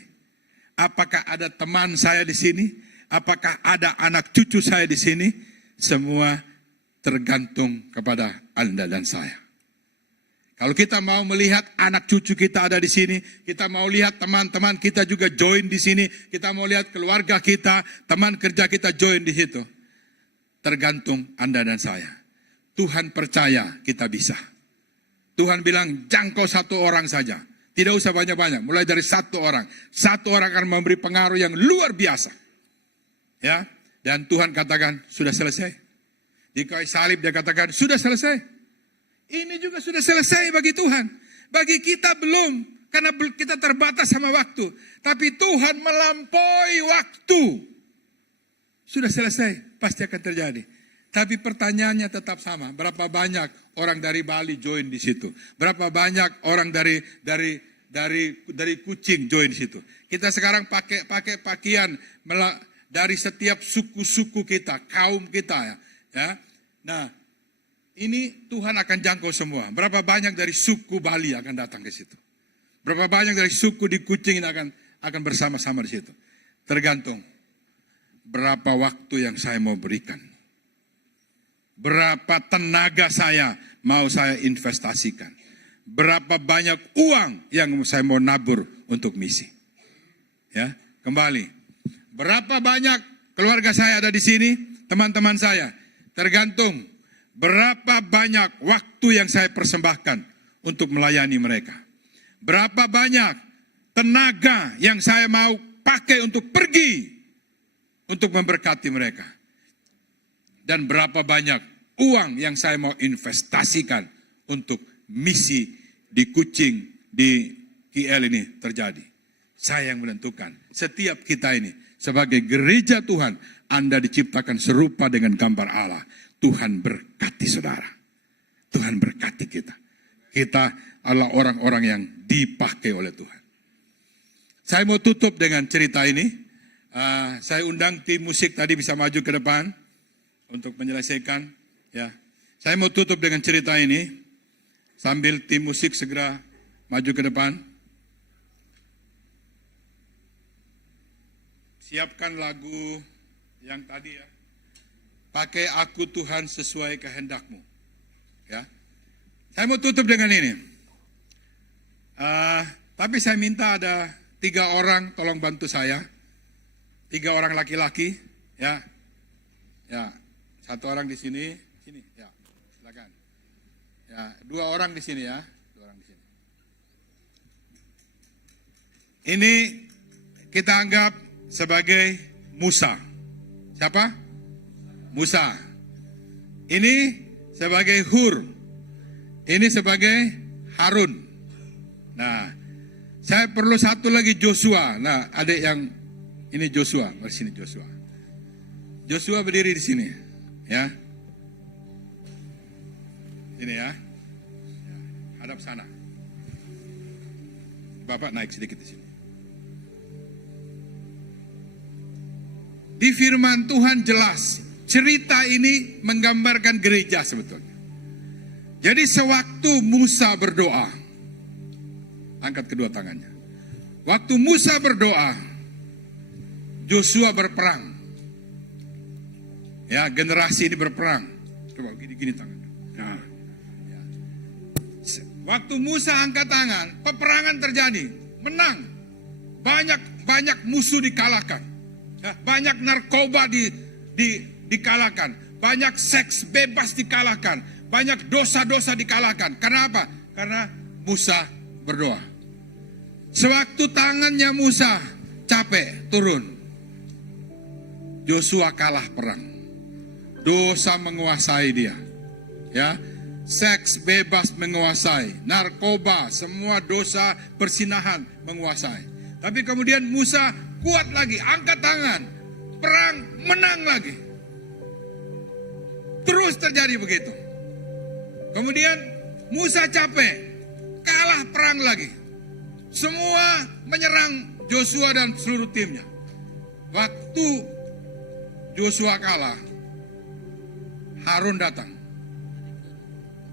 Apakah ada teman saya di sini? Apakah ada anak cucu saya di sini? Semua tergantung kepada Anda dan saya. Kalau kita mau melihat anak cucu kita ada di sini, kita mau lihat teman-teman kita juga join di sini, kita mau lihat keluarga kita, teman kerja kita join di situ. Tergantung Anda dan saya. Tuhan percaya kita bisa. Tuhan bilang jangkau satu orang saja. Tidak usah banyak-banyak, mulai dari satu orang. Satu orang akan memberi pengaruh yang luar biasa. Ya, dan Tuhan katakan sudah selesai. Di kayu salib dia katakan sudah selesai. Ini juga sudah selesai bagi Tuhan. Bagi kita belum, karena kita terbatas sama waktu. Tapi Tuhan melampaui waktu. Sudah selesai, pasti akan terjadi. Tapi pertanyaannya tetap sama. Berapa banyak orang dari Bali join di situ? Berapa banyak orang dari Kucing join di situ? Kita sekarang pakai pakaian dari setiap suku-suku kita, kaum kita ya. Nah, ini Tuhan akan jangkau semua. Berapa banyak dari suku Bali akan datang ke situ? Berapa banyak dari suku di Kucing ini akan bersama-sama di situ? Tergantung berapa waktu yang saya mau berikan. Berapa tenaga saya mau saya investasikan. Berapa banyak uang yang saya mau nabur untuk misi. Ya, kembali. Berapa banyak keluarga saya ada di sini, teman-teman saya. Tergantung berapa banyak waktu yang saya persembahkan untuk melayani mereka. Berapa banyak tenaga yang saya mau pakai untuk pergi untuk memberkati mereka. Dan berapa banyak uang yang saya mau investasikan untuk misi di Kucing, di KL ini terjadi. Saya yang menentukan. Setiap kita ini sebagai gereja Tuhan, Anda diciptakan serupa dengan gambar Allah. Tuhan berkati saudara. Tuhan berkati kita. Kita adalah orang-orang yang dipakai oleh Tuhan. Saya mau tutup dengan cerita ini. Saya undang tim musik tadi bisa maju ke depan untuk menyelesaikan. Ya, saya mau tutup dengan cerita ini sambil tim musik segera maju ke depan. Siapkan lagu yang tadi ya. Pakai aku Tuhan sesuai kehendak-Mu. Ya. Saya mau tutup dengan ini. Tapi saya minta ada 3 orang tolong bantu saya. 3 orang laki-laki. Ya. Ya. 1 orang di sini. Sini. Ya. Silakan. Ya. 2 orang di sini ya. 2 orang di sini. Ini kita anggap sebagai Musa. Siapa? Musa. Ini sebagai Hur. Ini sebagai Harun. Nah, saya perlu satu lagi Joshua. Nah, adik yang ini Joshua, di sini Joshua. Joshua berdiri di sini, ya. Ini ya. Hadap sana. Bapak naik sedikit di sini. di firman Tuhan jelas. Cerita ini menggambarkan gereja sebetulnya. Jadi sewaktu Musa berdoa, angkat kedua tangannya. Waktu Musa berdoa, Joshua berperang. Ya, generasi ini berperang. Coba gini tangan. Nah, ya. Waktu Musa angkat tangan, peperangan terjadi, menang. Banyak musuh dikalahkan. Ya, banyak narkoba dikalahkan. Banyak seks bebas dikalahkan. Banyak dosa-dosa dikalahkan. Karena apa? Karena Musa berdoa. Sewaktu tangannya Musa capek, turun. Joshua kalah perang. Dosa menguasai dia. Ya, seks bebas menguasai, narkoba, semua dosa persinahan menguasai. Tapi kemudian Musa kuat lagi, angkat tangan, perang menang lagi. Terus terjadi begitu. Kemudian Musa capek, kalah perang lagi. Semua menyerang Joshua dan seluruh timnya. Waktu Joshua kalah, Harun datang.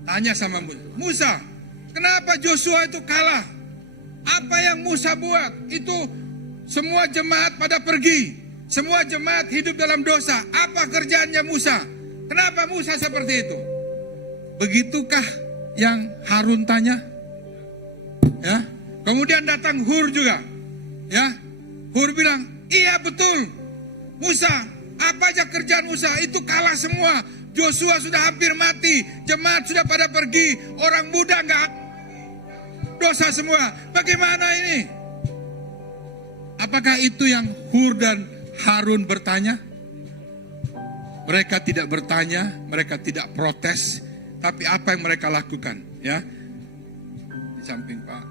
Tanya sama Musa, kenapa Joshua itu kalah? Apa yang Musa buat? Itu semua jemaat pada pergi. Semua jemaat hidup dalam dosa. Apa kerjaannya Musa? Kenapa Musa seperti itu? Begitukah yang Harun tanya? Ya. Kemudian datang Hur juga. Ya. Hur bilang, iya betul. Musa, apa aja kerjaan Musa? Itu kalah semua. Joshua sudah hampir mati. Jemaat sudah pada pergi. Orang muda enggak dosa semua. Bagaimana ini? Apakah itu yang Hur dan Harun bertanya? Mereka tidak bertanya, mereka tidak protes, tapi apa yang mereka lakukan? Ya, di samping Pak.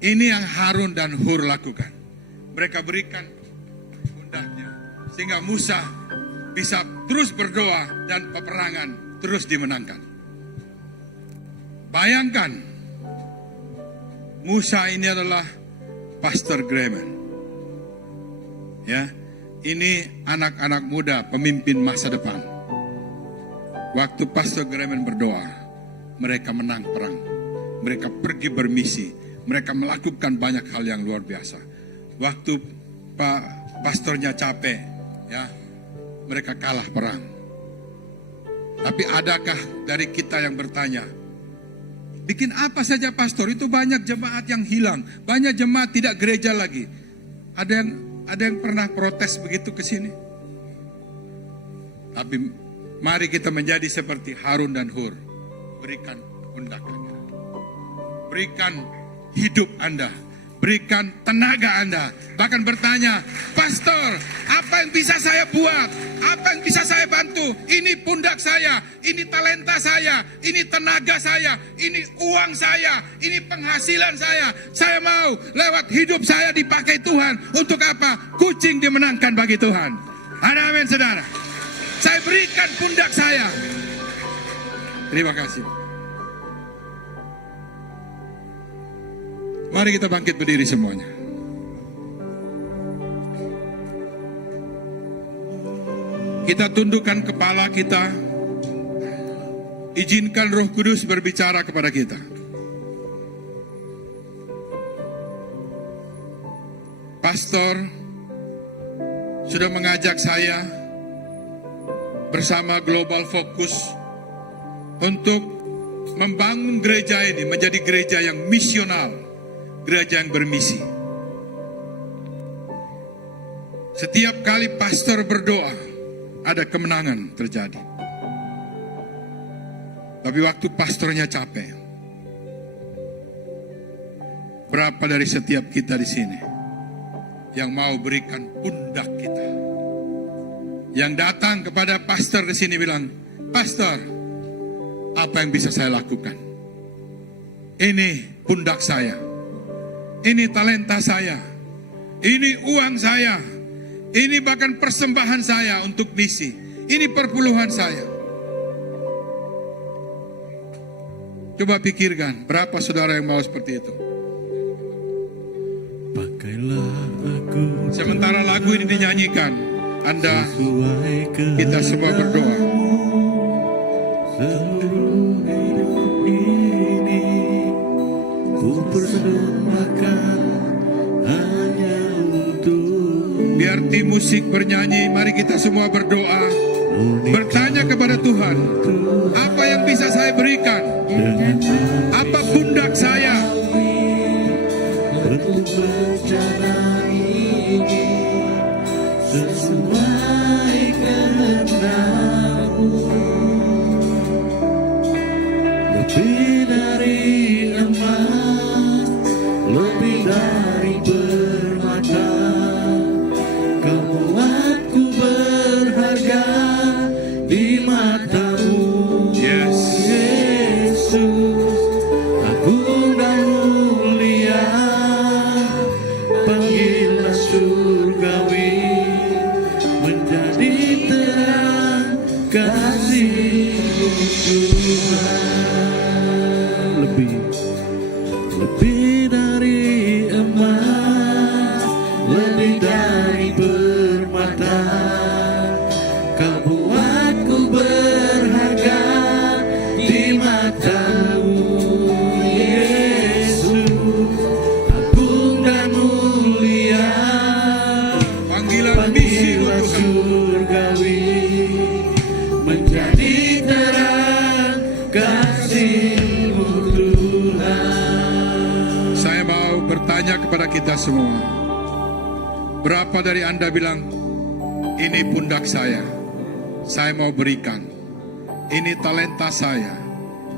Ini yang Harun dan Hur lakukan. Mereka berikan pundaknya sehingga Musa bisa terus berdoa dan peperangan terus dimenangkan. Bayangkan, Musa ini adalah Pastor Grayman. Ya, ini anak-anak muda pemimpin masa depan. Waktu Pastor Grayman berdoa, mereka menang perang. Mereka pergi bermisi. Mereka melakukan banyak hal yang luar biasa. Waktu Pak Pastornya capek, ya, mereka kalah perang. Tapi adakah dari kita yang bertanya, bikin apa saja pastor? Itu banyak jemaat yang hilang, banyak jemaat tidak gereja lagi. Ada yang pernah protes begitu ke sini? Tapi mari kita menjadi seperti Harun dan Hur. Berikan pundak Anda. Berikan hidup Anda. Berikan tenaga Anda. Bahkan bertanya, pastor, apa yang bisa saya buat? Apa yang bisa saya bantu? Ini pundak saya, ini talenta saya, ini tenaga saya, ini uang saya, ini penghasilan saya. Saya mau lewat hidup saya dipakai Tuhan. Untuk apa? Kucing dimenangkan bagi Tuhan. Ada amin, saudara. Saya berikan pundak saya. Terima kasih. Mari kita bangkit berdiri semuanya. Kita tundukkan kepala kita. Izinkan Roh Kudus berbicara kepada kita. Pastor sudah mengajak saya bersama Global Focus untuk membangun gereja ini menjadi gereja yang misional. Gereja yang bermisi. Setiap kali pastor berdoa, ada kemenangan terjadi. Tapi waktu pastornya capek, berapa dari setiap kita di sini yang mau berikan pundak kita? Yang datang kepada pastor di sini bilang, pastor, apa yang bisa saya lakukan? Ini pundak saya. Ini talenta saya, ini uang saya, ini bahkan persembahan saya untuk misi, ini perpuluhan saya. Coba pikirkan, berapa saudara yang mau seperti itu? Pakailah aku Sementara lagu ini dinyanyikan, Anda, sesuai kita semua berdoa. seluruh hidup ini ku persembahkan hanya untuk Biar tim musik bernyanyi, mari kita semua berdoa. Bertanya kepada Tuhan, apa yang bisa saya berikan? Apa pundak saya? untuk menjalani ini sesuai kehendak-Mu. Lebih dari emas, lebih dari permata, Kau buatku berharga di mata-Mu. Yes. Yesus, agung dan mulia, panggilan surgawi menjadi terang kasih-Mu Tuhan. Lebih dari emas, lebih dari permata, Kau buatku berharga di mata-Mu. Yesus, agung dan mulia, Panggilan misi panggilan Tuhan. surgawi menjadi terang kasih-Mu Tuhan. Saya mau bertanya kepada kita semua. Berapa dari Anda bilang, ini pundak saya mau berikan. Ini talenta saya,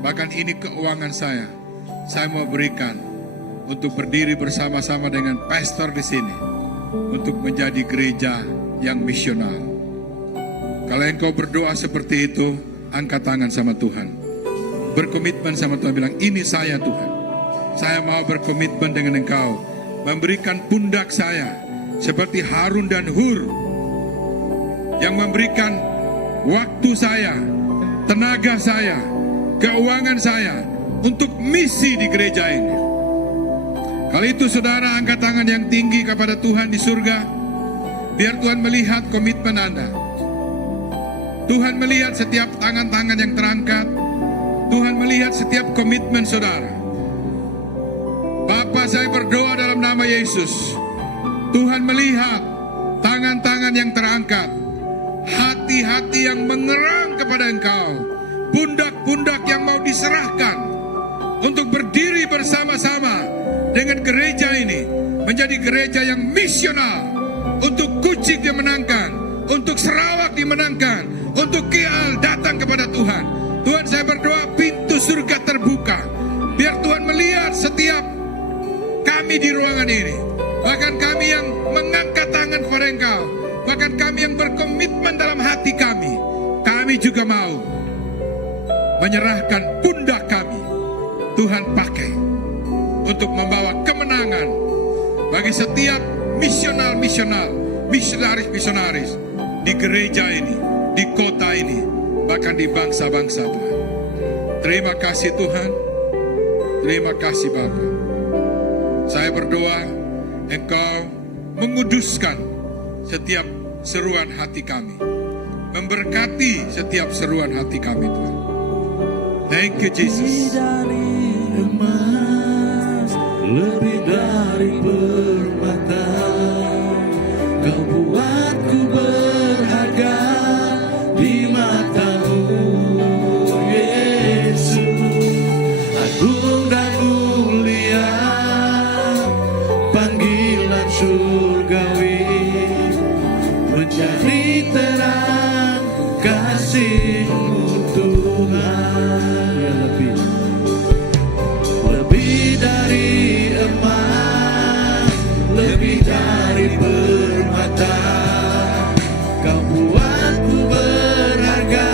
bahkan ini keuangan saya mau berikan untuk berdiri bersama-sama dengan pastor di sini untuk menjadi gereja yang misional. Kalau engkau berdoa seperti itu, angkat tangan sama Tuhan. Berkomitmen sama Tuhan, bilang, ini saya Tuhan. Saya mau berkomitmen dengan engkau, memberikan pundak saya seperti Harun dan Hur yang memberikan waktu saya, tenaga saya, keuangan saya untuk misi di gereja ini. Kalau itu saudara, angkat tangan yang tinggi kepada Tuhan di surga. Biar Tuhan melihat komitmen Anda. Tuhan melihat setiap tangan-tangan yang terangkat. Tuhan melihat setiap komitmen saudara. Bapa, saya berdoa dalam nama Yesus. Tuhan melihat tangan-tangan yang terangkat. Hati-hati yang mengerang kepada Engkau. Pundak-pundak yang mau diserahkan untuk berdiri bersama-sama dengan gereja ini menjadi gereja yang misional. Untuk Kucing dimenangkan, untuk Sarawak dimenangkan, untuk KL datang kepada Tuhan. Tuhan, saya berdoa pintu surga terbuka. Biar Tuhan melihat setiap kami di ruangan ini. Bahkan kami yang mengangkat tangan kepada Engkau. Bahkan kami yang berkomitmen dalam hati kami. Kami juga mau menyerahkan pundak kami. Tuhan pakai untuk membawa kemenangan bagi setiap misionaris di gereja ini, di kota ini, bahkan di bangsa-bangsa Tuhan. Terima kasih Tuhan. Terima kasih Bapa. Saya berdoa Engkau menguduskan setiap seruan hati kami, memberkati setiap seruan hati kami Tuhan. Thank you Jesus. Lebih dari emas, lebih dari permata, Kau buatku berharga di mata-Mu. Yesus, agung dan mulia, panggilan surgawi menjadi terang kasih-Mu Tuhan. Ya, lebih dari emas, lebih dari permata, Kau buatku berharga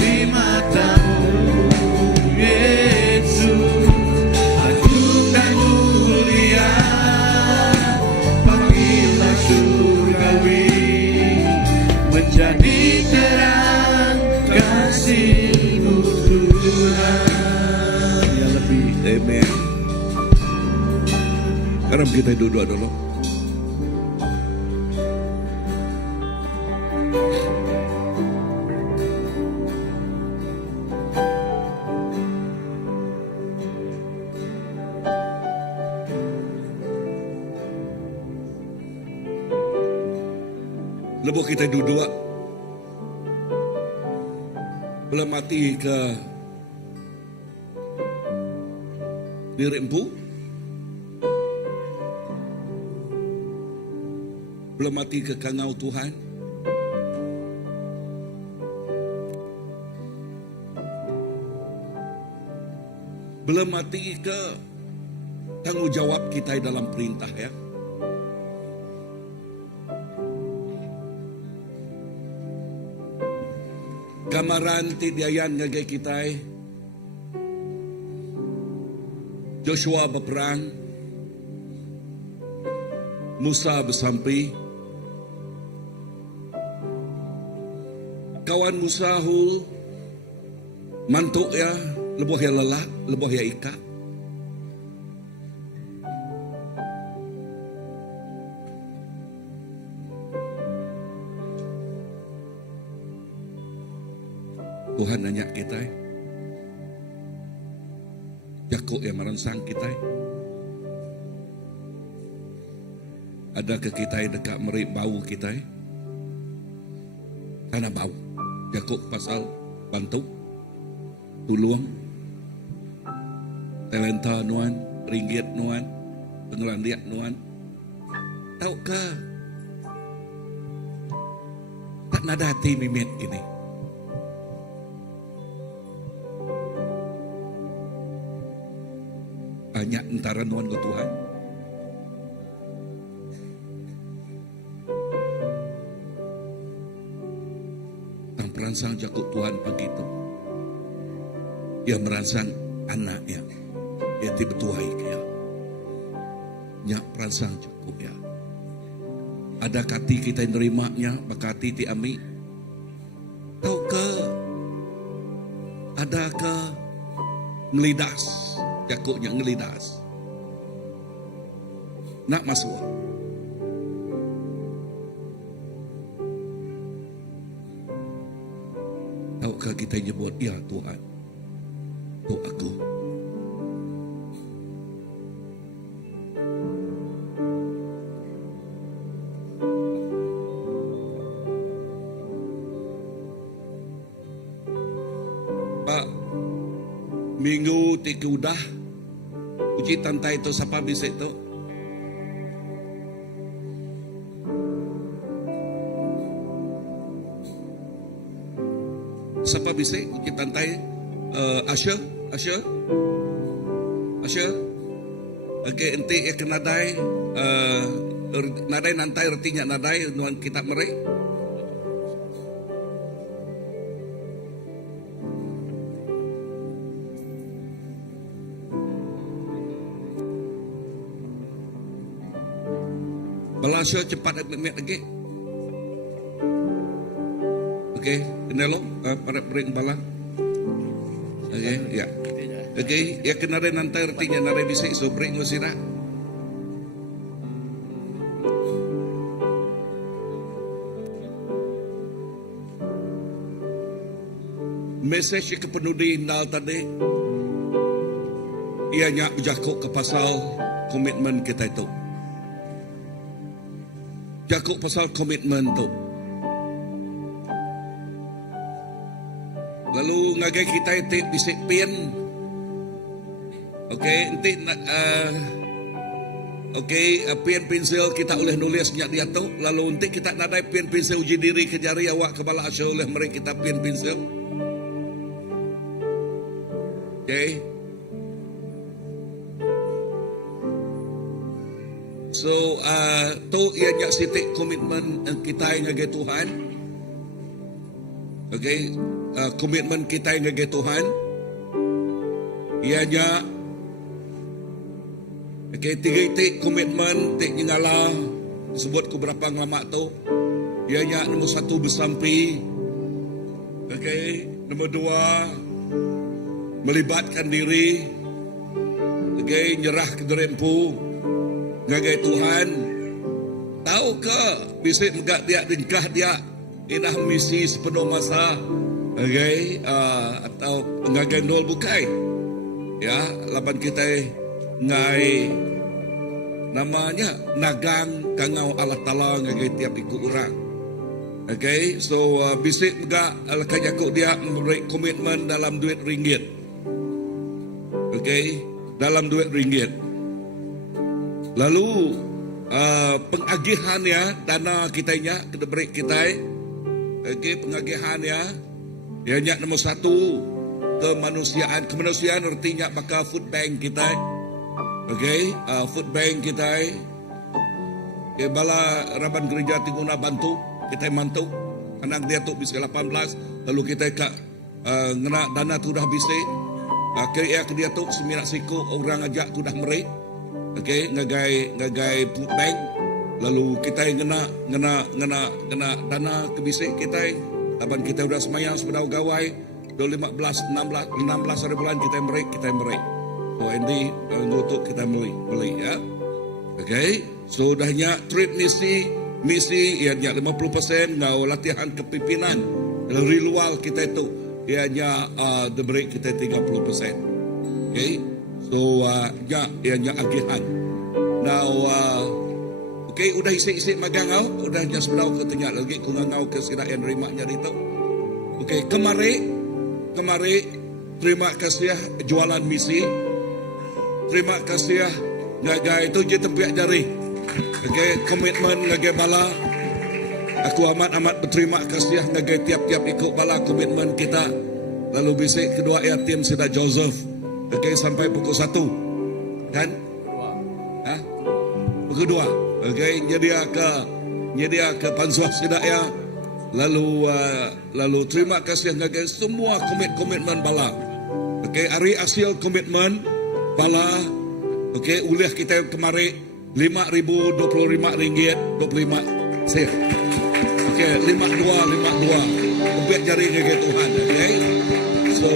di mata-Mu. Yesus, agung dan mulia, panggilan surgawi menjadi terang kasih-Mu Tuhan. kita duduk dulu. Lebuh kita duduk. Belum mati ke diri empu. Belum mati ke kangau Tuhan. Belum mati ke tanggungjawab kita dalam perintah ya. Kamaran tidiayan ngagai kita. Joshua berperang. Musa bersampi. Kawan Musa hul mantuk ya, lebuh ya lelah, lebuh ya ika. Tuhan nanya kita, Yakub yang merangsang kita. Adakah kita dekat merik bau kita? Karena bau. Yakub pasal bantu, tuluang, talenta nuan, ringgit nuan, pengelandiak nuan. Tahukah tak nada hati mimit ini? Banyak antara nuan ke Tuhan. Yang merangsang Yakub Tuhan begitu. Ia merangsang anaknya. Ia dibetuai kaya. Nyak merangsang Yakub ya. Ada kati kita yang nerimanya, bakati ti ami. Tahukah adakah ngelidas? Yakubnya ngelidas. Nak masuk. Tahukah kita nyebut, ya Tuhan, tu aku. Pak, minggu tiga udah, uji tantai itu siapa bisa itu? Siapa bisa uji tantai? Asya. Okey, ente ya kena nadai, nadai nantai artinya nadai nuan kitab mereka. Balasya cepat admit lagi. Okey, kenalo para bring bala. Okey, ya. Okey, ya kena ada nanti artinya nare bisa iso bring ngosira. Message ke penudi nal tadi ianya berjakuk ke pasal komitmen kita itu. Jakuk pasal komitmen tu. Lalu ngagai kita itu bisik pin. Okey, nanti pin pensil kita boleh nulisnya dia tu. Lalu nanti kita nadai pin pensil uji diri ke jari awak kepala asya oleh mereka kita pin pensil. Okey. So, tu ianya sitik komitmen kita ngagai Tuhan. Okey, komitmen kita ngagai Tuhan. Ianya okey, tiga itik komitmen tik nyala sebut ku berapa ngamak tu. Ianya nombor satu bersampi. Okey, nombor dua melibatkan diri. Okey, nyerah ke derempu. ngagai Tuhan. Tahu ke bisa enggak dia ringkah dia inah misi sepenuh masa, okay? Atau ngagai nol bukai, ya laban kita ngai namanya nagang kangau Allah Ta'ala ngagai tiap ikut orang. Okay, so bisa enggak kayak dia memberi komitmen dalam duit ringgit. Okay, dalam duit ringgit. Lalu pengagihannya dana kitanya kita beri kita. Okay, pengagihannya ya nyak nomor 1 kemanusiaan artinya maka food bank kita. Okay, food bank kita. Okay, bala raban gereja tinguna bantu kita mantu anak dia tu bisa 18 lalu kita ngena dana tu dah bisa kira dia tu sembilan siku orang ajak tu dah meri, okay, ngagai food bank lalu kita ngena dana ke bisa kita laban kita udah semayang sepedau gawai 15 16 hari bulan kita meri so ini untuk kita beli ya, okay, so dahnya trip misi ianya 50% ngau latihan kepimpinan rilual kita itu ianya diberi kita 30%. Okay, so ianya agihan. Now okay, udah isi magang ngau, udah nya sebelah ketanya lagi ku ngau ke sirayan terima nya itu. Okay, kemari terima kasih jualan misi. Terima kasih ngagai itu je tempiak jari. Okay, komitmen ngagai bala. Aku amat berterima kasih ngagai tiap-tiap ikut bala komitmen kita. Lalu bisik kedua yatim sudah Joseph. Okay, sampai pukul 1. Kan? Pukul 2. Okay, jadi ke pansuah sudah ya. Lalu terima kasih ngagai semua komitmen bala. Okay, hari hasil komitmen bala. Okay, uliah kita kemarin RM5,025 25 sen. Okey, 52. Ubek jari ngagai Tuhan, okey. So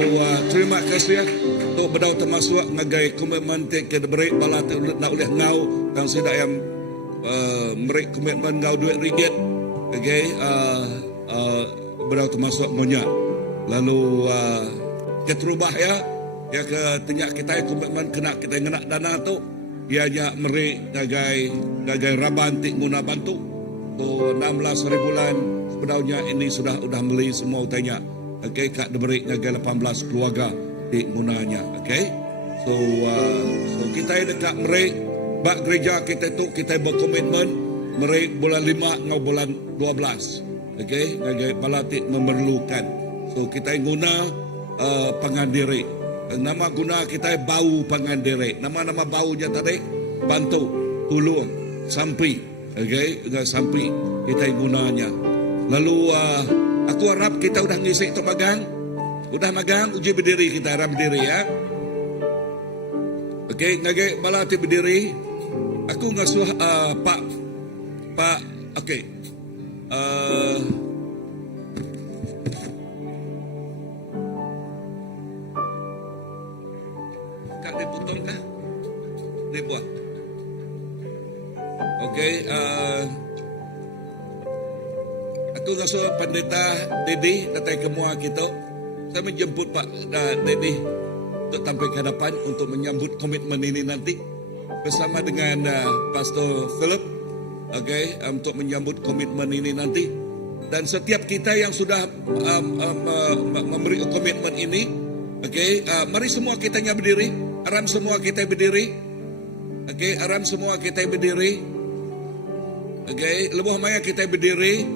terima kasih untuk bedau termasuk ngagai komitmen ke diberi bala nak uliah ngau dan sidak yang beri komitmen ngau duit ringgit. Okey, bedau termasuk monyak. Lalu kita terubah ya ke tenyak kita komitmen kena kita ngenak dana tu. Ianya meri gagai raban tik guna bantu. So 16 hari bulan sebenarnya ini sudah beli semua utanya. Okey, kak diberi gagai 18 keluarga tik gunanya. Okey. So kita dekat meri bak gereja kita tu kita berkomitmen meri bulan 5 ngau bulan 12. Okey, gagai balatik memerlukan. So kita guna pengandiri. Nama guna kita bau pangandere. Nama baunya tadi bantu, tulung, sampi. Okay, sampi kita gunanya. Lalu aku harap kita udah ngisi itu magang. Udah magang, uji berdiri kita harap berdiri ya. Okay, ngagai balati berdiri. Aku ngasuh Pak. Okay. Dia potong kah? Dia buat. Okey, aku ngasuh pendeta Dedi datang ke mua kita. Saya menjemput Pak Dedi untuk tampil ke hadapan untuk menyambut komitmen ini nanti bersama dengan Pastor Philip. Okey, untuk menyambut komitmen ini nanti dan setiap kita yang sudah memberi komitmen ini. Okey, mari semua kitanya berdiri. Aram semua kita berdiri. Okey, aram semua kita berdiri. Okey, lebuh maya kita berdiri.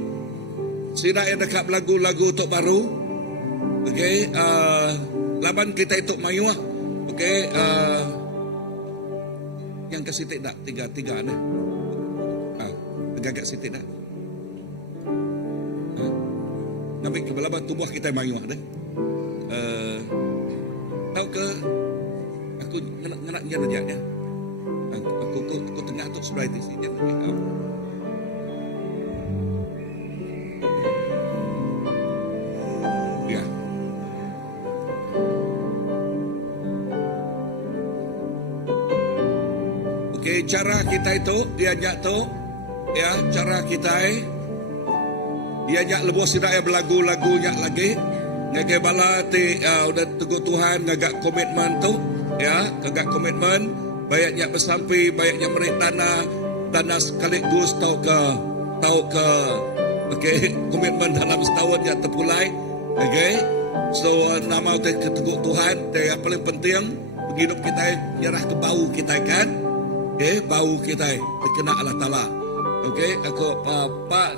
Sida yang dekat lagu-lagu untuk baru. Okey, laban kita itu mayuah. Okey, yang ke sitik dak? Tiga dah. Tegak sitik dah. Ngambil ke balaban tubuh kita mayuah dah. Tahu ke? Aku nak dia aja. Aku tengah tu sebelah di sini. Ya. Okey, cara kita itu dia nyak tu ya cara kita dia nyak lebih sidak berlagu-lagu nyak lagi ngagai bala ti udah teguh Tuhan ngagak komitmen tu ya ngagak komitmen banyak nyak bersampai banyak nyak merik tanah sekaligus tau ke okay, komitmen dalam setahun yang terpulai okay. So nama teguh Tuhan yang paling penting hidup kita nyerah ke bau kita kan okay, bau kita terkena Allah Ta'ala okay, aku Pak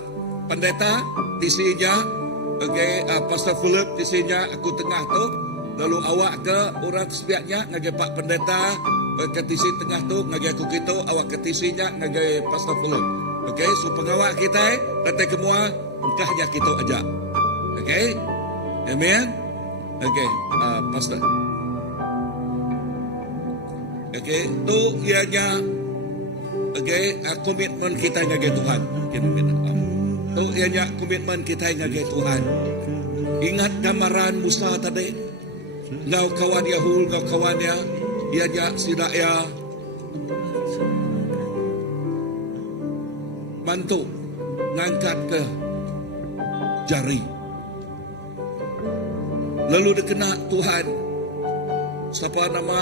Pendeta tisinya okay, Pastor Philip tisinya aku tengah tu lalu awak ke orang sebiaknya ngagai Pak Pendeta ke tisi tengah tu ngagai aku gitu awak ke tisinya ngagai Pastor Philip okay, so pengawak kita datang semua engkahnya kita aja okay, amen okay, Pastor okay, tu ianya okay, komitmen kita ngagai Tuhan tu ianya komitmen kita ngagai Tuhan. Ingat gambaran Musa tadi ngau kawan Yahul ngau kawannya ianya sidak ya bantu ngangkat ke jari lalu dikena Tuhan siapa nama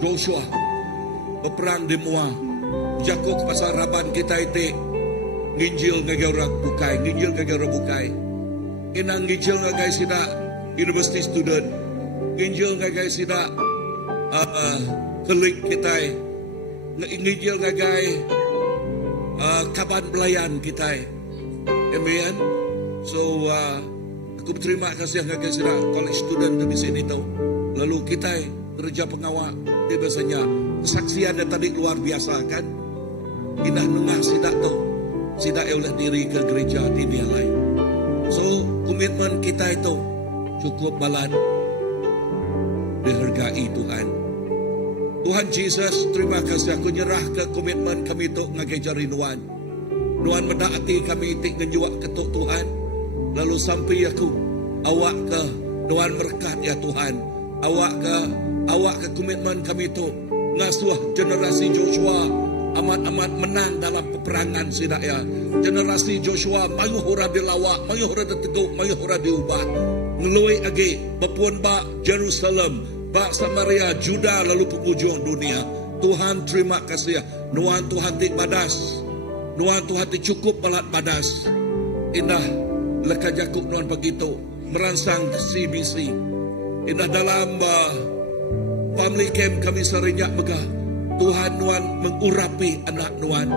Joshua berperang di Mua Jakuk pasal raban kita itu nginjil ngagai orang bukai inang nginjil ngagai sida university student nginjil ngagai sida kelik kita nginjil ngagai kaban pelayan kita amen so aku berterima kasih ngagai sida college student di sini tu lalu kita kerja pengawal dia biasanya kesaksian yang tadi luar biasa kan indah nengah sidak tu sidak oleh diri ke gereja di dunia lain so komitmen kita itu cukup balan dihargai Tuhan Yesus terima kasih aku nyerah ke komitmen kami tu ngagai jari Nuan mendaati kami tik ngejuak ketuk Tuhan lalu sampai aku awak ke Nuan berkat ya Tuhan awak ke komitmen kami tu ngasuh generasi Joshua amat-amat menang dalam peperangan sidak ya generasi Joshua mayu hura dilawak mayu hura diteguk mayu hura diubah ngelui lagi berpuan bak Jerusalem bak Samaria Juda lalu penghujung dunia Tuhan terima kasih Nuan Tuhan ti badas Nuan Tuhan ti cukup balat badas indah leka Jakub Nuan begitu merangsang CBC indah dalam family camp kami serinyak megah Tuhan Nuan mengurapi anak Nuan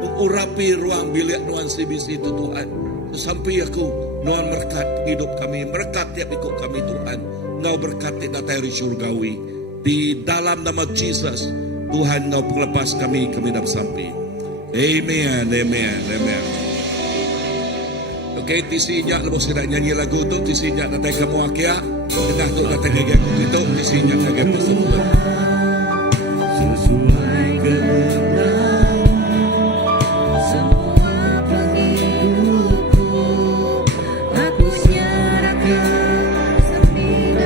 mengurapi ruang bilik Nuan CBC itu Tuhan sampai aku Nuan berkat hidup kami berkat tiap ikut kami Tuhan Ngau berkati datari surgawi di dalam nama Jesus Tuhan Ngau pelepas kami dapat sampai amen okay, tisinya lepas kita nyanyi lagu tu tisinya datang kamu akia tengah tu datang gagak itu tisinya gagak tersebut sesuai kehendak semua penghidupku aku siarakan sambil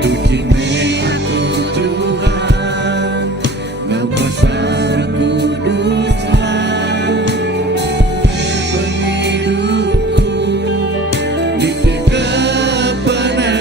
tuji aku Tuhan Ngau kuasa kuduslah penghidupku di kebenaran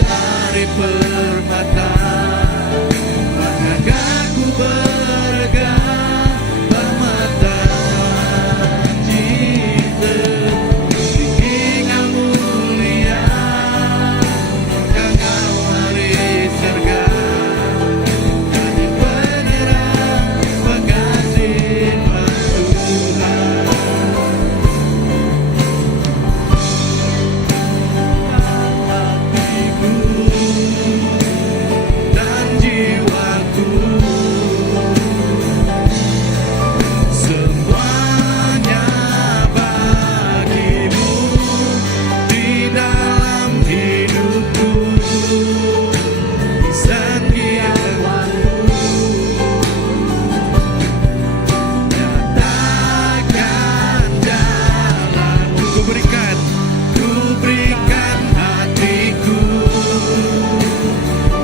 hari permata, maka ku bergerak permata cinta tinggi mulia, kau hari surga jadi penerang pengasih Tuhan. Dan jiwaku semuanya bagimu di dalam hidupku, di setiap waktu nyatakan jalanku. Ku berikan hatiku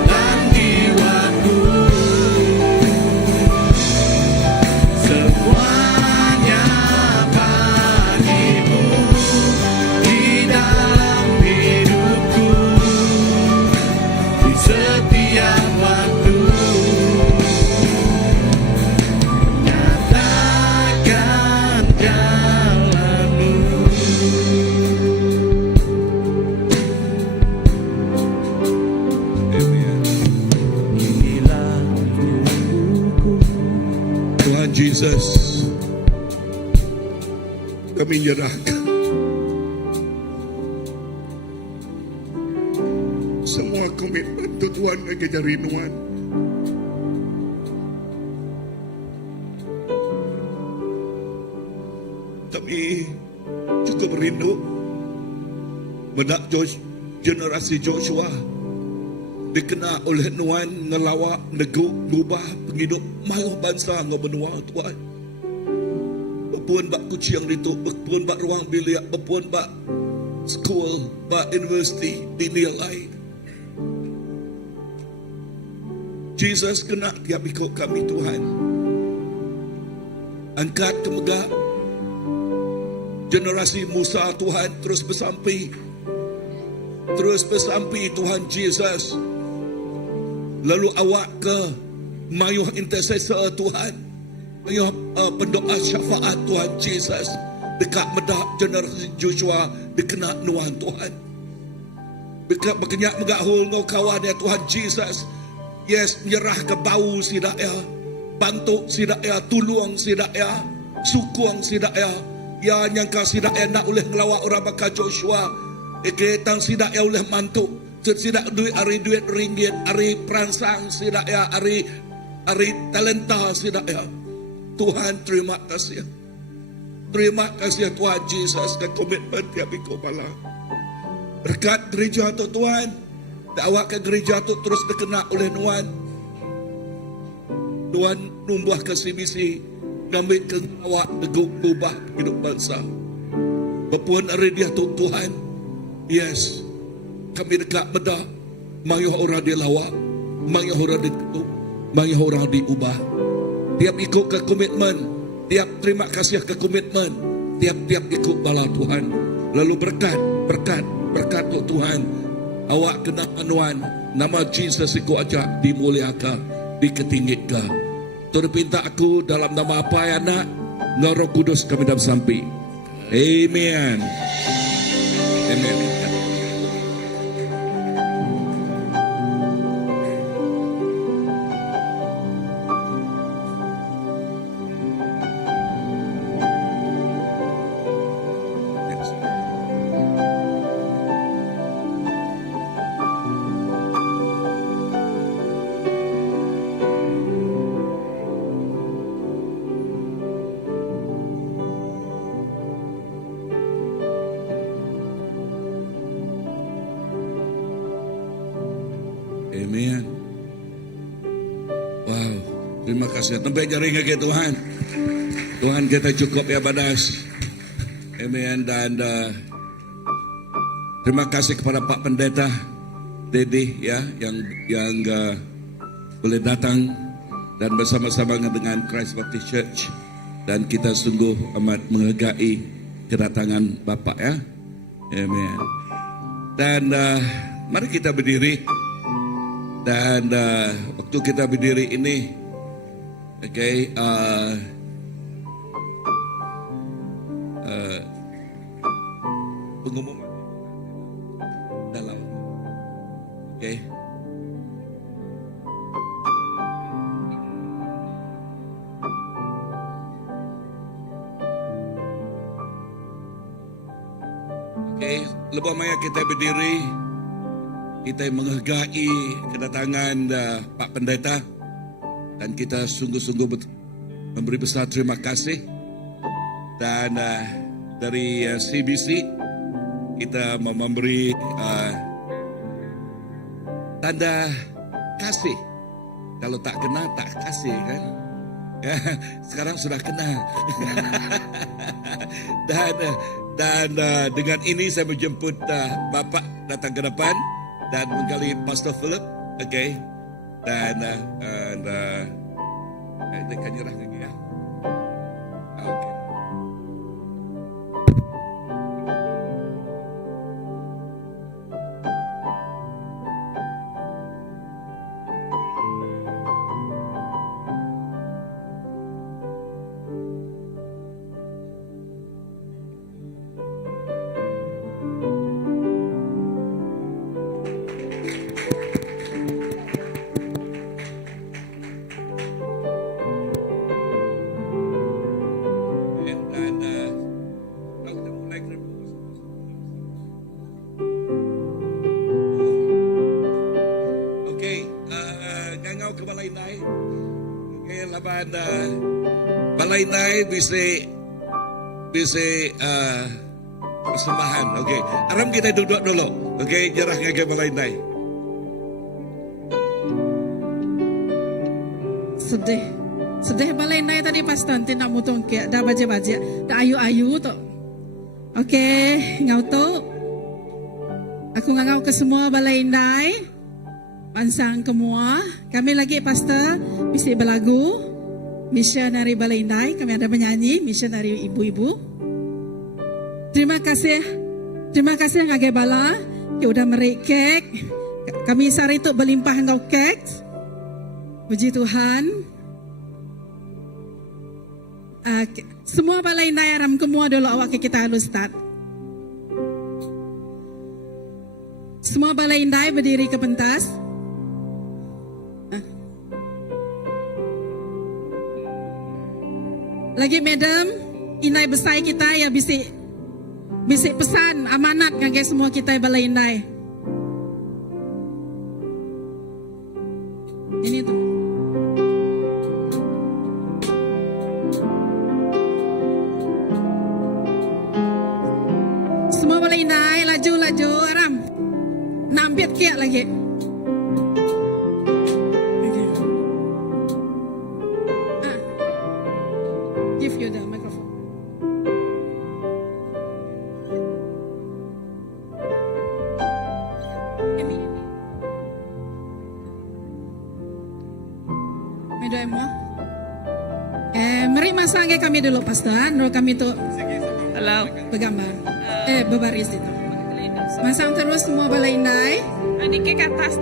dan jiwaku, semuanya bagimu di dalam hidupku, di setiap waktu nyatakan jalanmu. Inilah tubuhku. Tuhan Yesus, kami menyerahkan semua komitmen tu Tuhan bagi jarinuan. Kami cukup rindu menak generasi Joshua dikena oleh Nuan ngelawak neguk ngubah penghidup malu bangsa ngau benua Tuhan. Berpuan bak kuciang itu, berpuan bak ruang bilik, berpuan bak school, bak university dinilai. Jesus kena tiap ikut kami Tuhan. Angkat kemegak generasi Musa Tuhan terus bersampai Tuhan Jesus. Lalu awak ke mayuh intercessor Tuhan, mayuh pendoa syafaat Tuhan Jesus dekat medak generasi Joshua dikena nuan Tuhan. Dekat berkenyak megak hul ngau kawan ya Tuhan Jesus. Yes, menyerah ke bau sidak ya, bantuk sidak ya, tuluang sidak ya, sukuang sidak ya. Ya nyangka sidak ya nak oleh ngelawak orang bakal Joshua. Tang sidak ya oleh mantuk. Sidak duit ringgit, ari perangsang sidak ya, ari talenta sidak ya. Tuhan terima kasih. Terima kasih Tuhan Jesus dan komitmen tiap ikut bala. Berkat gereja tu Tuhan. Awak ke gereja tu terus terkena oleh Nuan. Nuan numbuh kasih misi. Ngambil ke awak neguk ubah hidup bangsa. Berpuan hari dia tu Tuhan. Yes. Kami dekat bedak. Mayuh orang dilawak. Mayuh orang ditutup. Mayuh orang diubah. Tiap ikut ke komitmen. Tiap terima kasih ke komitmen. Tiap-tiap ikut bala Tuhan. Lalu berkat tu Tuhan. Awak kena anuan. Nama Jesus ikut ajak dimuliakan. Diketinggikan. Terpinta aku dalam nama apa ya nak? Roh Kudus kami dalam sampai. Amen. Amen. Amen. Wow, terima kasih. Tempat jaring ke Tuhan. Tuhan kita cukup ya badas. Amen. Dan terima kasih kepada Pak Pendeta Dedi ya yang boleh datang dan bersama-sama dengan Christ Baptist Church, dan kita sungguh amat menghargai kedatangan Bapak ya. Amen. Dan Mari kita berdiri. Dan waktu kita berdiri ini, pengumuman dalam, lebih maya kita berdiri. Kita menghargai kedatangan Pak Pendeta dan kita sungguh-sungguh memberi besar terima kasih. Dan dari CBC kita memberi tanda kasih. Kalau tak kena tak kasih kan? Ya, sekarang sudah kena. dan dengan ini saya menjemput Bapak datang ke depan dan menggali Pastor Philip, dan kan nyerah lagi ya. Balai Nai bisa persembahan. Aram kita duduk dulu. Jarah ngagai Balai Nai. Sedih Balai Nai tadi pas nanti nak mutong ke dah baca-baca, dah ayu-ayu tu. Ngau tu. Aku ngau ke semua Balai Nai. Mansang kemua. Kami lagi pastor bisa berlagu. Misionari Balai Nai, kami ada penyanyi, misionari ibu-ibu. Terima kasih ngagai bala, yang udah merik kek. Kami sari tu berlimpah ngau kek. Puji Tuhan. Semua Balai Nai aram kemua dulu awak kita halus start. Semua Balai Nai berdiri ke pentas. Lagi madam, inai besar kita ya bisik pesan amanat ngagai semua kita Balai Nai. Ini tu. Semua Balai Nai laju aram. Nampit kiak lagi. Give you the microphone. Mari masang kami dulu pastor, dulu kami tu bergambar, berbaris itu. Masang terus semua Balai Nai. Niki ke atas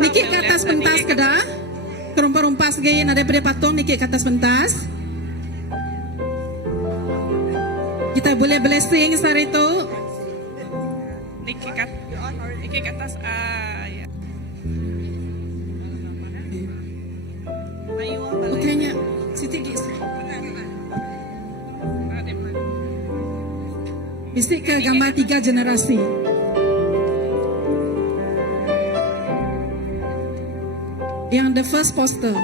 pentas kedah. Kerumpas-rumpas gaya ada pada patung niki ke atas pentas. Kita boleh blessing hari itu. Niki ke atas ya. Bukanya Siti Gis. Bisik ke gambar 3 generasi. Yang the first poster.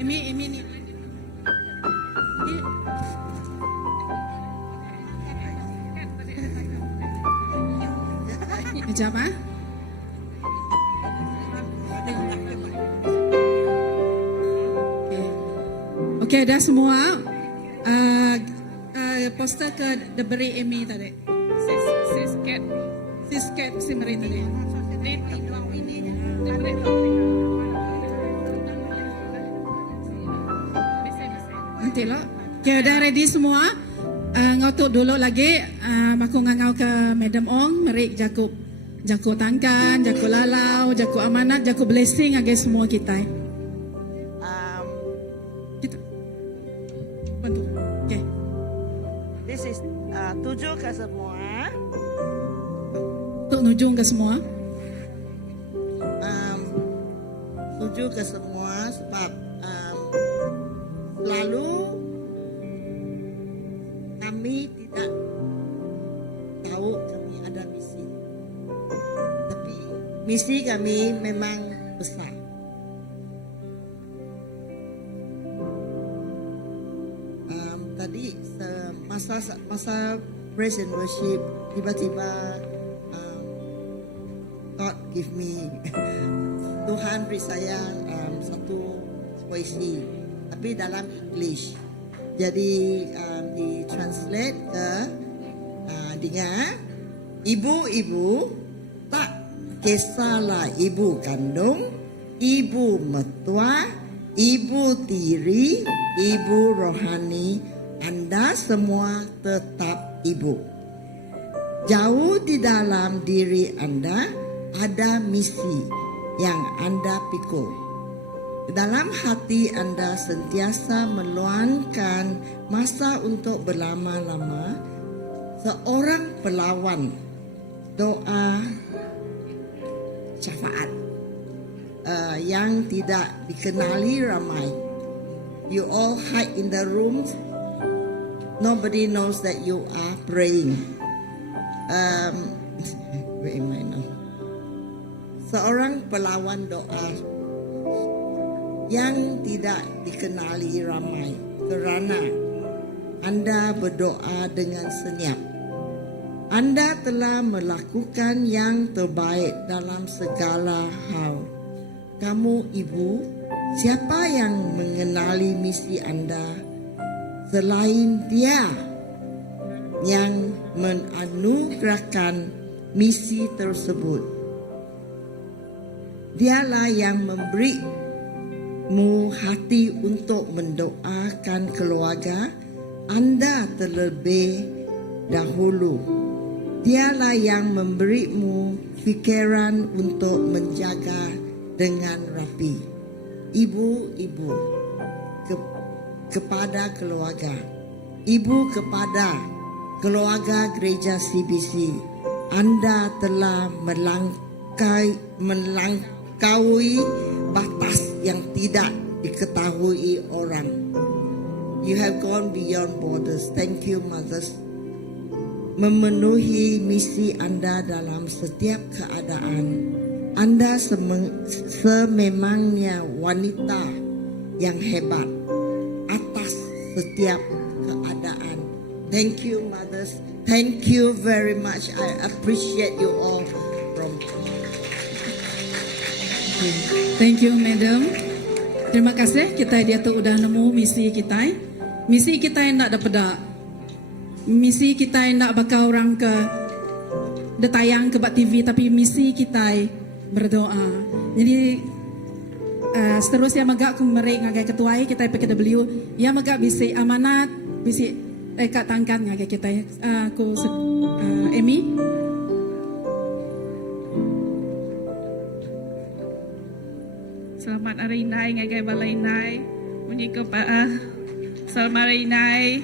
Ini ni. Sekejap Okey, dah semua. Poster ke diberi Amy tadi. Sisket si Meri tadi. nanti lo. Okay, udah ready semua? Ngotok dulu lagi. Aku ngangau ke Madam Ong. Mari jaku tangkan, jaku lalau, jaku amanat, jaku blessing agak semua kita. Kita. Bantu. Okay. This is tuju ke semua. Untuk nujung ke semua. Tuju ke semua sebab lalu kami tidak tahu kami ada misi. Tapi misi kami memang besar. Tadi masa praise and worship tiba-tiba God give me Tuhan beri saya satu puisi tapi dalam English. Jadi di translate ke dengan ibu-ibu tak kisahlah ibu kandung, ibu mertua, ibu tiri, ibu rohani, Anda semua tetap ibu. Jauh di dalam diri Anda ada misi yang Anda pikul. Dalam hati Anda sentiasa meluangkan masa untuk berlama-lama. Seorang pelawan doa syafaat yang tidak dikenali ramai. You all hide in the rooms. Nobody knows that you are praying. Where am I now? Seorang pelawan doa yang tidak dikenali ramai kerana Anda berdoa dengan senyap. Anda telah melakukan yang terbaik dalam segala hal. Kamu ibu, siapa yang mengenali misi Anda selain Dia yang menganugerahkan misi tersebut? Dialah yang memberimu hati untuk mendoakan keluarga Anda terlebih dahulu. Dialah yang memberimu fikiran untuk menjaga dengan rapi. Ibu-ibu kepada keluarga. Ibu kepada keluarga gereja CBC. Anda telah melampaui batas yang tidak diketahui orang. You have gone beyond borders. Thank you, mothers. Memenuhi misi Anda dalam setiap keadaan. Anda sememangnya wanita yang hebat atas setiap keadaan. Thank you, mothers. Thank you very much. I appreciate you all. Thank you, Madam. Terima kasih. Kita dia tu udah nemu misi kita. Misi kita yang nak dapat. Misi kita yang nak bakal orang ke detayang ke TV, tapi misi kita berdoa. Jadi seterusnya magak kumerik ngagai ketuai kita PKW. Ya magak bisi amanat, bisi kat tangkan ngagai kita. Aku Amy. Selamat hari Inai ngagai balai Inai. Bunyi ke selamat hari Inai.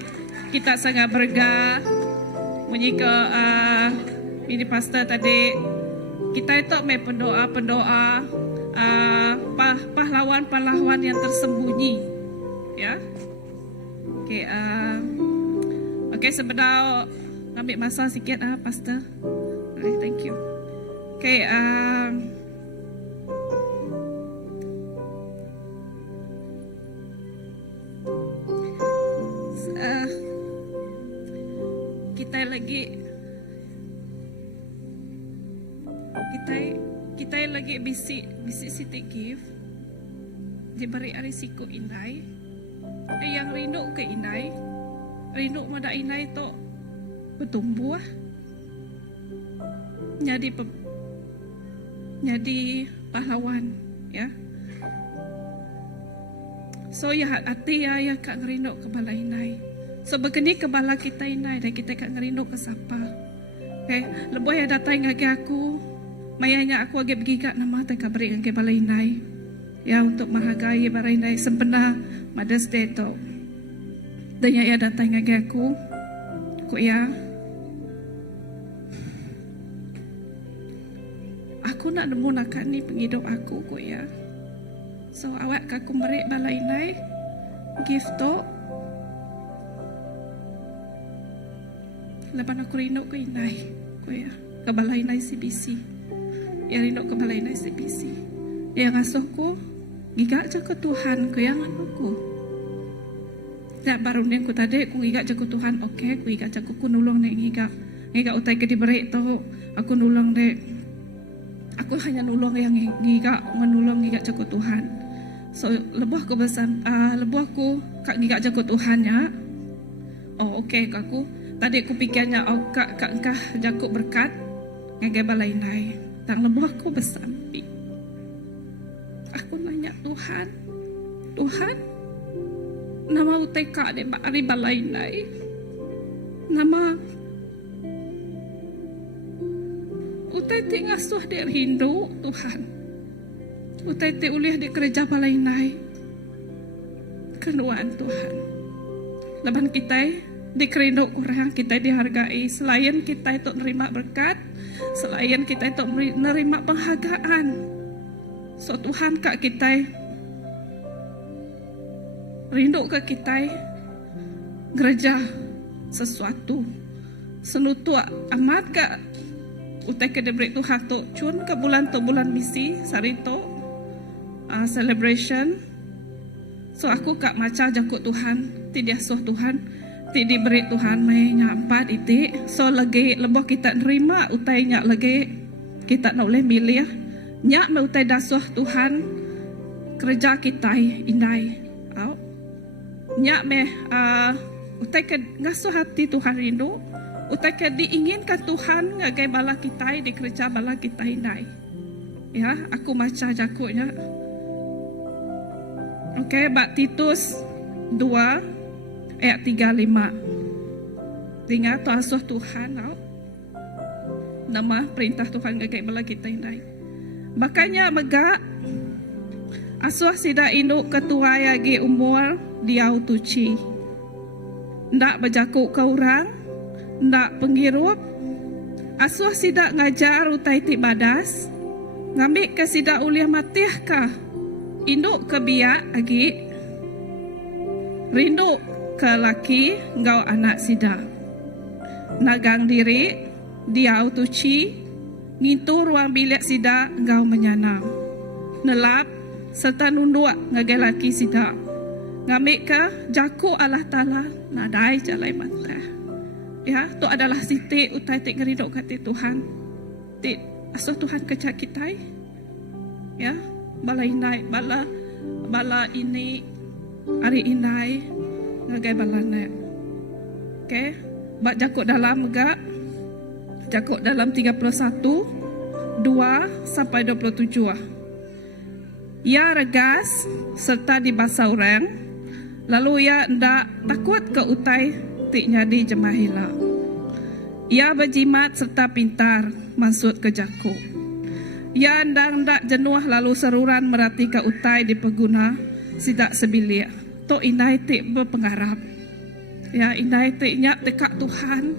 Kita sangat berga. Bunyi ke ini pastor tadi. Kita itu mai pendoa pahlawan yang tersembunyi. Ya. Okey sebentar ambil masa sikit pastor. Okay, thank you. Okay, kita lagi bisik Siti Gift diberi risiko Inai. Yang rindu ke Inai, rindu pada Inai tu bertumbuh. Jadi pahlawan, ya. So ya hati ya kak ngerinuk ke bala inai. So begini ke bala kita inai dan kita kak ngerinuk ke siapa. Okay, lebih ya datang ngagi aku. Mayanya aku agak bergigak nama tak beri ngagi bala inai. Ya untuk menghargai bala inai sempena Mother's Day tu. Dan ya datang ngagi aku. Kok ya. Aku nak nemu nakan ni penghidup aku kok ya. So awak aku merik bala inai gift tu. Lepas aku rindu ke inai kok ya. Ke bala inai CBC. Ya rindu ke bala inai CBC. Ya ngasuh ku gigak je ke Tuhan ke yang aku. Tak baru ni aku tadi aku gigak je ke Tuhan. Okey aku gigak je aku nulung ni gigak. Gigak utai ke diberi tu aku nulung dek. Aku hanya nulung yang gigak menulung gigak je ke Tuhan. So lebih aku besan, lebih aku kak gigak jago Tuhan ya. Oh okey aku. Tadi aku fikirnya kak engkah jago berkat ngagai balai nai. Tang lebih aku besampi. Aku nanya Tuhan, Tuhan, nama utai kak de ari balai nai. Nama utai tingasuh de Hindu Tuhan. Utai te uliah di kerja balai nai. Kenuan Tuhan. Laban kita dikerinduk orang, kita dihargai. Selain kita itu nerima berkat, selain kita itu nerima penghargaan. So Tuhan kak kita rindu ke kita gereja sesuatu. Senutu amat kak utai ke diberi Tuhan tu cun ke bulan misi sarito. Celebration. So aku kak maca jakut Tuhan, tidak suh Tuhan, tidak diberi Tuhan mai nyampat itu. So lagi lebih kita nerima utai nyak lagi kita nak boleh milih nyak me utai dasuh Tuhan kerja kita indai. Nyak me utai ke ngasuh hati Tuhan rindu, utai ke diinginkan Tuhan ngagai bala kita di kerja bala kita indai. Ya, aku maca jakutnya. Okey, bab Titus 2 ayat 35. Dengar tu asuh Tuhan tau. Nama perintah Tuhan ngagai bala kita indai. Makanya megak asuh sida induk ketua yagi umur diau tuci. Ndak berjakuk ke orang, ndak penghirup. Asuh sida ngajar utai ti badas. Ngambil ke sida uliah matiah kah? Induk ke biak lagi. Rindu ke laki ngau anak sida. Nagang diri diau tuci. Ngintu ruang bilik sida ngau menyanam. Nelap serta nunduk ngagai laki sida. Ngambil ke jaku Allah Ta'ala nadai jalai mata. Ya, tu adalah siti utai tik ngeriduk kati Tuhan. Tik asuh Tuhan kecak kita. Ya, bala inai, bala ini hari inai ngagai bala nek. Okey, bak jakuk dalam megak. Jakuk dalam 31 2 sampai 27. Ia regas serta dibasa orang. Lalu ia ndak takut ke utai tik nyadi jemahila. Ia berjimat serta pintar maksud ke jakuk. Ia ndak jenuh lalu seruran merati ke utai di peguna sidak sebilik. To inai tik berpengharap. Ya inai tik nyak tekak Tuhan.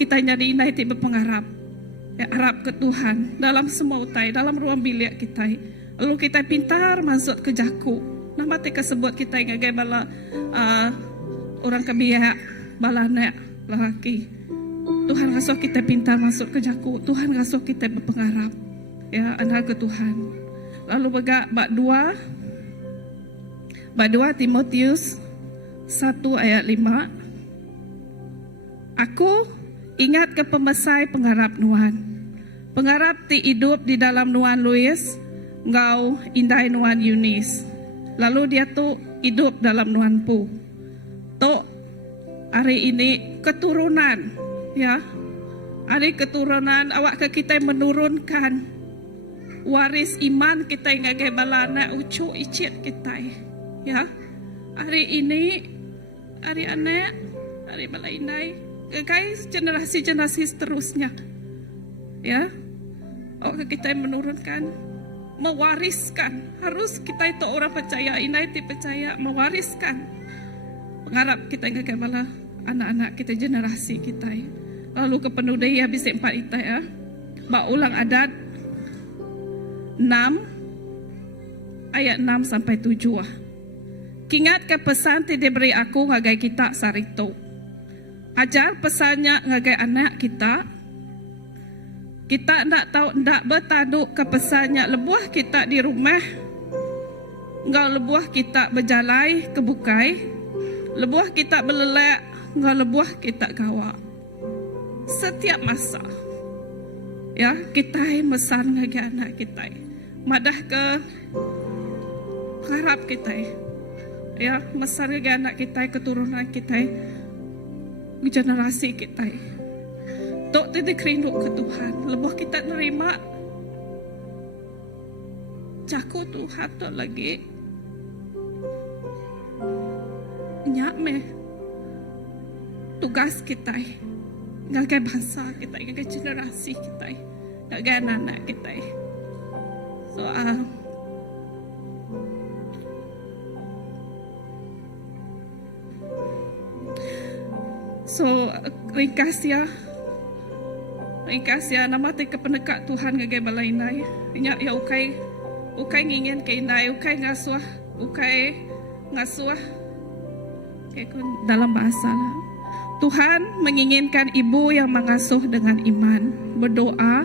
Kita jadi inai tik berpengharap. Ya harap ke Tuhan dalam semua utai, dalam ruang bilik kita. Lalu kita pintar masuk ke jakuk. Nama tik sebut kita ngagai bala orang kebiak, bala nek lelaki. Tuhan ngasuh kita pintar masuk ke jakuk. Tuhan ngasuh kita berpengharap. Ya, andal ke Tuhan. Lalu bab 2 Timotius 1 ayat 5. Aku ingat ke pemesai pengharap nuan. Pengharap ti hidup di dalam nuan Louis, ngau indai nuan Eunice. Lalu dia tu hidup dalam nuan Pu. To hari ini keturunan, ya. Hari keturunan awak ke kita menurunkan waris iman kita ngagai balana ucu icit kita. Ya. hari ini, hari anak, hari Malainai, guys, generasi-generasi seterusnya. Ya, kita menurunkan, mewariskan. Harus kita itu orang percaya, inai percaya, mewariskan. Mengharap kita enggak malah anak-anak kita, generasi kita. Lalu kepenuh daya habis 4 kita ya. Ulang adat 6 ayat 6 sampai 7. Kingat ke pesan ti diberi aku ngagai kita sarito. Ajar pesannya ngagai anak kita. Kita ndak tahu ndak bertaduk ke pesannya lebuah kita di rumah. Engkau lebuah kita berjalai ke bukai. Lebuah kita belelak, engkau lebuah kita gawa. Setiap masa ya, kita mesan ngagai anak kita. Madah ke harap kita ya, mesan ngagai anak kita, keturunan kita, generasi kita. Tok titik rindu ke Tuhan, lebuh kita nerima cakup Tuhan tok lagi nyak meh tugas kita, ngagai bangsa kita, ngagai generasi kita, ngagai anak-anak kita. So ringkas ya nama te kepenekat Tuhan ngagai balainai. Nya ya ukai ngingin ke inai, ukai ngasuh kayak dalam bahasa Tuhan menginginkan ibu yang mengasuh dengan iman, berdoa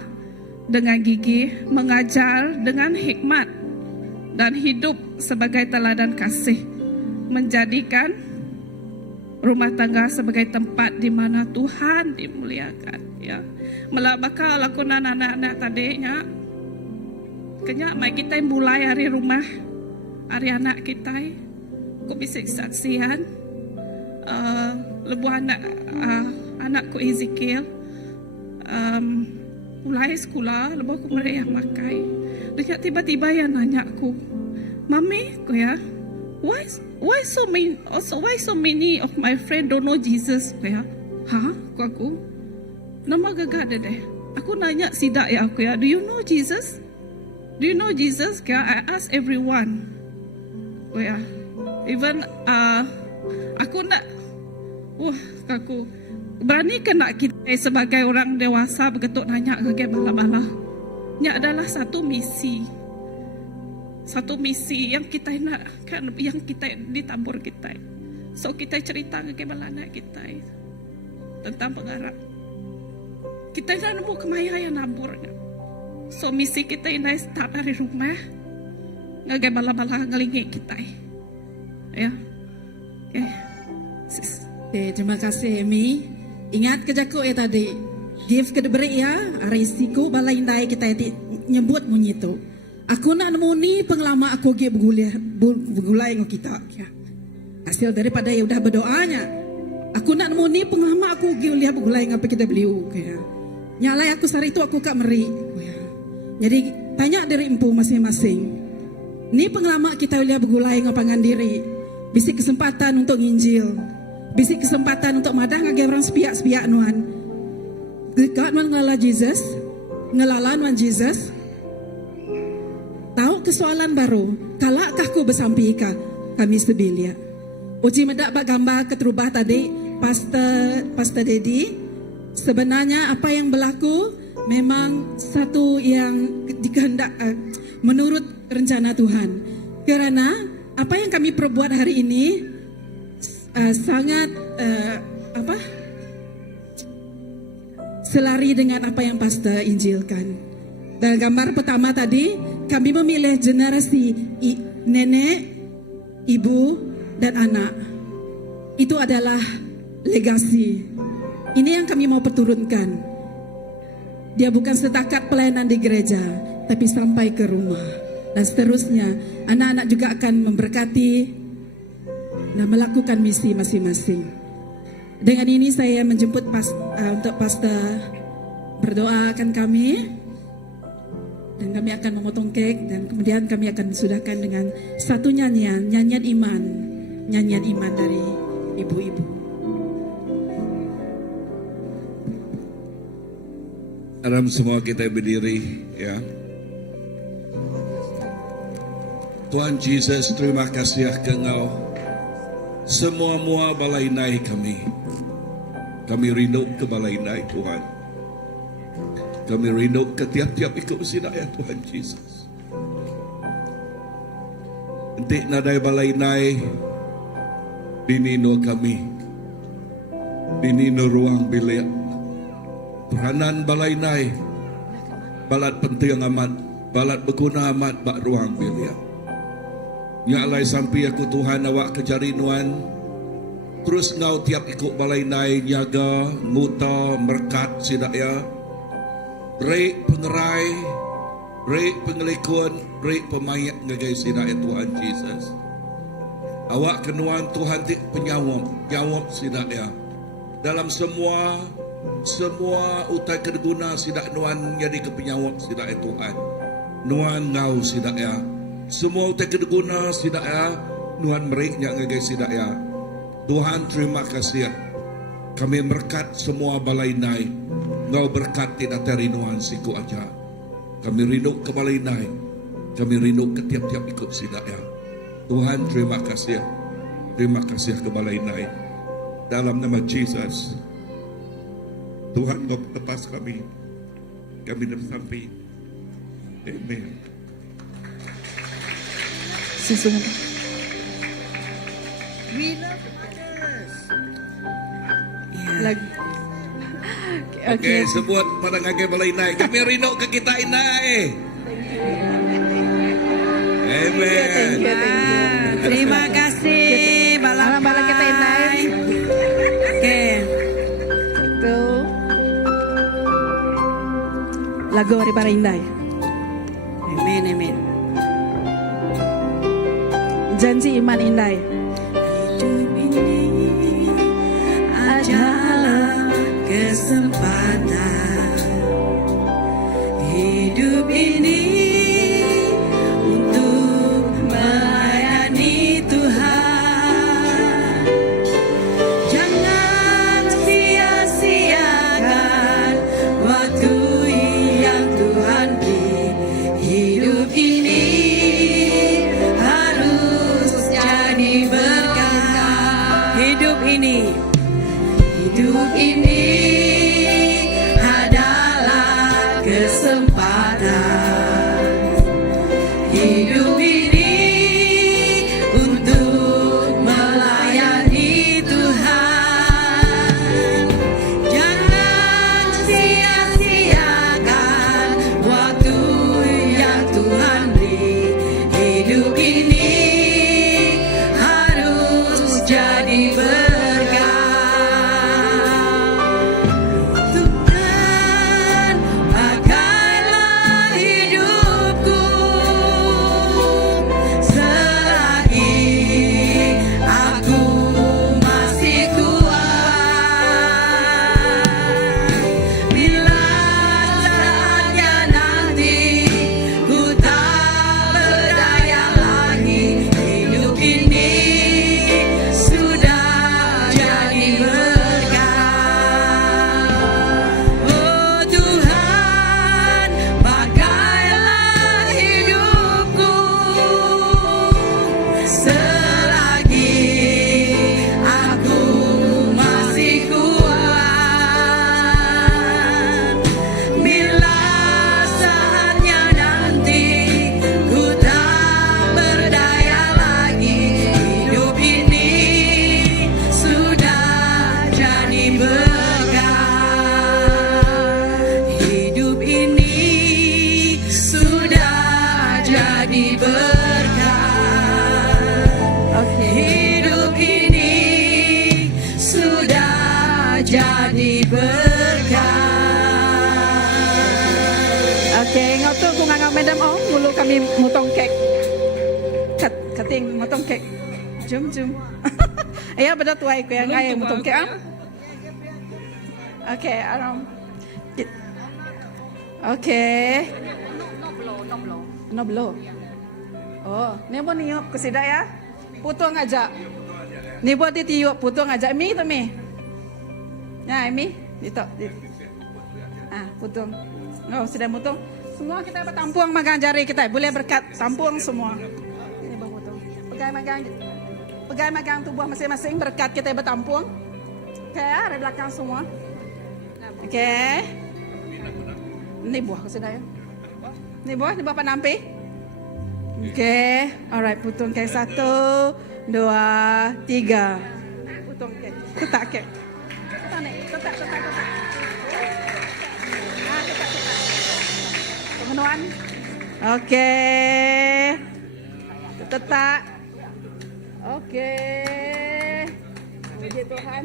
dengan gigih, mengajar dengan hikmat, dan hidup sebagai teladan kasih, menjadikan rumah tangga sebagai tempat di mana Tuhan dimuliakan. Ya, melabakal lakonan anak-anak tadinya, kenya mai kita mulai hari rumah, hari anak kita, aku bisa saksian, lebuh anakku Ezekiel, mulai sekolah, lebuh aku meriah makai, dan tiba-tiba yang nanya aku, mami, aku ya, why so many of my friend don't know Jesus? Ya, aku nama gagak deh. Aku nanya sidak ya aku ya, do you know Jesus? Do you know Jesus? Ya, I ask everyone. Ya, even aku nak, aku berani kena kita sebagai orang dewasa begitu nanya gagak bala-bala. Ini adalah satu misi yang kita nak kan, yang kita ditabur kita. So kita cerita ke balana kita tentang pengharap. Kita nak nemu kemaya yang naburnya. So misi kita ini start dari rumah, ngagai bala-bala ngelingi kita. Ya, Okay, terima kasih Emi. Ingat kejaku ya tadi, give ke diberi ya, risiko balaindai kita nyebut munyitu. Aku nak nemu ni pengalaman aku ge bergulai dengan kita. Ya. Hasil daripada ya udah berdoanya. Aku nak nemu ni pengalaman aku ge lihat bergulai dengan kita beliau. Ya. Nyalai aku sari itu aku kak meri. Ya. Jadi tanya dari empu masing-masing. Ni pengalaman kita lihat bergulai dengan pangan diri. Bisi kesempatan untuk nginjil. Bisi kesempatan untuk madah ngage orang sepiak-sepiak nuan. God nuan ngelala Jesus. Ngelala nuan Jesus. Tahu kesoalan baru, kalakkah ku bersampi kami sebilia. Uji medak bak gambar keterubah tadi, Pastor Dedi. Sebenarnya apa yang berlaku memang satu yang dikehendak menurut rencana Tuhan. Kerana apa yang kami perbuat hari ini sangat selari dengan apa yang Pastor injilkan. Dan gambar pertama tadi, kami memilih generasi nenek, ibu, dan anak. Itu adalah legasi. Ini yang kami mau perturunkan. Dia bukan setakat pelayanan di gereja, tapi sampai ke rumah. Dan seterusnya, anak-anak juga akan memberkati dan melakukan misi masing-masing. Dengan ini saya menjemput untuk Pastor berdoakan kami. Dan kami akan memotong kek dan kemudian kami akan sudahkan dengan satu nyanyian iman nyanyian iman dari ibu-ibu. Aram semua kita berdiri, ya. Tuhan Yesus, terima kasih ke Engkau. Semua balainai kami. Kami rindu ke balainai Tuhan. Kami rindu ke tiap-tiap ikut sidaya Tuhan Yesus. Entik nadai balainai dinino kami. Dinino ruang bilik. Peranan balainai balat penting amat, balat berguna amat bak ruang bilik. Nyalai sampai aku Tuhan awak kejarinuan. Terus ngau tiap ikut balainai nyaga, nguta, merkat sidaya. Rek pengerai, rek pengelikun, rek pemayak ngagai sidaya Tuhan Yesus. Awak kenuan Tuhan tik penyawab sidaya. Dalam semua utai kedeguna sidak nuan jadi kepenyawab sidak Tuhan. Nuan ngau sidak ya. Semua utai kedeguna sidak ya. Nuan meriknya ngagai sidak ya. Tuhan terima kasih. Kami berkat semua balainai. Ngau berkat tidak terinuan siku aja. Kami rindu ke balainai. Kami rindu ke tiap-tiap ikut sidak ya. Tuhan terima kasih. Terima kasih ke balainai. Dalam nama Yesus. Tuhan kau lepas kami bersampai. Amen. We love others. Okey, sebut pada ngagai balai naik. Kami rindu ke kita inai. Amen. Terima kasih bala kita inai. Oke. Itu lagu dari para indah. Amin. Janji iman indah. Hidup ini adalah kesempatan. Hidup ini untuk melayani Tuhan. Jangan sia-siakan waktu yang Tuhan beri. Hidup ini harus jadi berkah. Hidup ini adalah kesempatan. Hidup ini untuk melayani Tuhan. Jangan sia-siakan waktu yang Tuhan beri. Hidup ini harus jadi berkah. Tuhan, pakailah hidupku selagi aku masih kuat. Bila saatnya nanti ku tak berdaya lagi, hidup ini sudah jadi berkah. Oh Tuhan, pakailah hidupku selagi aku masih kuat. Bila saatnya nanti ku tak berdaya lagi, hidup ini sudah jadi berkah. Hidup ini sudah jadi berkah. Hidup ini sudah jadi berkah. Oke, ngotu kung nga medam mulu kami mutong kek. Kating mutong kek. Jum. Ayo bedat tuai ko yang ay mutong kek am. Oke, aram. Oke. No blow. Oh, niyo mo niyo kusida ya. Puto nga ja. Ni buat dia tiup putung aja Mi tu Mi. Ya Mi, itu. Putung. Oh, sudah putung. Semua kita bertampung magang jari kita. Boleh berkat tampung semua. Ini berputung. Pegang magang tubuh masing-masing berkat kita bertampung. Okey, ada belakang semua. Okey. Ini buah ke sudah ya? Ini buah penampi. Okey, alright, putung ke 1, 2, 3. Putung ke. Tetak ke. Tetak ni, tetak. Tetak. Pengenuan. Okey. Tetak. Okey. Puji Tuhan.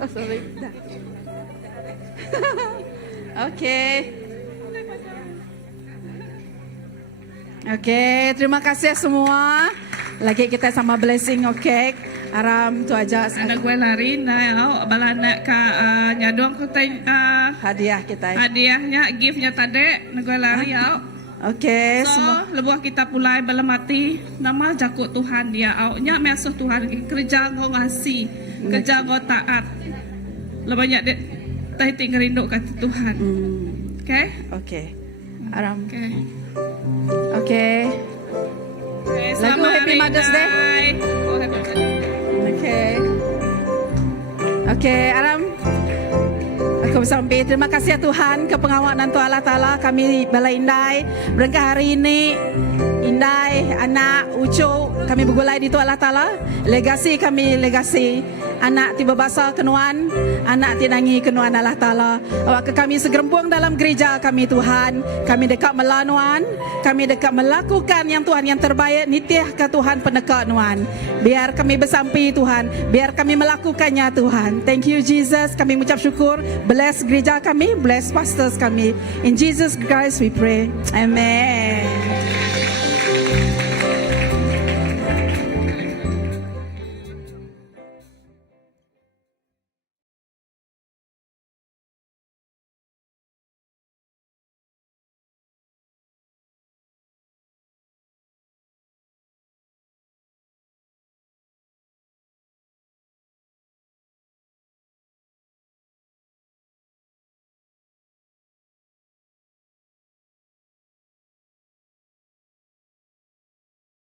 Oh, sorry. Dah. Okey. Okey, terima kasih semua. Lagi kita sama blessing, okey. Aram tu aja. Ada gue lari, nah, bala nak ka nyadong kita Hadiah kita. hadiahnya, giftnya tadi, nak gue lari au. Okey, So, semua. lebuah kita pulai belemati nama jakut Tuhan dia au. Nya mesuh Tuhan kerja ngau ngasih, kerja ngau taat. Lebihnya dek teh tinggal rindu kata Tuhan. Okey? Okey. Aram. Okey. Okey. Okay, Lagu Happy Mother's Day. Oh, Happy Mother's Day. Okey. Okey, Aram. Aku sampai terima kasih ya Tuhan ke pengawanan Tuhan Allah Ta'ala kami Balai Indai berengkah hari ini Indai, anak, ucu kami bergulai di Tuhan Allah Ta'ala legasi kami anak tiba basal kenuan anak tinangi kenuan Allah Ta'ala awak ke kami segerembung dalam gereja kami Tuhan kami dekat melanuan kami dekat melakukan yang Tuhan yang terbaik nitiah ke Tuhan pendekat nuan biar kami bersampai Tuhan biar kami melakukannya Tuhan thank you Jesus kami mengucap syukur bless gereja kami bless pastors kami in Jesus Christ we pray amen.